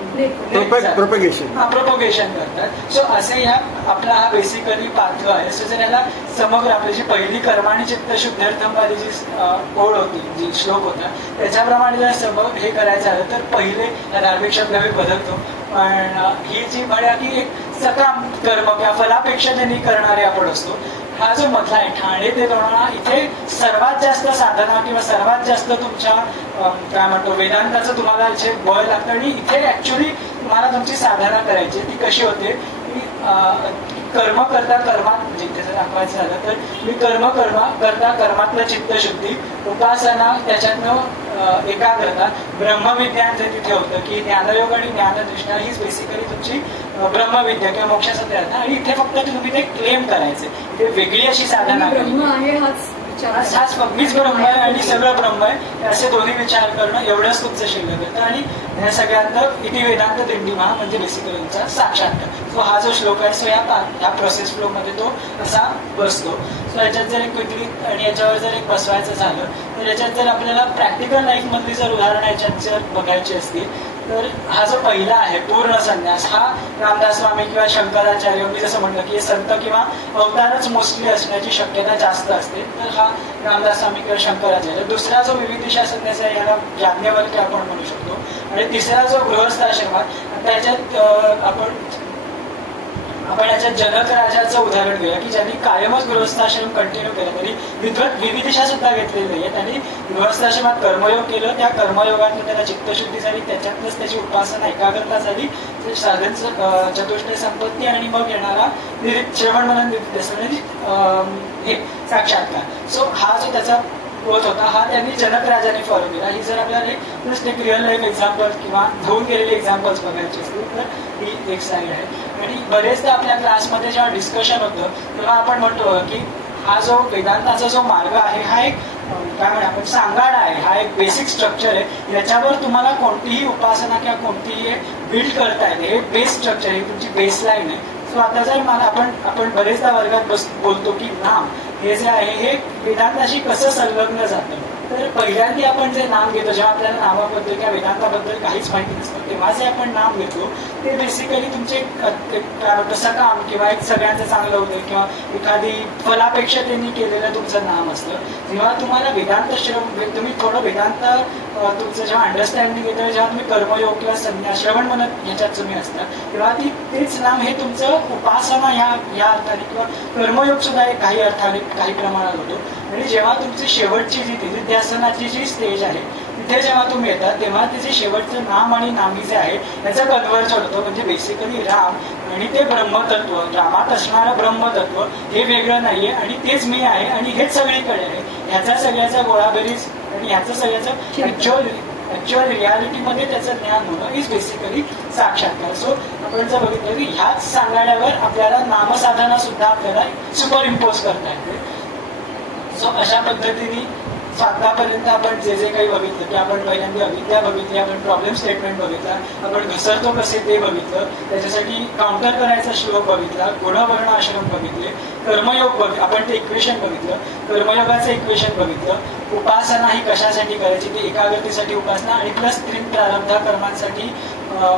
प्रोपगेशन करतात. सो असे ह्या आपला हा बेसिकली पात्र आहे. सो जर याला समग्र आपली जी पहिली कर्माणी चित्त शुद्धर्थमवाली जी ओळ होती जी श्लोक होता त्याच्याप्रमाणे जर समग्र हे करायचं झालं तर पहिले धार्मिक शब्द मी बदलतो पण ही जी म्हणा की एक सकाम कर्म किंवा फलापेक्षेने करणारे आपण असतो. हा जो मधला आहे ठाणे ते लोणावळा इथे सर्वात जास्त साधना किंवा सर्वात जास्त तुमच्या काय म्हणतो वेदांताचं तुम्हाला इथे बळ लागतं आणि इथे ऍक्च्युली तुम्हाला तुमची साधना करायची ती कशी होते की कर्म करता कर्मात म्हणजे जर दाखवायचं झालं तर मी कर्म करता कर्मातलं चित्तशुद्धी उपासना त्याच्यातनं एकाग्रता ब्रह्मविज्ञान जे तिथे होतं की ज्ञानयोग आणि ज्ञानदृष्टा हीच बेसिकली तुमची ब्रह्मविद्या किंवा मोक्षाचा अर्थ आणि इथे फक्त तुम्ही ते क्लेम करायचे. इथे वेगळी अशी साधना ब्रह्म आहे हाच मीच ब्रह्म आहे आणि सगळं ब्रह्म आहे असे दोन्ही विचार करणं एवढंच तुमचं शिल्लक येतं आणि ह्या सगळ्यांत इति वेदांत दिंडी महा म्हणजे बेसिकली तुमचा साक्षात्कार. सो हा जो श्लोक आहे सो या प्रोसेस फ्लो मध्ये तो असा बसतो. सो याच्यात जर एक क्विकली आणि याच्यावर जर एक बसवायचं झालं तर याच्यात जर आपल्याला प्रॅक्टिकल लाईफ मधली जर उदाहरणं याच्यात जर बघायची असतील तर हा जो पहिला आहे पूर्ण संन्यास हा रामदास स्वामी किंवा शंकराचार्य मी जसं म्हटलं की संत किंवा अवतारच मोस्टली असण्याची शक्यता जास्त असते तर हा रामदास स्वामी किंवा शंकराचार्य. दुसरा जो विविधिशा संन्यास आहे याला याज्ञवल्क्य आपण म्हणू शकतो आणि तिसरा जो गृहस्थाश्रमात त्याच्यात आपण याच्यात जनक राजाचं उदाहरण घेऊया की ज्यांनी कायमच गृहस्थाश्रम कंटिन्यू केला तरी विविधिशा सुद्धा घेतलेली नाही. त्यांनी गृहस्थाश्रमात कर्मयोग केलं त्या कर्मयोगातून त्याला चित्तशुद्धी झाली त्याच्यातच त्याची उपासना एकाग्रता झाली साधन चतुष्टय संपत्ती आणि मग येणारा श्रवण मनन निधिध्यासन हे साक्षात्कार. सो हा जो त्याचा होत होता हा त्यांनी जनक राजाने फॉलो केला. ही जर आपल्याला जस्ट एक रिअल लाईफ एक्झाम्पल किंवा धुवून गेलेले एक्झाम्पल्स बघायचे असतील तर ही एक साईड आहे. आणि बरेचदा आपल्या क्लासमध्ये जेव्हा डिस्कशन होतं तेव्हा आपण म्हणतो की हा जो वेदांताचा जो मार्ग आहे हा एक काय म्हणा आपण सांगाडा आहे, हा एक बेसिक स्ट्रक्चर आहे. याच्यावर तुम्हाला कोणतीही उपासना किंवा कोणतीही बिल्ड करता येते. हे बेस स्ट्रक्चर आहे, तुमची बेसलाईन आहे. सो आता जर मला आपण बरेचदा वर्गात बोलतो की नाम हे जे आहे हे वेदांताशी कसं संलग्न जातं तर पहिल्यांदा आपण जे नाम घेतो जेव्हा आपल्याला नामाबद्दल किंवा वेदांताबद्दल काहीच माहिती नसतं तेव्हा जे आपण नाम घेतो ते बेसिकली तुमचे काय म्हणतो सकाम किंवा एक सगळ्यांचं चांगलं होतं किंवा एखादी फलापेक्षतेने केलेलं तुमचं नाम असतं. जेव्हा तुम्हाला वेदांत तुम्ही थोडं वेदांत तुमचं जेव्हा अंडरस्टँडिंग येतं जेव्हा तुम्ही कर्मयोग किंवा संन्यास श्रवण म्हणत याच्यात तुम्ही असता तेव्हा तेच नाम हे तुमचं उपासना या अर्थाने किंवा कर्मयोग सुद्धा काही अर्थाने काही प्रमाणात होतो. आणि जेव्हा तुमची शेवटची जी निधिध्यासनाची जी स्टेज आहे तिथे जेव्हा तुम्ही येतात तेव्हा तिचे शेवटचं नाम आणि नामी जे आहे याचा कन्व्हर्जन होतो. म्हणजे बेसिकली राम आणि ते ब्रह्मतत्व, रामात असणारं ब्रह्मतत्व हे वेगळं नाहीये आणि तेच मी आहे आणि हेच सगळीकडे आहे. ह्याचा सगळ्याचा गोळाबेरीज आणि ह्याचं सगळ्याचं ऍक्च्युअल रियालिटीमध्ये त्याचं ज्ञान होणं इज बेसिकली साक्षात्कार. सो आपण जर बघितलं की ह्याच सांगाड्यावर आपल्याला नामसाधना सुद्धा आपल्याला सुपर इम्पोज करता येते. सो अशा पद्धतीने आतापर्यंत आपण जे जे काही बघितलं की आपण पहिल्यांदा अविद्या बघितली, आपण प्रॉब्लेम स्टेटमेंट बघितला, आपण घसरतो कसे ते बघितलं, त्याच्यासाठी काउंटर करायचा श्लोक बघितला, गुणवर्ण आश्रम बघितले, कर्मयोग आपण ते इक्वेशन बघितलं, कर्मयोगाचं इक्वेशन बघितलं, उपासना ही कशासाठी करायची ती एकाग्रतेसाठी उपासना आणि प्लस 3 प्रारब्ध कर्मांसाठी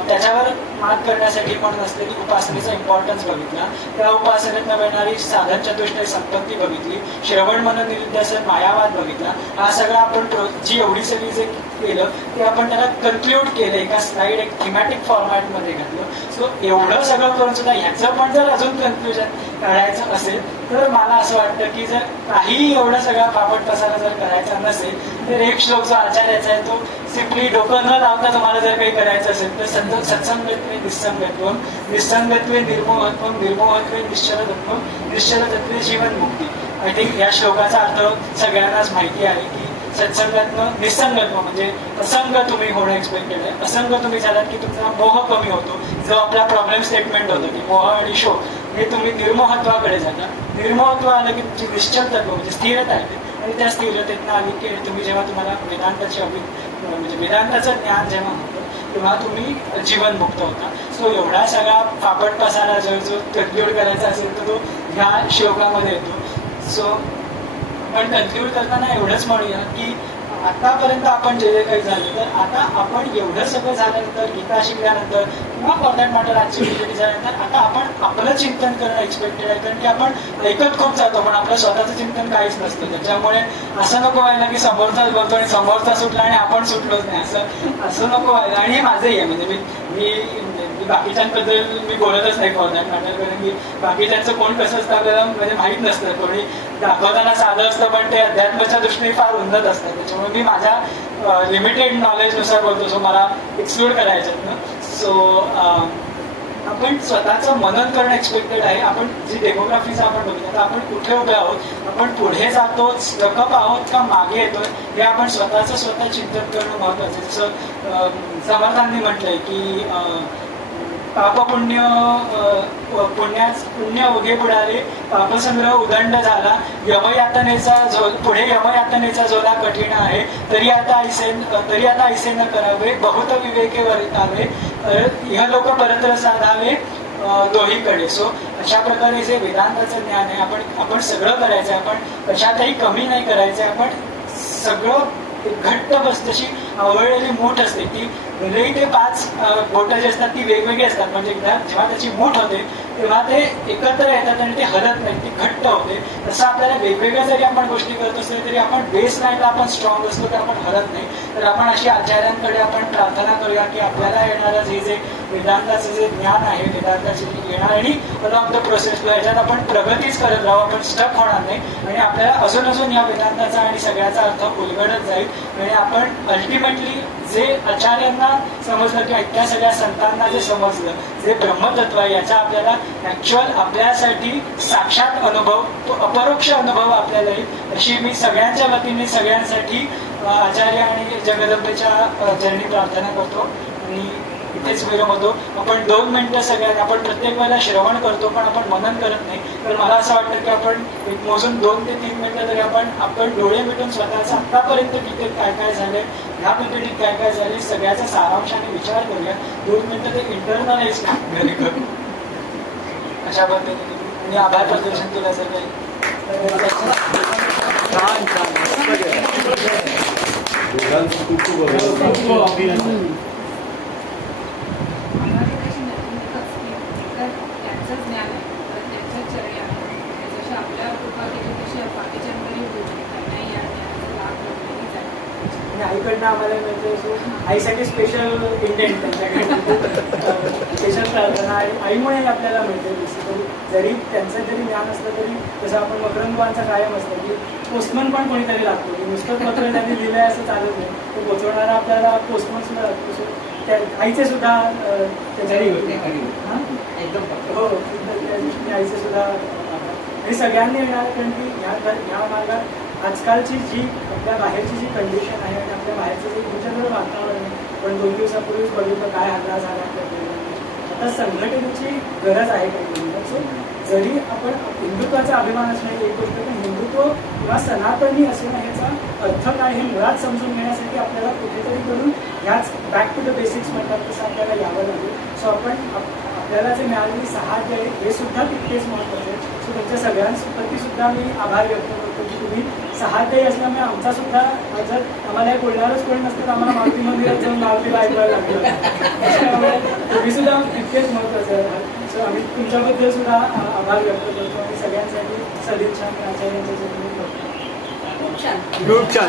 त्याच्यावर मात करण्यासाठी म्हणून असलेली उपासनेचा इम्पॉर्टन्स बघितला, त्या उपासनेत मिळणारी साधन चतुष्टय संपत्ती बघितली, श्रवण मनन निरुध्यासन मायावाद बघितला. हा सगळा आपण जी एवढी सगळी जे केलं ते आपण त्याला कन्क्ल्यूड केलं, एका स्लाइड एक थीमॅटिक फॉर्मॅटमध्ये घातलं. सो एवढं सगळं करून सुद्धा ह्याचं पण जर अजून कन्क्ल्युजन काढायचं असेल तर मला असं वाटतं की जर काही एवढं सगळा पापट पसारा जर करायचा नसेल तर एक श्लोक जो आचार्याचा आहे तो सिम्पली डोकं न लावता तुम्हाला जर काही करायचं असेल तर सत्संगत्वे निस्संगत्वम, निस्संगत्वे निर्मोहत्वम, निर्मोहत्वे निश्चलतत्वम, निश्चलतत्वे जीवनमुक्ती. आय थिंक या श्लोकाचा अर्थ सगळ्यांनाच माहिती आहे की सत्संगातनं निसंगत्व म्हणजे असंग तुम्ही होणं एक्सपेक्टेड आहे. असंग तुम्ही झालात की तुमचा मोह कमी होतो, जो आपला प्रॉब्लेम स्टेटमेंट होतं की मोह आणि शोक, हे तुम्ही निर्मोहत्वाकडे जाता. निर्मोहत्व आलं की तुमची निश्चलतत्व म्हणजे स्थिरता आहे आणि त्या स्थिरतेतनं आली की तुम्ही जेव्हा तुम्हाला वेदांताची म्हणजे वेदांताचं ज्ञान जेव्हा होतं तेव्हा तुम्ही जीवनमुक्त होता. सो एवढा सगळा पापड पसारा जो कन्क्ल्यूड करायचा असेल तर तो ह्या श्लोकामध्ये येतो. सो आपण कन्क्ल्यूड करताना एवढंच म्हणूया की आतापर्यंत आपण जे काही झालं तर आता आपण एवढं सगळं झाल्यानंतर, गीता शिकल्यानंतर किंवा फॉर दॅट मॅटर आजची डिग्री झाल्यानंतर आता आपण आपलं चिंतन करणं एक्सपेक्टेड आहे. कारण की आपण ऐकत खूप जातो पण आपलं स्वतःचं चिंतन काहीच नसतं. त्याच्यामुळे असं नको व्हायला की समोरचाच बोलतो आणि समोरचा सुटला आणि आपण सुटलोच नाही, असं नको व्हायला. आणि हे माझंही आहे, म्हणजे मी बाकीच्यांबद्दल मी बोलतच नाही फॉर दॅट मॅटर, कारण की बाकीच्यांचं कोण कसं असतं आपल्याला म्हणजे माहीत नसतं. कोणी दाखवताना साधं असतं पण ते अध्यात्माच्या दृष्टीने फार उन्नत असतं. त्याच्यामुळे मी माझ्या लिमिटेड नॉलेजनुसार बोलतो. सो मला एक्सप्लोर करायचं ना. सो आपण स्वतःचं मनन करणं एक्सपेक्टेड आहे. आपण जी डेमोग्राफीचं आपण बघितलं तर आपण कुठे उभे आहोत, आपण पुढे जातो स्टकअप आहोत का मागे येतोय, हे आपण स्वतः चिंतन करणं महत्वाचं आहे. जसं समर्थांनी म्हटलंय की पुण्य उगे बुडाले, पापसंग्रह उदंड झाला, पुढे यमयातनेचा झोला कठीण आहे, तरी आता ऐसे न करावे, बहुत विवेके वर्तावे, ह्या लोक परत्र साधावे दोहीकडे. सो अशा प्रकारे जे वेदांताचं ज्ञान आहे आपण सगळं करायचं आहे, आपण कशातही कमी नाही करायचं आहे. आपण सगळं घट्ट बस, जशी आवळलेली मूठ असते ती भलेही ते 5 बोटं जी असतात ती वेगवेगळी असतात, म्हणजे जेव्हा त्याची मूठ होते तेव्हा ते एकत्र येतात आणि ते हलत नाही, ती घट्ट होते. तसं आपल्याला वेगवेगळ्या जरी आपण गोष्टी करत असलो तरी आपण बेस लाईनला आपण स्ट्रॉंग असलो तर आपण हलत नाही. तर आपण अशी आचार्यांकडे आपण प्रार्थना करूया की आपल्याला येणारं जे वेदांताचं जे ज्ञान आहे, वेदांताचे येणार आणि अलॉंग द प्रोसेस ह्याच्यात आपण प्रगतीच करत राहू, आपण स्टक होणार नाही आणि आपल्याला अजून या वेदांताचा आणि सगळ्याचा अर्थ उलगडत जाईल. आणि आपण अल्टिमेटली जे आचार्यांना समजलं किंवा त्या सगळ्या संतांना जे समजलं, जे ब्रह्मतत्व आहे याचा आपल्याला ऍक्च्युअल आपल्यासाठी साक्षात अनुभव, तो अपरोक्ष अनुभव आपल्याला येईल अशी मी सगळ्यांच्या वतीने सगळ्यांसाठी आचार्य आणि जगदंबेच्या चरणी प्रार्थना करतो. आणि इथेच विरमतो. आपण 2 मिनिटं सगळ्यांना, आपण प्रत्येक वेळेला श्रवण करतो पण आपण मनन करत नाही. तर मला असं वाटतं की आपण एक मोजून 2 ते 3 मिनिटं तरी आपण डोळे मिटून स्वतःचं आतापर्यंत किती काय झालंय, ह्या पिरियडीत काय झाले, सगळ्याचा सारांशाने विचार करूया. 2 मिनिटं ते इंटरनलाइज घरी करू अशा पद्धतीने. आणि आभार प्रदर्शन केलं जर काही त्यांचंच ज्ञान आहे, त्यांच्याच चर्या आहे, जशी आपल्यावर कृपा केली तशी बाकीच्यांवरही होईल. त्यांनाही या ज्ञानाचा लाभ मिळालेलीच आहे. आणि आईकडनं आम्हाला मिळते. सो आईसाठी स्पेशल इंडेंट त्यांच्याकडे स्पेशल प्रार्थना आणि आईमुळे आपल्याला मिळते. बेसिकली जरी त्यांचं जरी ज्ञान असलं तरी जसं आपण मकरंदवांचा कायम असतं की पोस्टमन पण कोणीतरी लागतो, की नुसतं पत्र त्यांनी लिहिलंय असं चालत नाही, तो पोचवणारा आपल्याला पोस्टमन सुद्धा लागतो. सो त्या आईचे सुद्धा त्याच्या हो त्या दृष्टीने आईचे सुद्धा आभार. आणि सगळ्यांनी येणार, कारण की ह्या भागात आजकालची जी आपल्या बाहेरची जी कंडिशन आहे आणि आपल्या बाहेरचं जे जनरल वातावरण आहे, पण 2 दिवसापूर्वीच बघितलं काय हल्ला झाला आपल्या देशात. आता संघटनेची गरज आहे काही. सो जरी आपण हिंदुत्वाचा अभिमान असणं एक गोष्ट, पण हिंदुत्व किंवा सनातनी असणं ह्याचा अर्थ काय हे मुळात समजून घेण्यासाठी आपल्याला कुठेतरी करून ह्याच बॅक टू द बेसिक्स म्हणतात तसं आपल्याला यावं लागेल. सो आपण आपल्याला जे मिळालेली सहाय्य आहे हे सुद्धा तितकेच महत्त्वाचे आहे. सो तुमच्या सगळ्यांप्रती सुद्धा मी आभार व्यक्त करतो की तुम्ही सहाय्यही असल्यामुळे आमचा सुद्धा जर आम्हाला हे बोलणारच कोणी नसतं तर आम्हाला मारुती मंदिरात जाऊन मारुतीला ऐकवायला लागलं. त्यामुळे तुम्ही सुद्धा तितकेच महत्त्वाचे आहे. सो आम्ही तुमच्याबद्दल सुद्धा आभार व्यक्त करतो आणि सगळ्यांसाठी सदिच्छा आचार्यांच्या खूप छान. खूप छान.